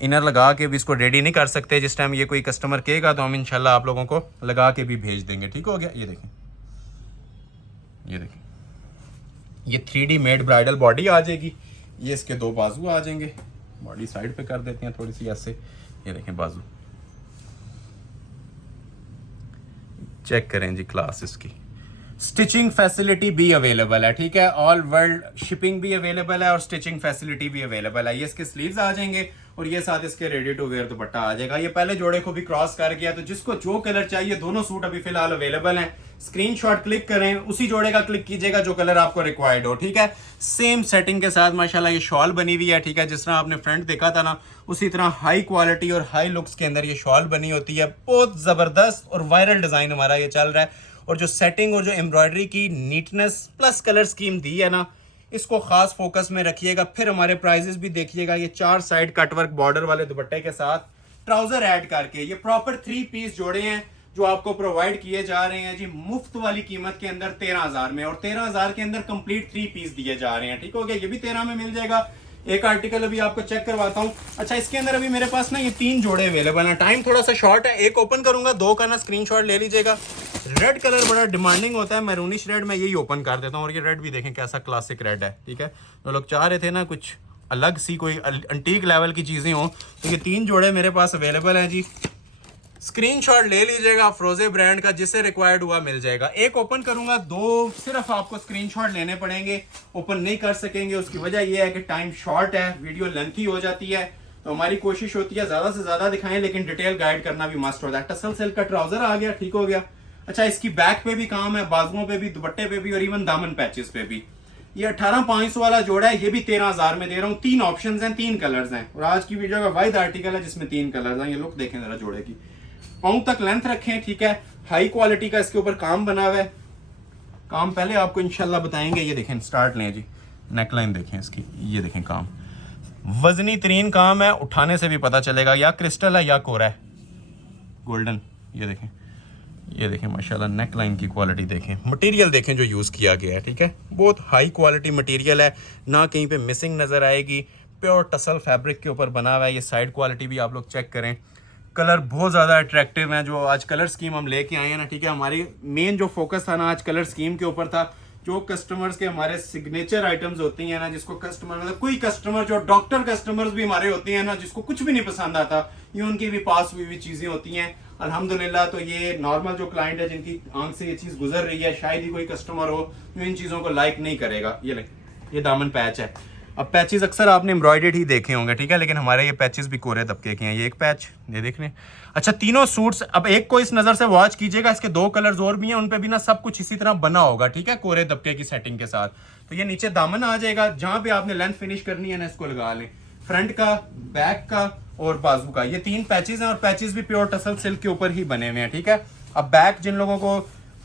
इनर लगा के भी इसको रेडी नहीं कर सकते। जिस टाइम ये कोई कस्टमर कहेगा तो हम इंशाल्लाह आप लोगों को लगा के भी भेज देंगे, ठीक हो गया। ये देखें, ये देखें, ये 3D मेड ब्राइडल बॉडी आ जाएगी। ये इसके 2 बाजू आ जाएंगे, बॉडी साइड पे कर देते हैं थोड़ी सी ऐसे। ये देखें बाजू, चेक करें जी क्लास इसकी। स्टिचिंग फैसिलिटी भी अवेलेबल है, ठीक है। ऑल वर्ल्ड शिपिंग भी अवेलेबल है और स्टिचिंग फैसिलिटी भी अवेलेबल है। ये इसके स्लीव्स आ जाएंगे और ये साथ इसके रेडी टू वेयर दुपट्टा आ जाएगा। ये पहले जोड़े को भी क्रॉस कर गया। तो जिसको जो कलर चाहिए, दोनों सूट अभी फिलहाल अवेलेबल हैं। स्क्रीनशॉट क्लिक करें, उसी जोड़े का क्लिक कीजिएगा जो कलर आपको रिक्वायर्ड हो, ठीक है। सेम सेटिंग के साथ माशाल्लाह ये शॉल बनी हुई है, ठीक है। जिस तरह आपने फ्रंट देखा था ना, उसी तरह हाई क्वालिटी और हाई लुक्स के अंदर ये शॉल बनी होती है। बहुत जबरदस्त और वायरल डिजाइन हमारा ये चल रहा है। और जो सेटिंग और जो एम्ब्रॉयडरी की नीटनेस प्लस कलर स्कीम दी है ना, इसको खास फोकस में रखिएगा। फिर हमारे प्राइजेस भी देखिएगा, ये 4 साइड कटवर्क बॉर्डर वाले दुपट्टे के साथ ट्राउजर ऐड करके ये प्रॉपर 3 पीस जोड़े हैं जो आपको प्रोवाइड किए जा रहे हैं जी मुफ्त वाली कीमत के अंदर 13,000 में, और 13,000 के अंदर कंप्लीट 3 पीस दिए जा रहे हैं। ठीक हो गया, ये भी 13 में मिल जाएगा। एक आर्टिकल अभी आपको चेक करवाता हूँ। अच्छा, इसके अंदर अभी मेरे पास ना ये 3 जोड़े अवेलेबल हैं। टाइम थोड़ा सा शॉर्ट है, एक ओपन करूंगा, 2 का ना स्क्रीनशॉट ले लीजिएगा। रेड कलर बड़ा डिमांडिंग होता है, मैरूनिश रेड, मैं यही ओपन कर देता हूँ। और ये रेड भी देखें कैसा क्लासिक रेड है। ठीक है, तो लोग चाह रहे थे ना कुछ अलग सी कोई अंटीक लेवल की चीजें हो, तो ये 3 जोड़े मेरे पास अवेलेबल हैं जी। स्क्रीनशॉट ले लीजिएगा, फ्रोजे ब्रांड का, जिससे रिक्वायर्ड हुआ मिल जाएगा। एक ओपन करूंगा, 2 सिर्फ आपको स्क्रीनशॉट लेने पड़ेंगे, ओपन नहीं कर सकेंगे। उसकी वजह यह है कि टाइम शॉर्ट है, वीडियो लेंथी हो जाती है, तो हमारी कोशिश होती है ज्यादा से ज्यादा दिखाएं, लेकिन डिटेल गाइड करना भी मस्ट होता है। टसल सिल्क का ट्राउजर आ गया, ठीक हो गया। अच्छा, इसकी बैक पे भी काम है, बाजुओं पे भी, दुपट्टे पे भी, और इवन दामन पैचेस पे भी। ये 18,500 वाला जोड़ा है, ये भी 13,000 में दे रहा हूँ। 3 ऑप्शंस हैं, 3 कलर्स हैं, और आज की वीडियो का वाइड आर्टिकल है जिसमें 3 कलर्स हैं। ये लुक देखें जरा जोड़े की, पाँव तक लेंथ रखें। ठीक है, हाई क्वालिटी का इसके ऊपर काम बना हुआ है। काम पहले आपको इंशाल्लाह बताएंगे। ये देखें, स्टार्ट लें जी, नेकलाइन देखें इसकी, ये देखें काम वजनी तरीन काम है, उठाने से भी पता चलेगा या क्रिस्टल है या कोरा है गोल्डन। ये देखें माशाल्लाह, नेकलाइन की क्वालिटी देखें, मटेरियल देखें जो यूज़ किया गया है। ठीक है, बहुत हाई क्वालिटी मटेरियल है, ना कहीं पे मिसिंग नज़र आएगी। प्योर टसल फैब्रिक के ऊपर बना हुआ है। ये साइड क्वालिटी भी आप लोग चेक करें, कलर बहुत ज़्यादा अट्रैक्टिव है। जो आज कलर स्कीम हम लेके आए हैं ना, ठीक है, हमारी मेन जो फोकस था ना आज कलर स्कीम के ऊपर था। जो कस्टमर्स के हमारे सिग्नेचर आइटम्स होती हैं ना, जिसको कस्टमर मतलब कोई कस्टमर जो डॉक्टर कस्टमर्स भी हमारे होते हैं ना, जिसको कुछ भी नहीं पसंद आता, ये उनकी भी पास हुई चीज़ें होती हैं अल्हम्दुलिल्लाह। तो ये नॉर्मल जो क्लाइंट है जिनकी आंख से ये चीज़ गुजर रही है, शायद ही कोई कस्टमर हो जो इन चीज़ों को लाइक नहीं करेगा। ये दामन पैच है। अब पैचेस अक्सर आपने एम्ब्रॉयडर्ड ही देखे होंगे, ठीक है, लेकिन हमारे ये पैचेस भी कोरे तबके के हैं। ये एक पैच, ये देख लें। अच्छा, तीनों सूट्स, अब एक को इस नज़र से वॉच कीजिएगा, इसके 2 कलर्स और भी हैं, उन पे भी ना सब कुछ इसी तरह बना होगा। ठीक है, कोरे तबके की सेटिंग के साथ। तो ये नीचे दामन आ जाएगा, जहाँ पे आपने लेंथ फिनिश करनी है ना, इसको लगा लें। फ्रंट का, बैक का और बाजू का, ये 3 पैचेस हैं, और पैचेस भी प्योर टसल सिल्क के ऊपर ही बने हुए हैं। ठीक है, अब बैक जिन लोगों को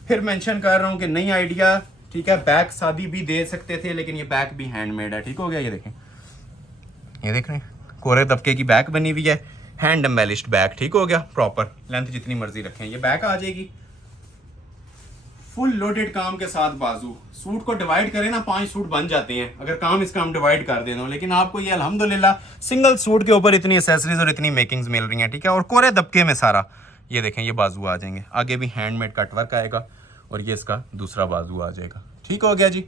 फिर मेंशन कर रहा हूँ कि नहीं आइडिया, ठीक है, बैक सादी भी दे सकते थे, लेकिन ये बैक भी हैंडमेड है। ठीक हो गया, ये देखें, ये देख रहे हैं, कोरे तबके की बैक बनी हुई है, हैंड एम्बेलिश्ड बैक। ठीक हो गया, प्रॉपर लेंथ जितनी मर्जी रखें, ये बैक आ जाएगी। फुल लोडेड काम के साथ बाजू। सूट को डिवाइड करें ना, 5 सूट बन जाते हैं अगर काम इसका हम डिवाइड कर देना हो, लेकिन आपको ये अल्हम्दुलिल्लाह सिंगल सूट के ऊपर इतनी एसेसरीज और इतनी मेकिंग्स मिल रही हैं। ठीक है, और कोरे तबके में सारा, ये देखें, ये बाजू आ जाएंगे, आगे भी हैंडमेड कटवर्क आएगा, और ये इसका दूसरा बाजू आ जाएगा। ठीक हो गया जी,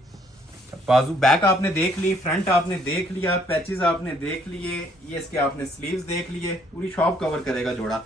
बाजू बैक आपने देख ली, फ्रंट आपने देख लिया, पैचेस आपने देख लिए, ये इसके आपने स्लीव्स देख लिए, पूरी शॉप कवर करेगा जोड़ा।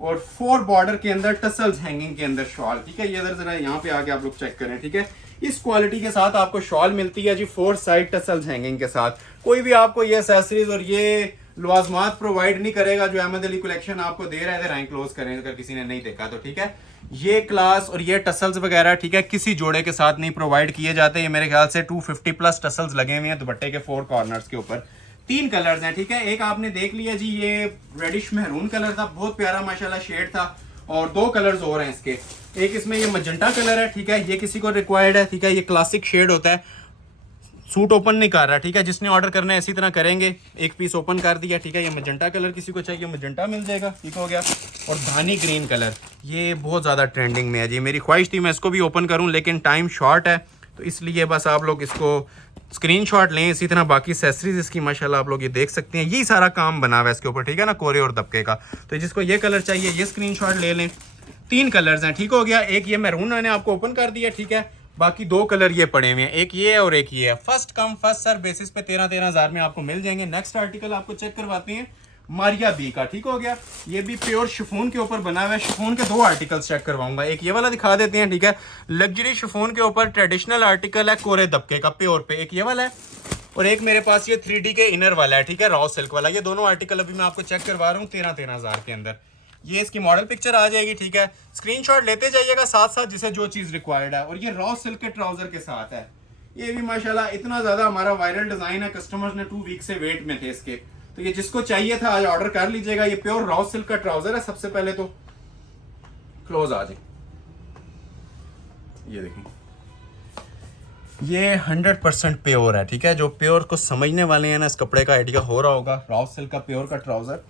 और 4 बॉर्डर के अंदर टसल्स हैंगिंग के अंदर शॉल। ठीक है, ये इधर जरा यहाँ पे आके आप लोग चेक करें। ठीक है, इस क्वालिटी के साथ आपको शॉल मिलती है जी, 4 साइड टसल्स हैंगिंग के साथ। कोई भी आपको ये एक्सेसरीज और ये लवाजमात प्रोवाइड नहीं करेगा जो अहमद अली कलेक्शन आपको दे रहा है। रैंक क्लोज करें अगर किसी ने नहीं देखा तो। ठीक है, ये क्लास और ये टसल्स वगैरह, ठीक है, किसी जोड़े के साथ नहीं प्रोवाइड किए जाते। ये मेरे ख्याल से 250 प्लस टसल्स लगे हुए हैं दुपट्टे के 4 कॉर्नर्स के ऊपर। 3 कलर्स हैं। ठीक है, एक आपने देख लिया जी, ये रेडिश महरून कलर था, बहुत प्यारा माशाल्लाह शेड था, और 2 कलर्स और हैं इसके। एक इसमें ये मजेंटा कलर है, ठीक है, ये किसी को रिक्वायर्ड है। ठीक है, ये क्लासिक शेड होता है, सूट ओपन नहीं कर रहा। ठीक है, जिसने ऑर्डर करना है इसी तरह करेंगे, एक पीस ओपन कर दिया। ठीक है, ये मजेंटा कलर किसी को चाहिए, मजेंटा मिल जाएगा। ठीक हो गया, और धानी ग्रीन कलर, ये बहुत ज़्यादा ट्रेंडिंग में है जी। मेरी ख्वाहिश थी मैं इसको भी ओपन करूं, लेकिन टाइम शॉर्ट है, तो इसलिए बस आप लोग इसको स्क्रीनशॉट लें। इसी तरह बाकी एक्सेसरीज इसकी माशाल्लाह आप लोग ये देख सकते हैं, यही सारा काम बना हुआ है इसके ऊपर। ठीक है ना, कोरे और दबके का। तो जिसको ये कलर चाहिए ये स्क्रीनशॉट ले लें। 3 कलर्स हैं। ठीक हो गया, एक ये मैरून मैंने आपको ओपन कर दिया। ठीक है, बाकी 2 कलर ये पड़े हुए हैं, एक ये है और एक ये है। First come first serve basis पे 13-13 हज़ार में आपको मिल जाएंगे। नेक्स्ट आर्टिकल आपको चेक करवाते हैं मारिया बी का। ठीक हो गया, ये भी प्योर शिफॉन के ऊपर बना हुआ है। शिफॉन के 2 आर्टिकल्स चेक करवाऊंगा, एक ये वाला दिखा देते हैं। ठीक है, लग्जरी शिफॉन के ऊपर ट्रेडिशनल आर्टिकल है कोरे दबके का प्योर पे, एक ये वाला है, और एक मेरे पास ये 3D के इनर वाला है। ठीक है, रॉ सिल्क वाला। ये दोनों आर्टिकल अभी मैं आपको चेक करवा रहा हूँ 13-13 हज़ार के अंदर। ये इसकी मॉडल पिक्चर आ जाएगी। ठीक है, स्क्रीनशॉट लेते जाइएगा साथ साथ जिसे जो चीज़ रिक्वायर्ड है। और ये रॉ सिल्क के ट्राउजर के साथ है। ये भी माशाल्लाह इतना ज़्यादा हमारा वायरल डिज़ाइन है, कस्टमर्स ने 2 वीक से वेट में थे इसके, तो ये जिसको चाहिए था आज ऑर्डर कर लीजिएगा। ये प्योर रॉ सिल्क का ट्राउजर है। सबसे पहले तो क्लोज आ जाए, ये देखें, ये 100% प्योर है, ठीक है। जो प्योर को समझने वाले हैं ना, इस कपड़े का आइडिया हो रहा होगा। रॉ सिल्क का प्योर का ट्राउजर,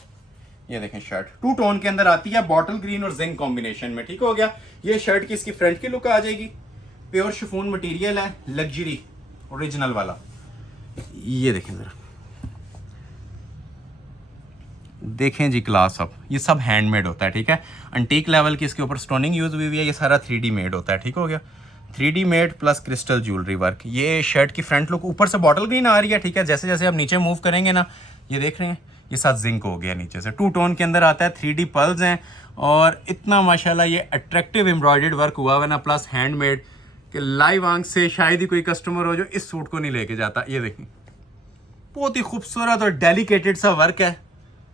ये देखें शर्ट 2 टोन के अंदर आती है, बॉटल ग्रीन और जिंक कॉम्बिनेशन में, ठीक हो गया। ये शर्ट की इसकी फ्रंट की लुक आ जाएगी। प्योर शिफॉन मटेरियल है, लग्जरी ओरिजिनल वाला। ये देखें जरा, देखें जी क्लास अप। ये सब हैंडमेड होता है, ठीक है। एंटीक लेवल की इसके ऊपर स्टोनिंग यूज हुई है। ये सारा 3D मेड होता है, ठीक हो गया। 3D made plus crystal jewellery work. ये शर्ट की फ्रंट लुक ऊपर से बॉटल ग्रीन आ रही है, ठीक है। जैसे जैसे आप नीचे मूव करेंगे ना, ये देख रहे हैं, ये साथ जिंक हो गया नीचे से। 2 टोन के अंदर आता है, 3D पर्ल्स हैं और इतना माशाल्लाह ये अट्रैक्टिव एम्ब्रॉयडर्ड वर्क हुआ है ना, प्लस हैंडमेड कि लाइव आंख से शायद ही कोई कस्टमर हो जो इस सूट को नहीं लेके जाता। ये देखें, बहुत ही खूबसूरत और डेलिकेटेड सा वर्क है।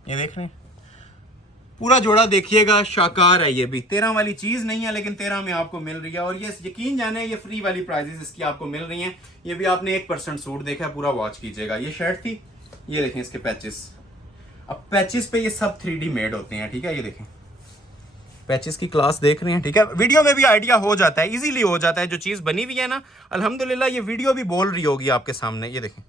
ये देख रहे हैं, पूरा जोड़ा देखिएगा, शाकार है। ये भी 13 वाली चीज नहीं है, लेकिन 13 में आपको मिल रही है। और ये यकीन जाने, ये फ्री वाली प्राइजेस इसकी आपको मिल रही हैं। ये भी आपने 1% सूट देखा है, पूरा वॉच कीजिएगा। ये शर्ट थी, ये देखें इसके पैचेस। अब पैचेस पे ये सब 3D मेड होते हैं, ठीक है। ये देखें पैचेस की क्लास देख रहे हैं, ठीक है। वीडियो में भी आइडिया हो जाता है, इजीली हो जाता है। जो चीज बनी हुई है ना, अल्हम्दुलिल्लाह ये वीडियो भी बोल रही होगी आपके सामने। ये देखें,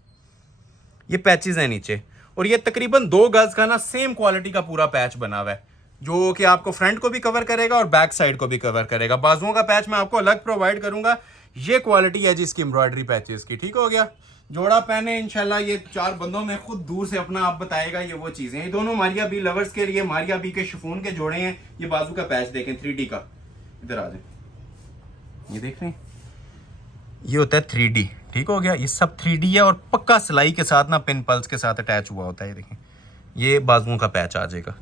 ये पैचेस हैं नीचे, और ये तकरीबन 2 गज का ना सेम क्वालिटी का पूरा पैच बना हुआ है, जो कि आपको फ्रंट को भी कवर करेगा और बैक साइड को भी कवर करेगा। बाजुओं का पैच मैं आपको अलग प्रोवाइड करूंगा। ये क्वालिटी है जिसकी एम्ब्रॉयडरी पैचेस की, ठीक हो गया। जोड़ा पहने इंशाल्लाह, ये 4 बंदों में खुद दूर से अपना आप बताएगा। ये वो चीजें, ये दोनों मारिया बी लवर्स के लिए, मारिया बी के शिफॉन के जोड़े हैं। ये बाजू का पैच देखें 3D का, इधर आ जाए, ये देख रहे हैं, ये होता है 3D, ठीक हो गया। ये सब 3D है और पक्का सिलाई के साथ ना पिन पल्स के साथ अटैच हुआ होता है। ये देखें, ये बाजुओं का पैच आ जाएगा।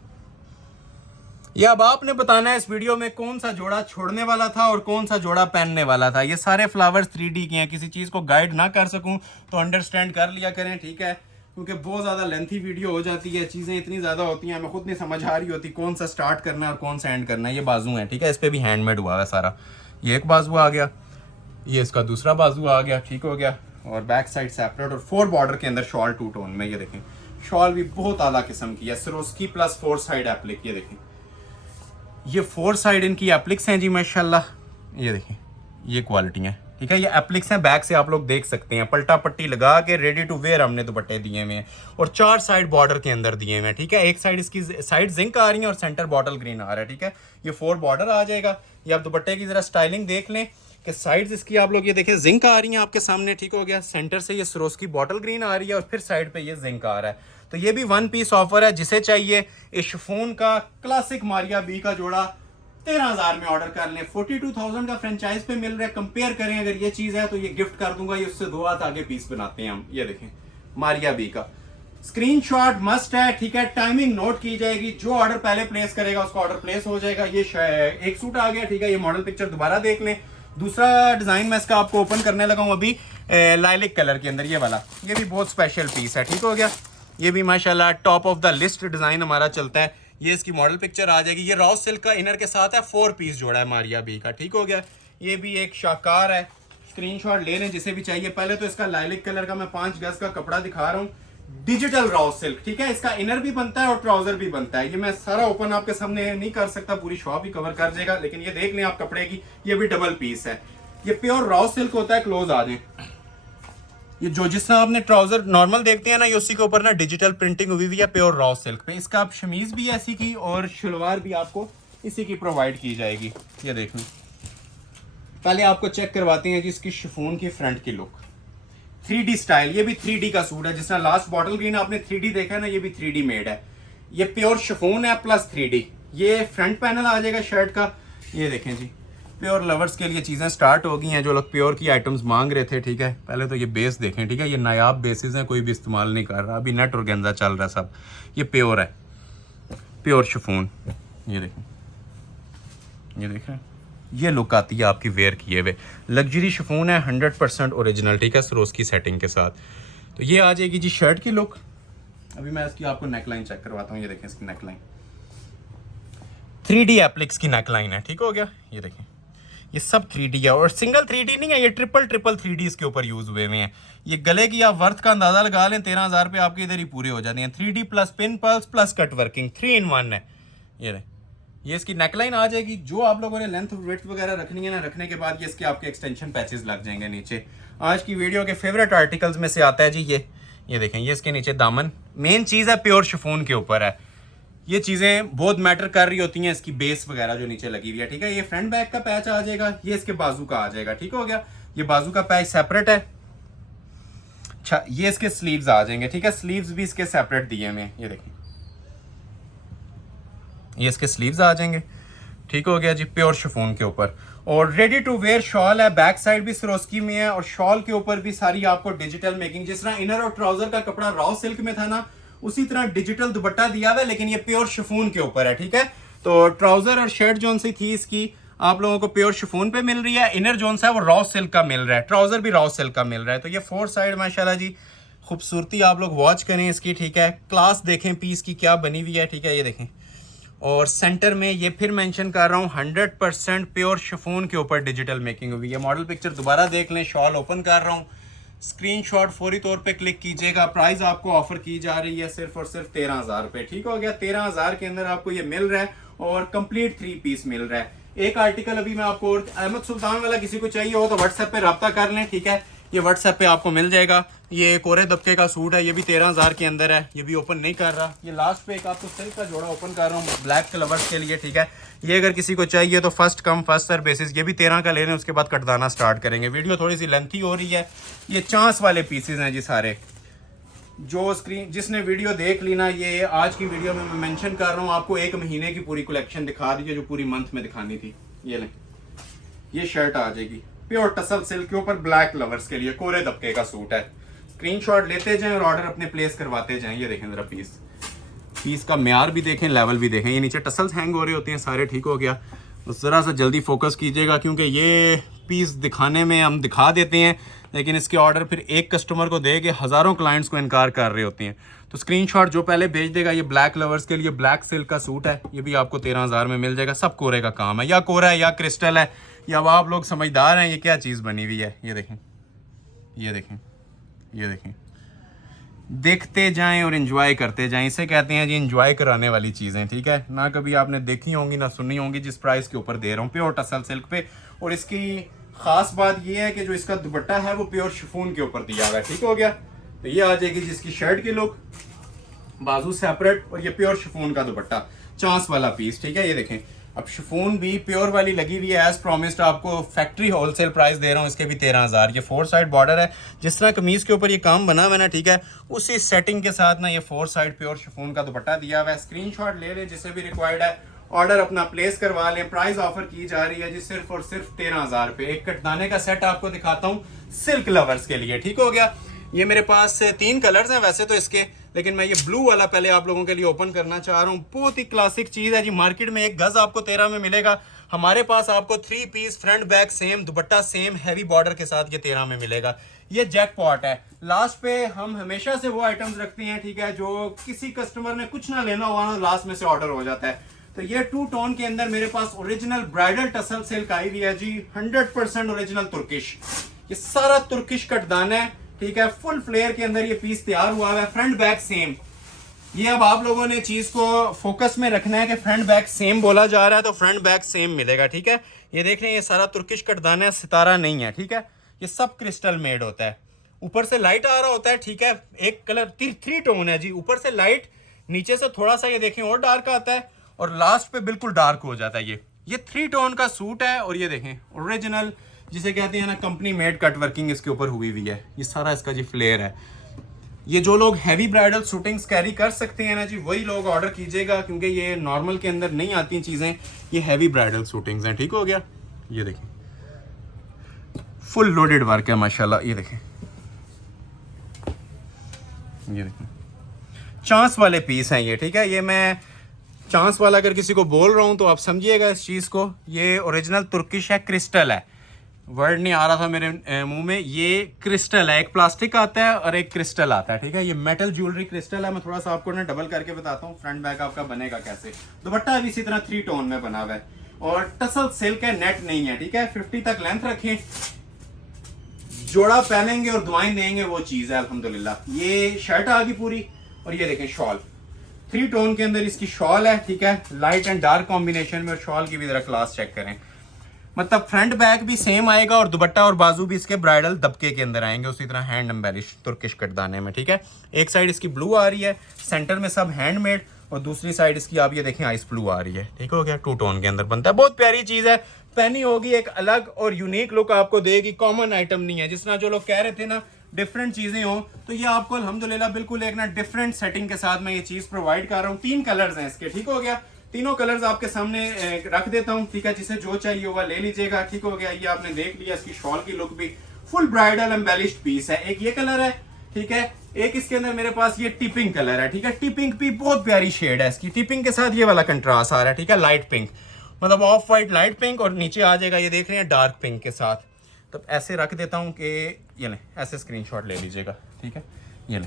ये अब आपने बताना है इस वीडियो में कौन सा जोड़ा छोड़ने वाला था और कौन सा जोड़ा पहनने वाला था। ये सारे फ्लावर्स 3D के हैं। किसी चीज़ को गाइड ना कर सकूं तो अंडरस्टैंड कर लिया करें, ठीक है, क्योंकि बहुत ज़्यादा लेंथी वीडियो हो जाती है। चीज़ें इतनी ज़्यादा होती हैं, मैं खुद नहीं समझ आ रही होती कौन सा स्टार्ट करना है और कौन सा एंड करना है। ये बाजू है, ठीक है, इस पर भी हैंडमेड हुआ है सारा। ये एक बाजू आ गया, ये इसका दूसरा बाजू आ गया, ठीक हो गया। और बैक साइड सेपरेट और 4 बॉर्डर के अंदर शॉल 2 टोन में। ये देखें, शॉल भी बहुत आला किस्म की है, सरोस्की प्लस 4 साइड एप्लिक। ये देखें, ये 4 साइड इनकी एप्लिक्स हैं जी माशाल्लाह। ये देखें, ये क्वालिटी है, ठीक है। ये एप्लिक्स हैं, बैक से आप लोग देख सकते हैं, पलटा पट्टी लगा के रेडी टू वेयर हमने दुपट्टे दिए हुए हैं। और 4 साइड बॉर्डर के अंदर दिए हुए हैं, ठीक है। एक साइड इसकी साइड जिंक आ रही है और सेंटर बॉटल ग्रीन आ रहा है, ठीक है। ये 4 बॉर्डर आ जाएगा। ये आप दुपट्टे की जरा स्टाइलिंग देख लें कि साइड्स इसकी आप लोग ये देखें, जिंक आ रही है आपके सामने, ठीक हो गया। सेंटर से ये सरोस्की बॉटल ग्रीन आ रही है और फिर साइड पे ये जिंक आ रहा है। तो ये भी 1 पीस ऑफर है। जिसे चाहिए इस शिफॉन का क्लासिक मारिया बी का जोड़ा 13,000 में ऑर्डर कर लें। 42,000 का फ्रेंचाइज पे मिल रहा है। कंपेयर करें, अगर ये चीज है तो ये गिफ्ट कर दूंगा। ये उससे 2 हाथ आगे पीस बनाते हैं हम। ये देखें, मारिया बी का स्क्रीनशॉट मस्ट है, ठीक है। टाइमिंग नोट की जाएगी, जो ऑर्डर पहले प्लेस करेगा उसका ऑर्डर प्लेस हो जाएगा। ये एक सूट आ गया, ठीक है। ये मॉडल पिक्चर दोबारा देख लें। दूसरा डिजाइन मैं इसका आपको ओपन करने लगा हूं अभी, लाइलिक कलर के अंदर, ये वाला। ये भी बहुत स्पेशल पीस है, ठीक हो गया। ये भी माशाल्लाह top of the list design हमारा चलता है। ये इसकी मॉडल पिक्चर आ जाएगी। ये रॉ सिल्क का इनर के साथ है, 4 पीस जोड़ा है मारिया बी का, ठीक हो गया। ये भी एक शाकार है, स्क्रीनशॉट ले लें जिसे भी चाहिए। पहले तो इसका लाइलिक कलर का मैं 5 गज का कपड़ा दिखा रहा हूँ, डिजिटल रॉ सिल्क, ठीक है। इसका इनर भी बनता है और ट्राउजर भी बनता है। ये मैं सारा ओपन आपके सामने नहीं कर सकता, पूरी शॉप ही कवर कर देगा, लेकिन ये देख लें आप कपड़े की, ये भी डबल पीस है। ये प्योर रॉ सिल्क होता है। क्लोज आ जाए, ये जो जिस तरह आपने ट्राउजर नॉर्मल देखते हैं ना, ये उसी के ऊपर ना डिजिटल प्रिंटिंग हुई हुई है प्योर रॉ सिल्क पे। इसका आप शमीज भी ऐसी की और शलवार भी आपको इसी की प्रोवाइड की जाएगी। ये देख लो, पहले आपको चेक करवाते हैं जी इसकी शिफॉन की फ्रंट की लुक, 3D स्टाइल। ये भी 3D का सूट है, जिस तरह लास्ट बॉटल ग्रीन आपने 3D देखा है ना, ये भी 3D मेड है। ये प्योर शिफॉन है प्लस 3D। ये फ्रंट पैनल आ जाएगा शर्ट का। ये देखें जी, प्योर लवर्स के लिए चीज़ें स्टार्ट हो गई हैं, जो लोग प्योर की आइटम्स मांग रहे थे, ठीक है। पहले तो ये बेस देखें, ठीक है। ये नायाब बेसिस हैं, कोई भी इस्तेमाल नहीं कर रहा, अभी नेट और गेंजा चल रहा है सब। ये प्योर है, प्योर शिफॉन। ये देखें, ये देख रहे हैं, ये लुक आती है आपकी वेयर किए हुए। लग्जरी शिफॉन है, 100% ओरिजिनल, ठीक है, सरोज की सेटिंग के साथ। तो ये आ जाएगी जी शर्ट की लुक। अभी मैं इसकी आपको नेकलाइन चेक करवाता हूँ। ये देखें, इसकी नेकलाइन 3D एप्लिक्स की नेकलाइन है, ठीक हो गया। ये देखें, ये सब 3D है और सिंगल 3D नहीं है, ये ट्रिपल 3D इसके ऊपर यूज हुए हुए हैं। ये गले की आप वर्थ का अंदाजा लगा लें, 13,000 रुपये आपके इधर ही पूरे हो जाते हैं। 3D plus pin pulse plus cut working, 3 in 1 है। ये ये इसकी नेकलाइन आ जाएगी। जो आप लोगों ने लेंथ विड्थ वगैरह रखनी है ना, रखने के बाद ये इसके आपके एक्सटेंशन पैचेस लग जाएंगे नीचे। आज की वीडियो के फेवरेट आर्टिकल्स में से आता है जी ये देखें, ये इसके नीचे दामन मेन चीज़ है, प्योर शिफॉन के ऊपर है। ये चीज़ें बहुत मैटर कर रही होती हैं, इसकी बेस वगैरह जो नीचे लगी हुई है, ठीक है। ये फ्रंट बैक का पैच आ जाएगा, ये इसके बाजू का आ जाएगा, ठीक हो गया। ये बाजू का पैच सेपरेट है। अच्छा, ये इसके स्लीव्स आ जाएंगे, ठीक है। स्लीव्स भी इसके सेपरेट दिए हुए हैं, ये देखें, ये इसके स्लीव्स आ जाएंगे, ठीक हो गया जी, प्योर शिफॉन के ऊपर। और रेडी टू वेयर शॉल है, बैक साइड भी सरोस्की में है और शॉल के ऊपर भी सारी आपको डिजिटल मेकिंग, जिस तरह इनर और ट्राउजर का कपड़ा रॉ सिल्क में था ना, उसी तरह डिजिटल दुपट्टा दिया हुआ है, लेकिन ये प्योर शिफॉन के ऊपर है, ठीक है। तो ट्राउजर और शर्ट जोन सी थी इसकी आप लोगों को प्योर शिफॉन पे मिल रही है, इनर जोन सा है वो रॉ सिल्क का मिल रहा है, ट्राउजर भी रॉ सिल्क का मिल रहा है। तो ये फोर साइड माशाल्लाह जी, खूबसूरती आप लोग वॉच करें इसकी, ठीक है। क्लास देखें पीस की क्या बनी हुई है, ठीक है, ये देखें। और सेंटर में ये फिर मेंशन कर रहा हूँ 100% प्योर शिफॉन के ऊपर डिजिटल मेकिंग हुई है। मॉडल पिक्चर दोबारा देख लें, शॉल ओपन कर रहा हूँ, स्क्रीनशॉट फौरी तौर पे क्लिक कीजिएगा। प्राइस आपको ऑफर की जा रही है सिर्फ और सिर्फ 13,000 रुपये, ठीक हो गया। 13,000 के अंदर आपको ये मिल रहा है और कंप्लीट 3 पीस मिल रहा है। एक आर्टिकल अभी मैं आपको, और अहमद सुल्तान वाला किसी को चाहिए हो तो व्हाट्सएप पे रब्ता कर लें, ठीक है। ये व्हाट्सएप पे आपको मिल जाएगा। ये कोरे दबके का सूट है, ये भी 13,000 के अंदर है, ये भी ओपन नहीं कर रहा। ये लास्ट पे एक आपको सिल्क का जोड़ा ओपन कर रहा हूँ ब्लैक कलवर्स के लिए, ठीक है। ये अगर किसी को चाहिए तो first come first serve basis, ये भी 13 का ले लें, उसके बाद कटदाना स्टार्ट करेंगे। वीडियो थोड़ी सी लेंथी हो रही है। ये चांस वाले पीसेज हैं जी सारे। जो स्क्रीन जिसने वीडियो देख ली ना, ये आज की वीडियो में मैं मेंशन कर रहा हूँ, आपको 1 महीने की पूरी कलेक्शन दिखा दी है जो पूरी मंथ में दिखानी थी। ये लें, ये शर्ट आ जाएगी प्योर टसल सिल्क के ऊपर, ब्लैक लवर्स के लिए कोरे दबके का सूट है। स्क्रीनशॉट लेते जाएं और ऑर्डर अपने प्लेस करवाते जाएं। ये देखें जरा पीस का म्यार भी देखें, लेवल भी देखें। ये नीचे टसल्स हैंग हो रहे होते हैं सारे, ठीक हो गया। ज़रा सा जल्दी फोकस कीजिएगा, क्योंकि ये पीस दिखाने में हम दिखा देते हैं, लेकिन इसके ऑर्डर फिर एक कस्टमर को दे के हज़ारों क्लाइंट्स को इनकार कर रहे होते हैं। तो स्क्रीनशॉट जो पहले भेज देगा, ये ब्लैक लवर्स के लिए ब्लैक सिल्क का सूट है, ये भी आपको 13,000 में मिल जाएगा। सब कोरे का काम है, या कोरा है या क्रिस्टल है, या अब आप लोग समझदार हैं, ये क्या चीज़ बनी हुई है। ये देखें, ये देखें, ये देखें, देखते जाएं और एंजॉय करते जाएं। इसे कहते हैं जी एंजॉय कराने वाली चीज़ें, ठीक है ना। कभी आपने देखी होंगी ना सुनी होंगी, जिस प्राइस के ऊपर दे रहा हूँ प्योर टसल सिल्क पे। और इसकी खास बात ये है कि जो इसका दुपट्टा है वो प्योर शिफॉन के ऊपर दिया हुआ है, ठीक हो गया। तो ये आ जाएगी जिसकी शर्ट की लुक, बाजू सेपरेट, और ये प्योर शिफॉन का दुपट्टा, चांस वाला पीस, ठीक है। ये देखें, अब शिफॉन भी प्योर वाली लगी हुई है, एज प्रॉमिस्ड आपको फैक्ट्री होलसेल प्राइस दे रहा हूँ इसके भी 13,000। ये 4 साइड बॉर्डर है, जिस तरह कमीज के ऊपर ये काम बना हुआ है ना, ठीक है, उसी सेटिंग के साथ ना ये 4 साइड प्योर शिफॉन का दुपट्टा दिया हुआ है। स्क्रीनशॉट ले लें जिसे भी रिक्वायर्ड है, ऑर्डर अपना प्लेस करवा लें। प्राइस ऑफर की जा रही है जी सिर्फ और सिर्फ 13,000 रुपये। एक कटदाने का सेट आपको दिखाता हूँ सिल्क लवर्स के लिए, ठीक हो गया। ये मेरे पास 3 कलर्स हैं वैसे तो इसके, लेकिन मैं ये ब्लू वाला पहले आप लोगों के लिए ओपन करना चाह रहा हूँ। बहुत ही क्लासिक चीज़ है जी, मार्केट में 1 गज आपको 13 में मिलेगा, हमारे पास आपको 3 piece front back same, dupatta same, heavy border के साथ ये 13 में मिलेगा। ये जैकपॉट है। लास्ट पे हम हमेशा से वो आइटम्स रखते हैं, ठीक है, जो किसी कस्टमर ने कुछ ना लेना हुआ ना, लास्ट में से ऑर्डर हो जाता है। तो ये 2 टोन के अंदर मेरे पास ओरिजिनल ब्राइडल टसल सिल्क आई हुई है जी, 100% ओरिजिनल तुर्किश। ये सारा तुर्किश कटदाना है, ठीक है, फुल फ्लेयर के अंदर ये पीस तैयार हुआ है, फ्रंट बैक सेम। ये अब आप लोगों ने चीज को फोकस में रखना है कि फ्रंट बैक सेम बोला जा रहा है तो फ्रंट बैक सेम मिलेगा, ठीक है। ये देख रहे हैं, ये सारा तुर्किश कटदाना है, सितारा नहीं है, ठीक है। ये सब क्रिस्टल मेड होता है, ऊपर से लाइट आ रहा होता है, ठीक है। एक कलर 3 टोन है जी, ऊपर से लाइट, नीचे से थोड़ा सा ये देखें और डार्क आता है, और लास्ट पे बिल्कुल डार्क हो जाता है। ये 3 टोन का सूट है, और ये देखें ओरिजिनल जिसे कहते हैं ना कंपनी मेड कट वर्किंग इसके ऊपर हुई हुई है। ये सारा इसका जी फ्लेयर है। ये जो लोग हैवी ब्राइडल शूटिंग्स कैरी कर सकते हैं ना जी, वही लोग ऑर्डर कीजिएगा, क्योंकि ये नॉर्मल के अंदर नहीं आती चीज़ें, ये हैवी ब्राइडल शूटिंग्स हैं, ठीक हो गया। ये देखें फुल लोडेड वर्क है माशाल्लाह। ये देखें, ये देखें चांस वाले पीस हैं ये, ठीक है। ये मैं चांस वाला अगर किसी को बोल रहा हूँ तो आप समझिएगा इस चीज़ को। ये ओरिजिनल तुर्किश है, क्रिस्टल है, वर्ड नहीं आ रहा था मेरे मुंह में। ये क्रिस्टल है, एक प्लास्टिक आता है और एक क्रिस्टल आता है, ठीक है। ये मेटल ज्वेलरी क्रिस्टल है। मैं थोड़ा सा आपको ना डबल करके बताता हूँ फ्रंट बैक आपका बनेगा कैसे। दुपट्टा भी इसी तरह 3 टोन में बना हुआ है, और टसल सिल्क है, नेट नहीं है, ठीक है। 50 तक लेंथ रखें, जोड़ा पहनेंगे और दुआएं देंगे, वो चीज़ है अल्हम्दुलिल्लाह। ये शर्ट आ गई पूरी, और ये देखें शॉल, 3 टोन के अंदर इसकी शॉल है, ठीक है, लाइट एंड डार्क कॉम्बिनेशन में। और शॉल की भी जरा क्लास चेक करें, मतलब फ्रंट बैक भी सेम आएगा और दुपट्टा और बाजू भी इसके ब्राइडल दबके के अंदर आएंगे, उसी तरह हैंड एम्बेलिश तुर्किश कटदाने में, ठीक है। एक साइड इसकी ब्लू आ रही है, सेंटर में सब हैंडमेड, और दूसरी साइड इसकी आप ये देखें आइस ब्लू आ रही है, ठीक हो गया। 2 टोन के अंदर बनता है, बहुत प्यारी चीज़ है। पहनी होगी एक अलग और यूनिक लुक आपको देगी, कॉमन आइटम नहीं है। जिस तरह जो लोग कह रहे थे ना डिफरेंट चीज़ें हो, तो ये आपको अल्हम्दुलिल्लाह बिल्कुल एक ना डिफरेंट सेटिंग के साथ मैं ये चीज़ प्रोवाइड कर रहा हूँ। 3 कलर्स हैं इसके, ठीक हो गया। तीनों कलर्स आपके सामने रख देता हूँ, ठीक है, जिसे जो चाहिए होगा ले लीजिएगा, ठीक हो गया। ये आपने देख लिया, इसकी शॉल की लुक भी फुल ब्राइडल एम्बेलिश्ड पीस है। एक ये कलर है, ठीक है, एक इसके अंदर मेरे पास ये टिपिंग कलर है, ठीक है। टिपिंग भी बहुत प्यारी शेड है इसकी, टिपिंग के साथ ये वाला कंट्रास्ट आ रहा है, ठीक है, लाइट पिंक, मतलब ऑफ वाइट लाइट पिंक, और नीचे आ जाएगा ये देख रहे हैं डार्क पिंक के साथ। तो ऐसे रख देता हूँ कि ये ले, ऐसे स्क्रीनशॉट ले लीजिएगा, ठीक है। ये ले,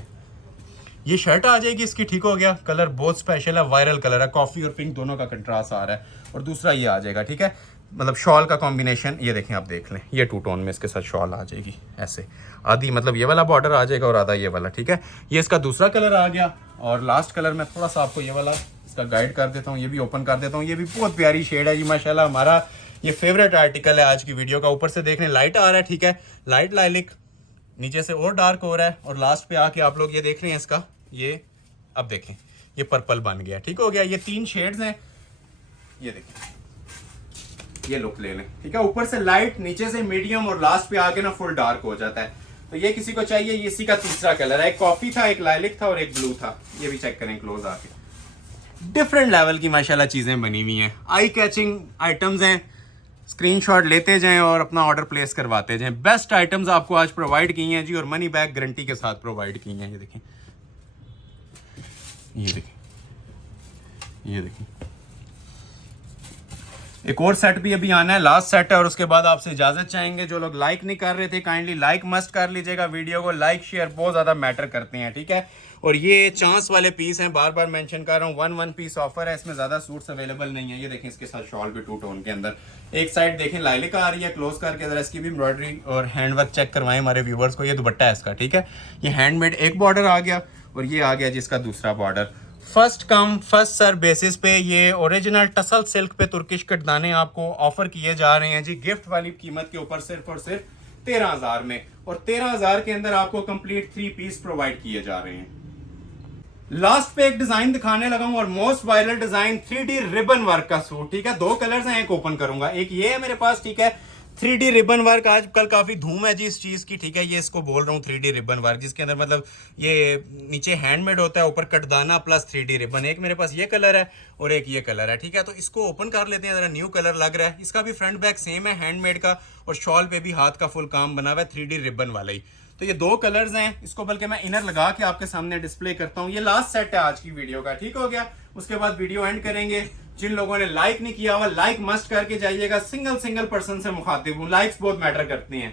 ये शर्ट आ जाएगी इसकी, ठीक हो गया। कलर बहुत स्पेशल है, वायरल कलर है, कॉफी और पिंक दोनों का कंट्रास्ट आ रहा है। और दूसरा ये आ जाएगा, ठीक है, मतलब शॉल का कॉम्बिनेशन ये देखें, आप देख लें, ये 2 टोन में इसके साथ शॉल आ जाएगी ऐसे, आधी मतलब ये वाला बॉर्डर आ जाएगा और आधा ये वाला, ठीक है। ये इसका दूसरा कलर आ गया। और लास्ट कलर मैं थोड़ा सा आपको ये वाला इसका गाइड कर देता हूँ, ये भी ओपन कर देता हूँ। ये भी बहुत प्यारी शेड है, ये माशाल्लाह हमारा ये फेवरेट आर्टिकल है आज की वीडियो का। ऊपर से देखने लाइट आ रहा है, ठीक है, लाइट लाइलिक, नीचे से और डार्क हो रहा है, और लास्ट पे आके आप लोग ये देख रहे हैं इसका, ये अब देखें ये पर्पल बन गया, ठीक हो गया। ये 3 शेड्स हैं, ये देखें, ये लुक ले लें, ठीक है। ऊपर से लाइट, नीचे से मीडियम, और लास्ट पे आके ना फुल डार्क हो जाता है। तो ये किसी को चाहिए, ये इसी का तीसरा कलर है। एक कॉफी था, एक लाइलिक था और एक ब्लू था। ये भी चेक करें क्लोज आके, डिफरेंट लेवल की माशाल्लाह चीजें बनी हुई हैं, आई कैचिंग आइटम्स हैं। स्क्रीनशॉट लेते जाएं और अपना ऑर्डर प्लेस करवाते जाएं। बेस्ट आइटम्स आपको आज प्रोवाइड की हैं जी, और मनी बैक गारंटी के साथ प्रोवाइड की हैं। ये देखें, ये देखें, ये देखें। एक और सेट भी अभी आना है, लास्ट सेट है, और उसके बाद आपसे इजाजत चाहेंगे। जो लोग लाइक नहीं कर रहे थे काइंडली लाइक मस्ट कर लीजिएगा वीडियो को। लाइक शेयर बहुत ज्यादा मैटर करते हैं, ठीक है। और ये चांस वाले पीस हैं, बार बार मेंशन कर रहा हूँ, 1 पीस ऑफर है, इसमें ज्यादा सूट्स अवेलेबल नहीं है। ये देखें, इसके साथ शॉल भी 2 टोन के अंदर। एक साइड देखें लाइलिक आ रही है, क्लोज करके जरा इसकी भी एम्ब्रॉयडरी और हैंडवर्क चेक करवाएं हमारे व्यूवर्स को। ये दुपट्टा है इसका, ठीक है, ये हैंडमेड एक बॉर्डर आ गया, और ये आ गया जिसका दूसरा border. First come first serve basis पे ये ओरिजिनल टसल सिल्क पे तुर्किश कटदाने आपको ऑफर किए जा रहे हैं जी, गिफ्ट वाली कीमत के ऊपर सिर्फ और सिर्फ 13,000 में। और 13,000 के अंदर आपको कंप्लीट 3 पीस प्रोवाइड किए जा रहे हैं। लास्ट पे एक डिजाइन दिखाने लगा हूं, और most viral design 3D ribbon work का सूट, ठीक है। 2 कलर्स हैं, एक ओपन करूंगा, एक ये है मेरे पास, ठीक है। 3D रिबन वर्क आजकल काफी धूम है जी इस चीज की, ठीक है। ये इसको बोल रहा हूँ 3D रिबन वर्क, जिसके अंदर मतलब ये नीचे हैंडमेड होता है, ऊपर कटदाना प्लस 3D रिबन। एक मेरे पास ये कलर है और एक ये कलर है, ठीक है। तो इसको ओपन कर लेते हैं, जरा न्यू कलर लग रहा है। इसका भी फ्रंट बैक सेम है, हैंडमेड का, और शॉल पे भी हाथ का फुल काम बना हुआ है 3D रिबन वाला ही। तो ये 2 कलर्स हैं, इसको बल्कि मैं इनर लगा के आपके सामने डिस्प्ले करता हूँ। ये लास्ट सेट है आज की वीडियो का, ठीक हो गया। उसके बाद वीडियो एंड करेंगे। जिन लोगों ने लाइक नहीं किया हुआ, लाइक मस्ट करके जाइएगा। सिंगल पर्सन से मुखातिब हूँ, लाइक्स बहुत मैटर करती हैं,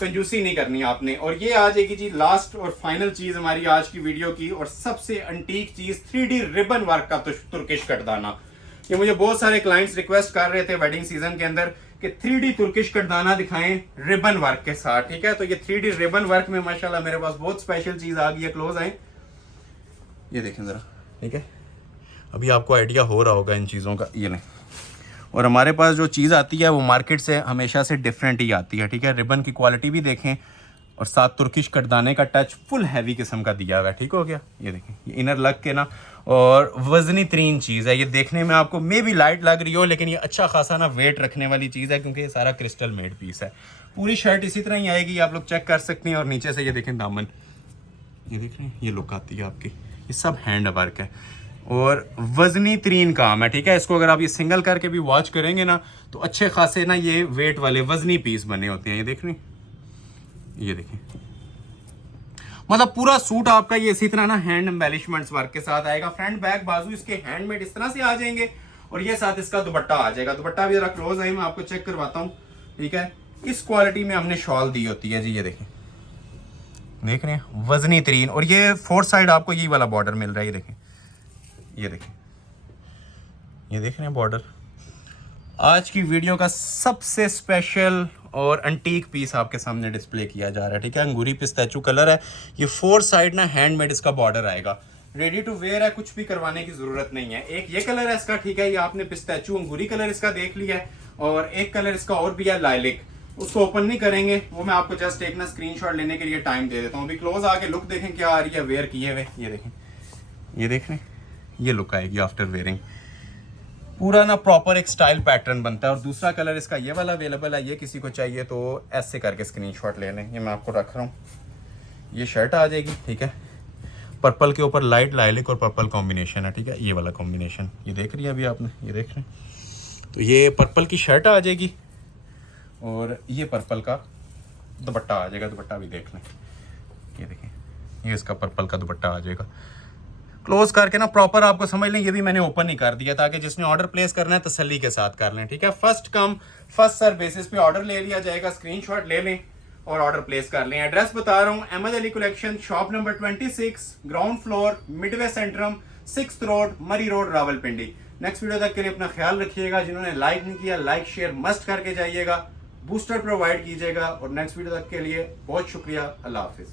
कंजूसी नहीं करनी आपने। और ये आ जाएगी जी लास्ट और फाइनल चीज हमारी आज की वीडियो की, और सबसे अंटीक चीज 3D रिबन वर्क का तुर्किश कटदाना। ये मुझे बहुत सारे क्लाइंट्स रिक्वेस्ट कर रहे थे वेडिंग सीजन के अंदर कि 3D तुर्किश कटदाना दिखाएं रिबन वर्क के साथ, ठीक है। तो ये 3D रिबन वर्क में माशाल्लाह मेरे पास बहुत स्पेशल चीज आ गई है। क्लोज आए, ये देखें जरा, ठीक है। अभी आपको आइडिया हो रहा होगा इन चीज़ों का, ये नहीं। और हमारे पास जो चीज़ आती है वो मार्केट से हमेशा से डिफरेंट ही आती है, ठीक है। रिबन की क्वालिटी भी देखें, और साथ तुर्किश कटदाने का टच फुल हैवी किस्म का दिया हुआ है, ठीक हो गया। ये देखें, ये इनर लग के ना, और वजनी तरीन चीज़ है। ये देखने में आपको मे भी लाइट लग रही हो, लेकिन ये अच्छा खासा ना वेट रखने वाली चीज़ है, क्योंकि ये सारा क्रिस्टल मेड पीस है। पूरी शर्ट इसी तरह ही आएगी, आप लोग चेक कर सकते हैं। और नीचे से ये देखें दामन, ये देख रहे हैं, ये लुक आती है आपकी। ये सब हैंड वर्क है और वजनी तरीन काम है, ठीक है। इसको अगर आप ये सिंगल करके भी वॉच करेंगे ना, तो अच्छे खासे ना ये वेट वाले वजनी पीस बने होते हैं। ये देख रहे हैं, ये देखें, मतलब पूरा सूट आपका ये इसी तरह ना हैंड एम्बेलिशमेंट्स वर्क के साथ आएगा। फ्रंट बैक बाजू इसके हैंडमेड इस तरह से आ जाएंगे, और ये साथ इसका दुपट्टा आ जाएगा। दुपट्टा भी जरा क्लोज है, मैं आपको चेक करवाता हूँ, ठीक है। इस क्वालिटी में हमने शॉल दी होती है जी, ये देखें, देख रहे हैं, वजनी तरीन। और ये 4 साइड आपको ये वाला बॉर्डर मिल रहा है, ये देखें, ये देखें, ये देख रहे हैं बॉर्डर। आज की वीडियो का सबसे स्पेशल और अंटीक पीस आपके सामने डिस्प्ले किया जा रहा है, ठीक है। अंगूरी पिस्ताचू कलर है, ये 4 साइड ना हैंडमेड इसका बॉर्डर आएगा। रेडी टू वेयर है, कुछ भी करवाने की जरूरत नहीं है। एक ये कलर है इसका, ठीक है, ये आपने पिस्ताचू अंगूरी कलर इसका देख लिया है, और एक कलर इसका और भी है लाइलिक, उसको ओपन नहीं करेंगे, वो मैं आपको जस्ट एक ना स्क्रीनशॉट लेने के लिए टाइम दे देता हूँ। अभी क्लोज आके लुक देखें क्या आ रही है वेयर किए हुए, ये देखें, ये देख रहे हैं, ये लुक आएगी आफ्टर वेयरिंग। पूरा ना प्रॉपर एक स्टाइल पैटर्न बनता है। और दूसरा कलर इसका ये वाला अवेलेबल है, ये किसी को चाहिए तो ऐसे करके स्क्रीनशॉट ले लें, ये मैं आपको रख रहा हूँ। ये शर्ट आ जाएगी, ठीक है, पर्पल के ऊपर लाइट लाइलिक और पर्पल कॉम्बिनेशन है, ठीक है, ये वाला कॉम्बिनेशन ये देख रही है अभी आपने, ये देख रहे हैं। तो ये पर्पल की शर्ट आ जाएगी और ये पर्पल का दुपट्टा आ जाएगा, दुपट्टा भी देख लें, ये देखें, ये इसका पर्पल का दुपट्टा आ जाएगा। क्लोज करके ना प्रॉपर आपको समझ लें, ये भी मैंने ओपन नहीं कर दिया ताकि जिसने ऑर्डर प्लेस करना है तसल्ली के साथ कर लें, ठीक है। First come first serve basis पे ऑर्डर ले लिया जाएगा, स्क्रीनशॉट ले लें और ऑर्डर प्लेस कर लें। एड्रेस बता रहा हूँ, Ahmad Ali collection, shop number 26, ground floor, midway centrum, 6th road, Murree road, Rawalpindi. Next video तक के लिए अपना ख्याल रखिएगा। जिन्होंने लाइक नहीं किया, लाइक शेयर मस्ट करके जाइएगा, बूस्टर प्रोवाइड कीजिएगा। और नेक्स्ट वीडियो तक के लिए बहुत शुक्रिया, अल्लाह हाफिज।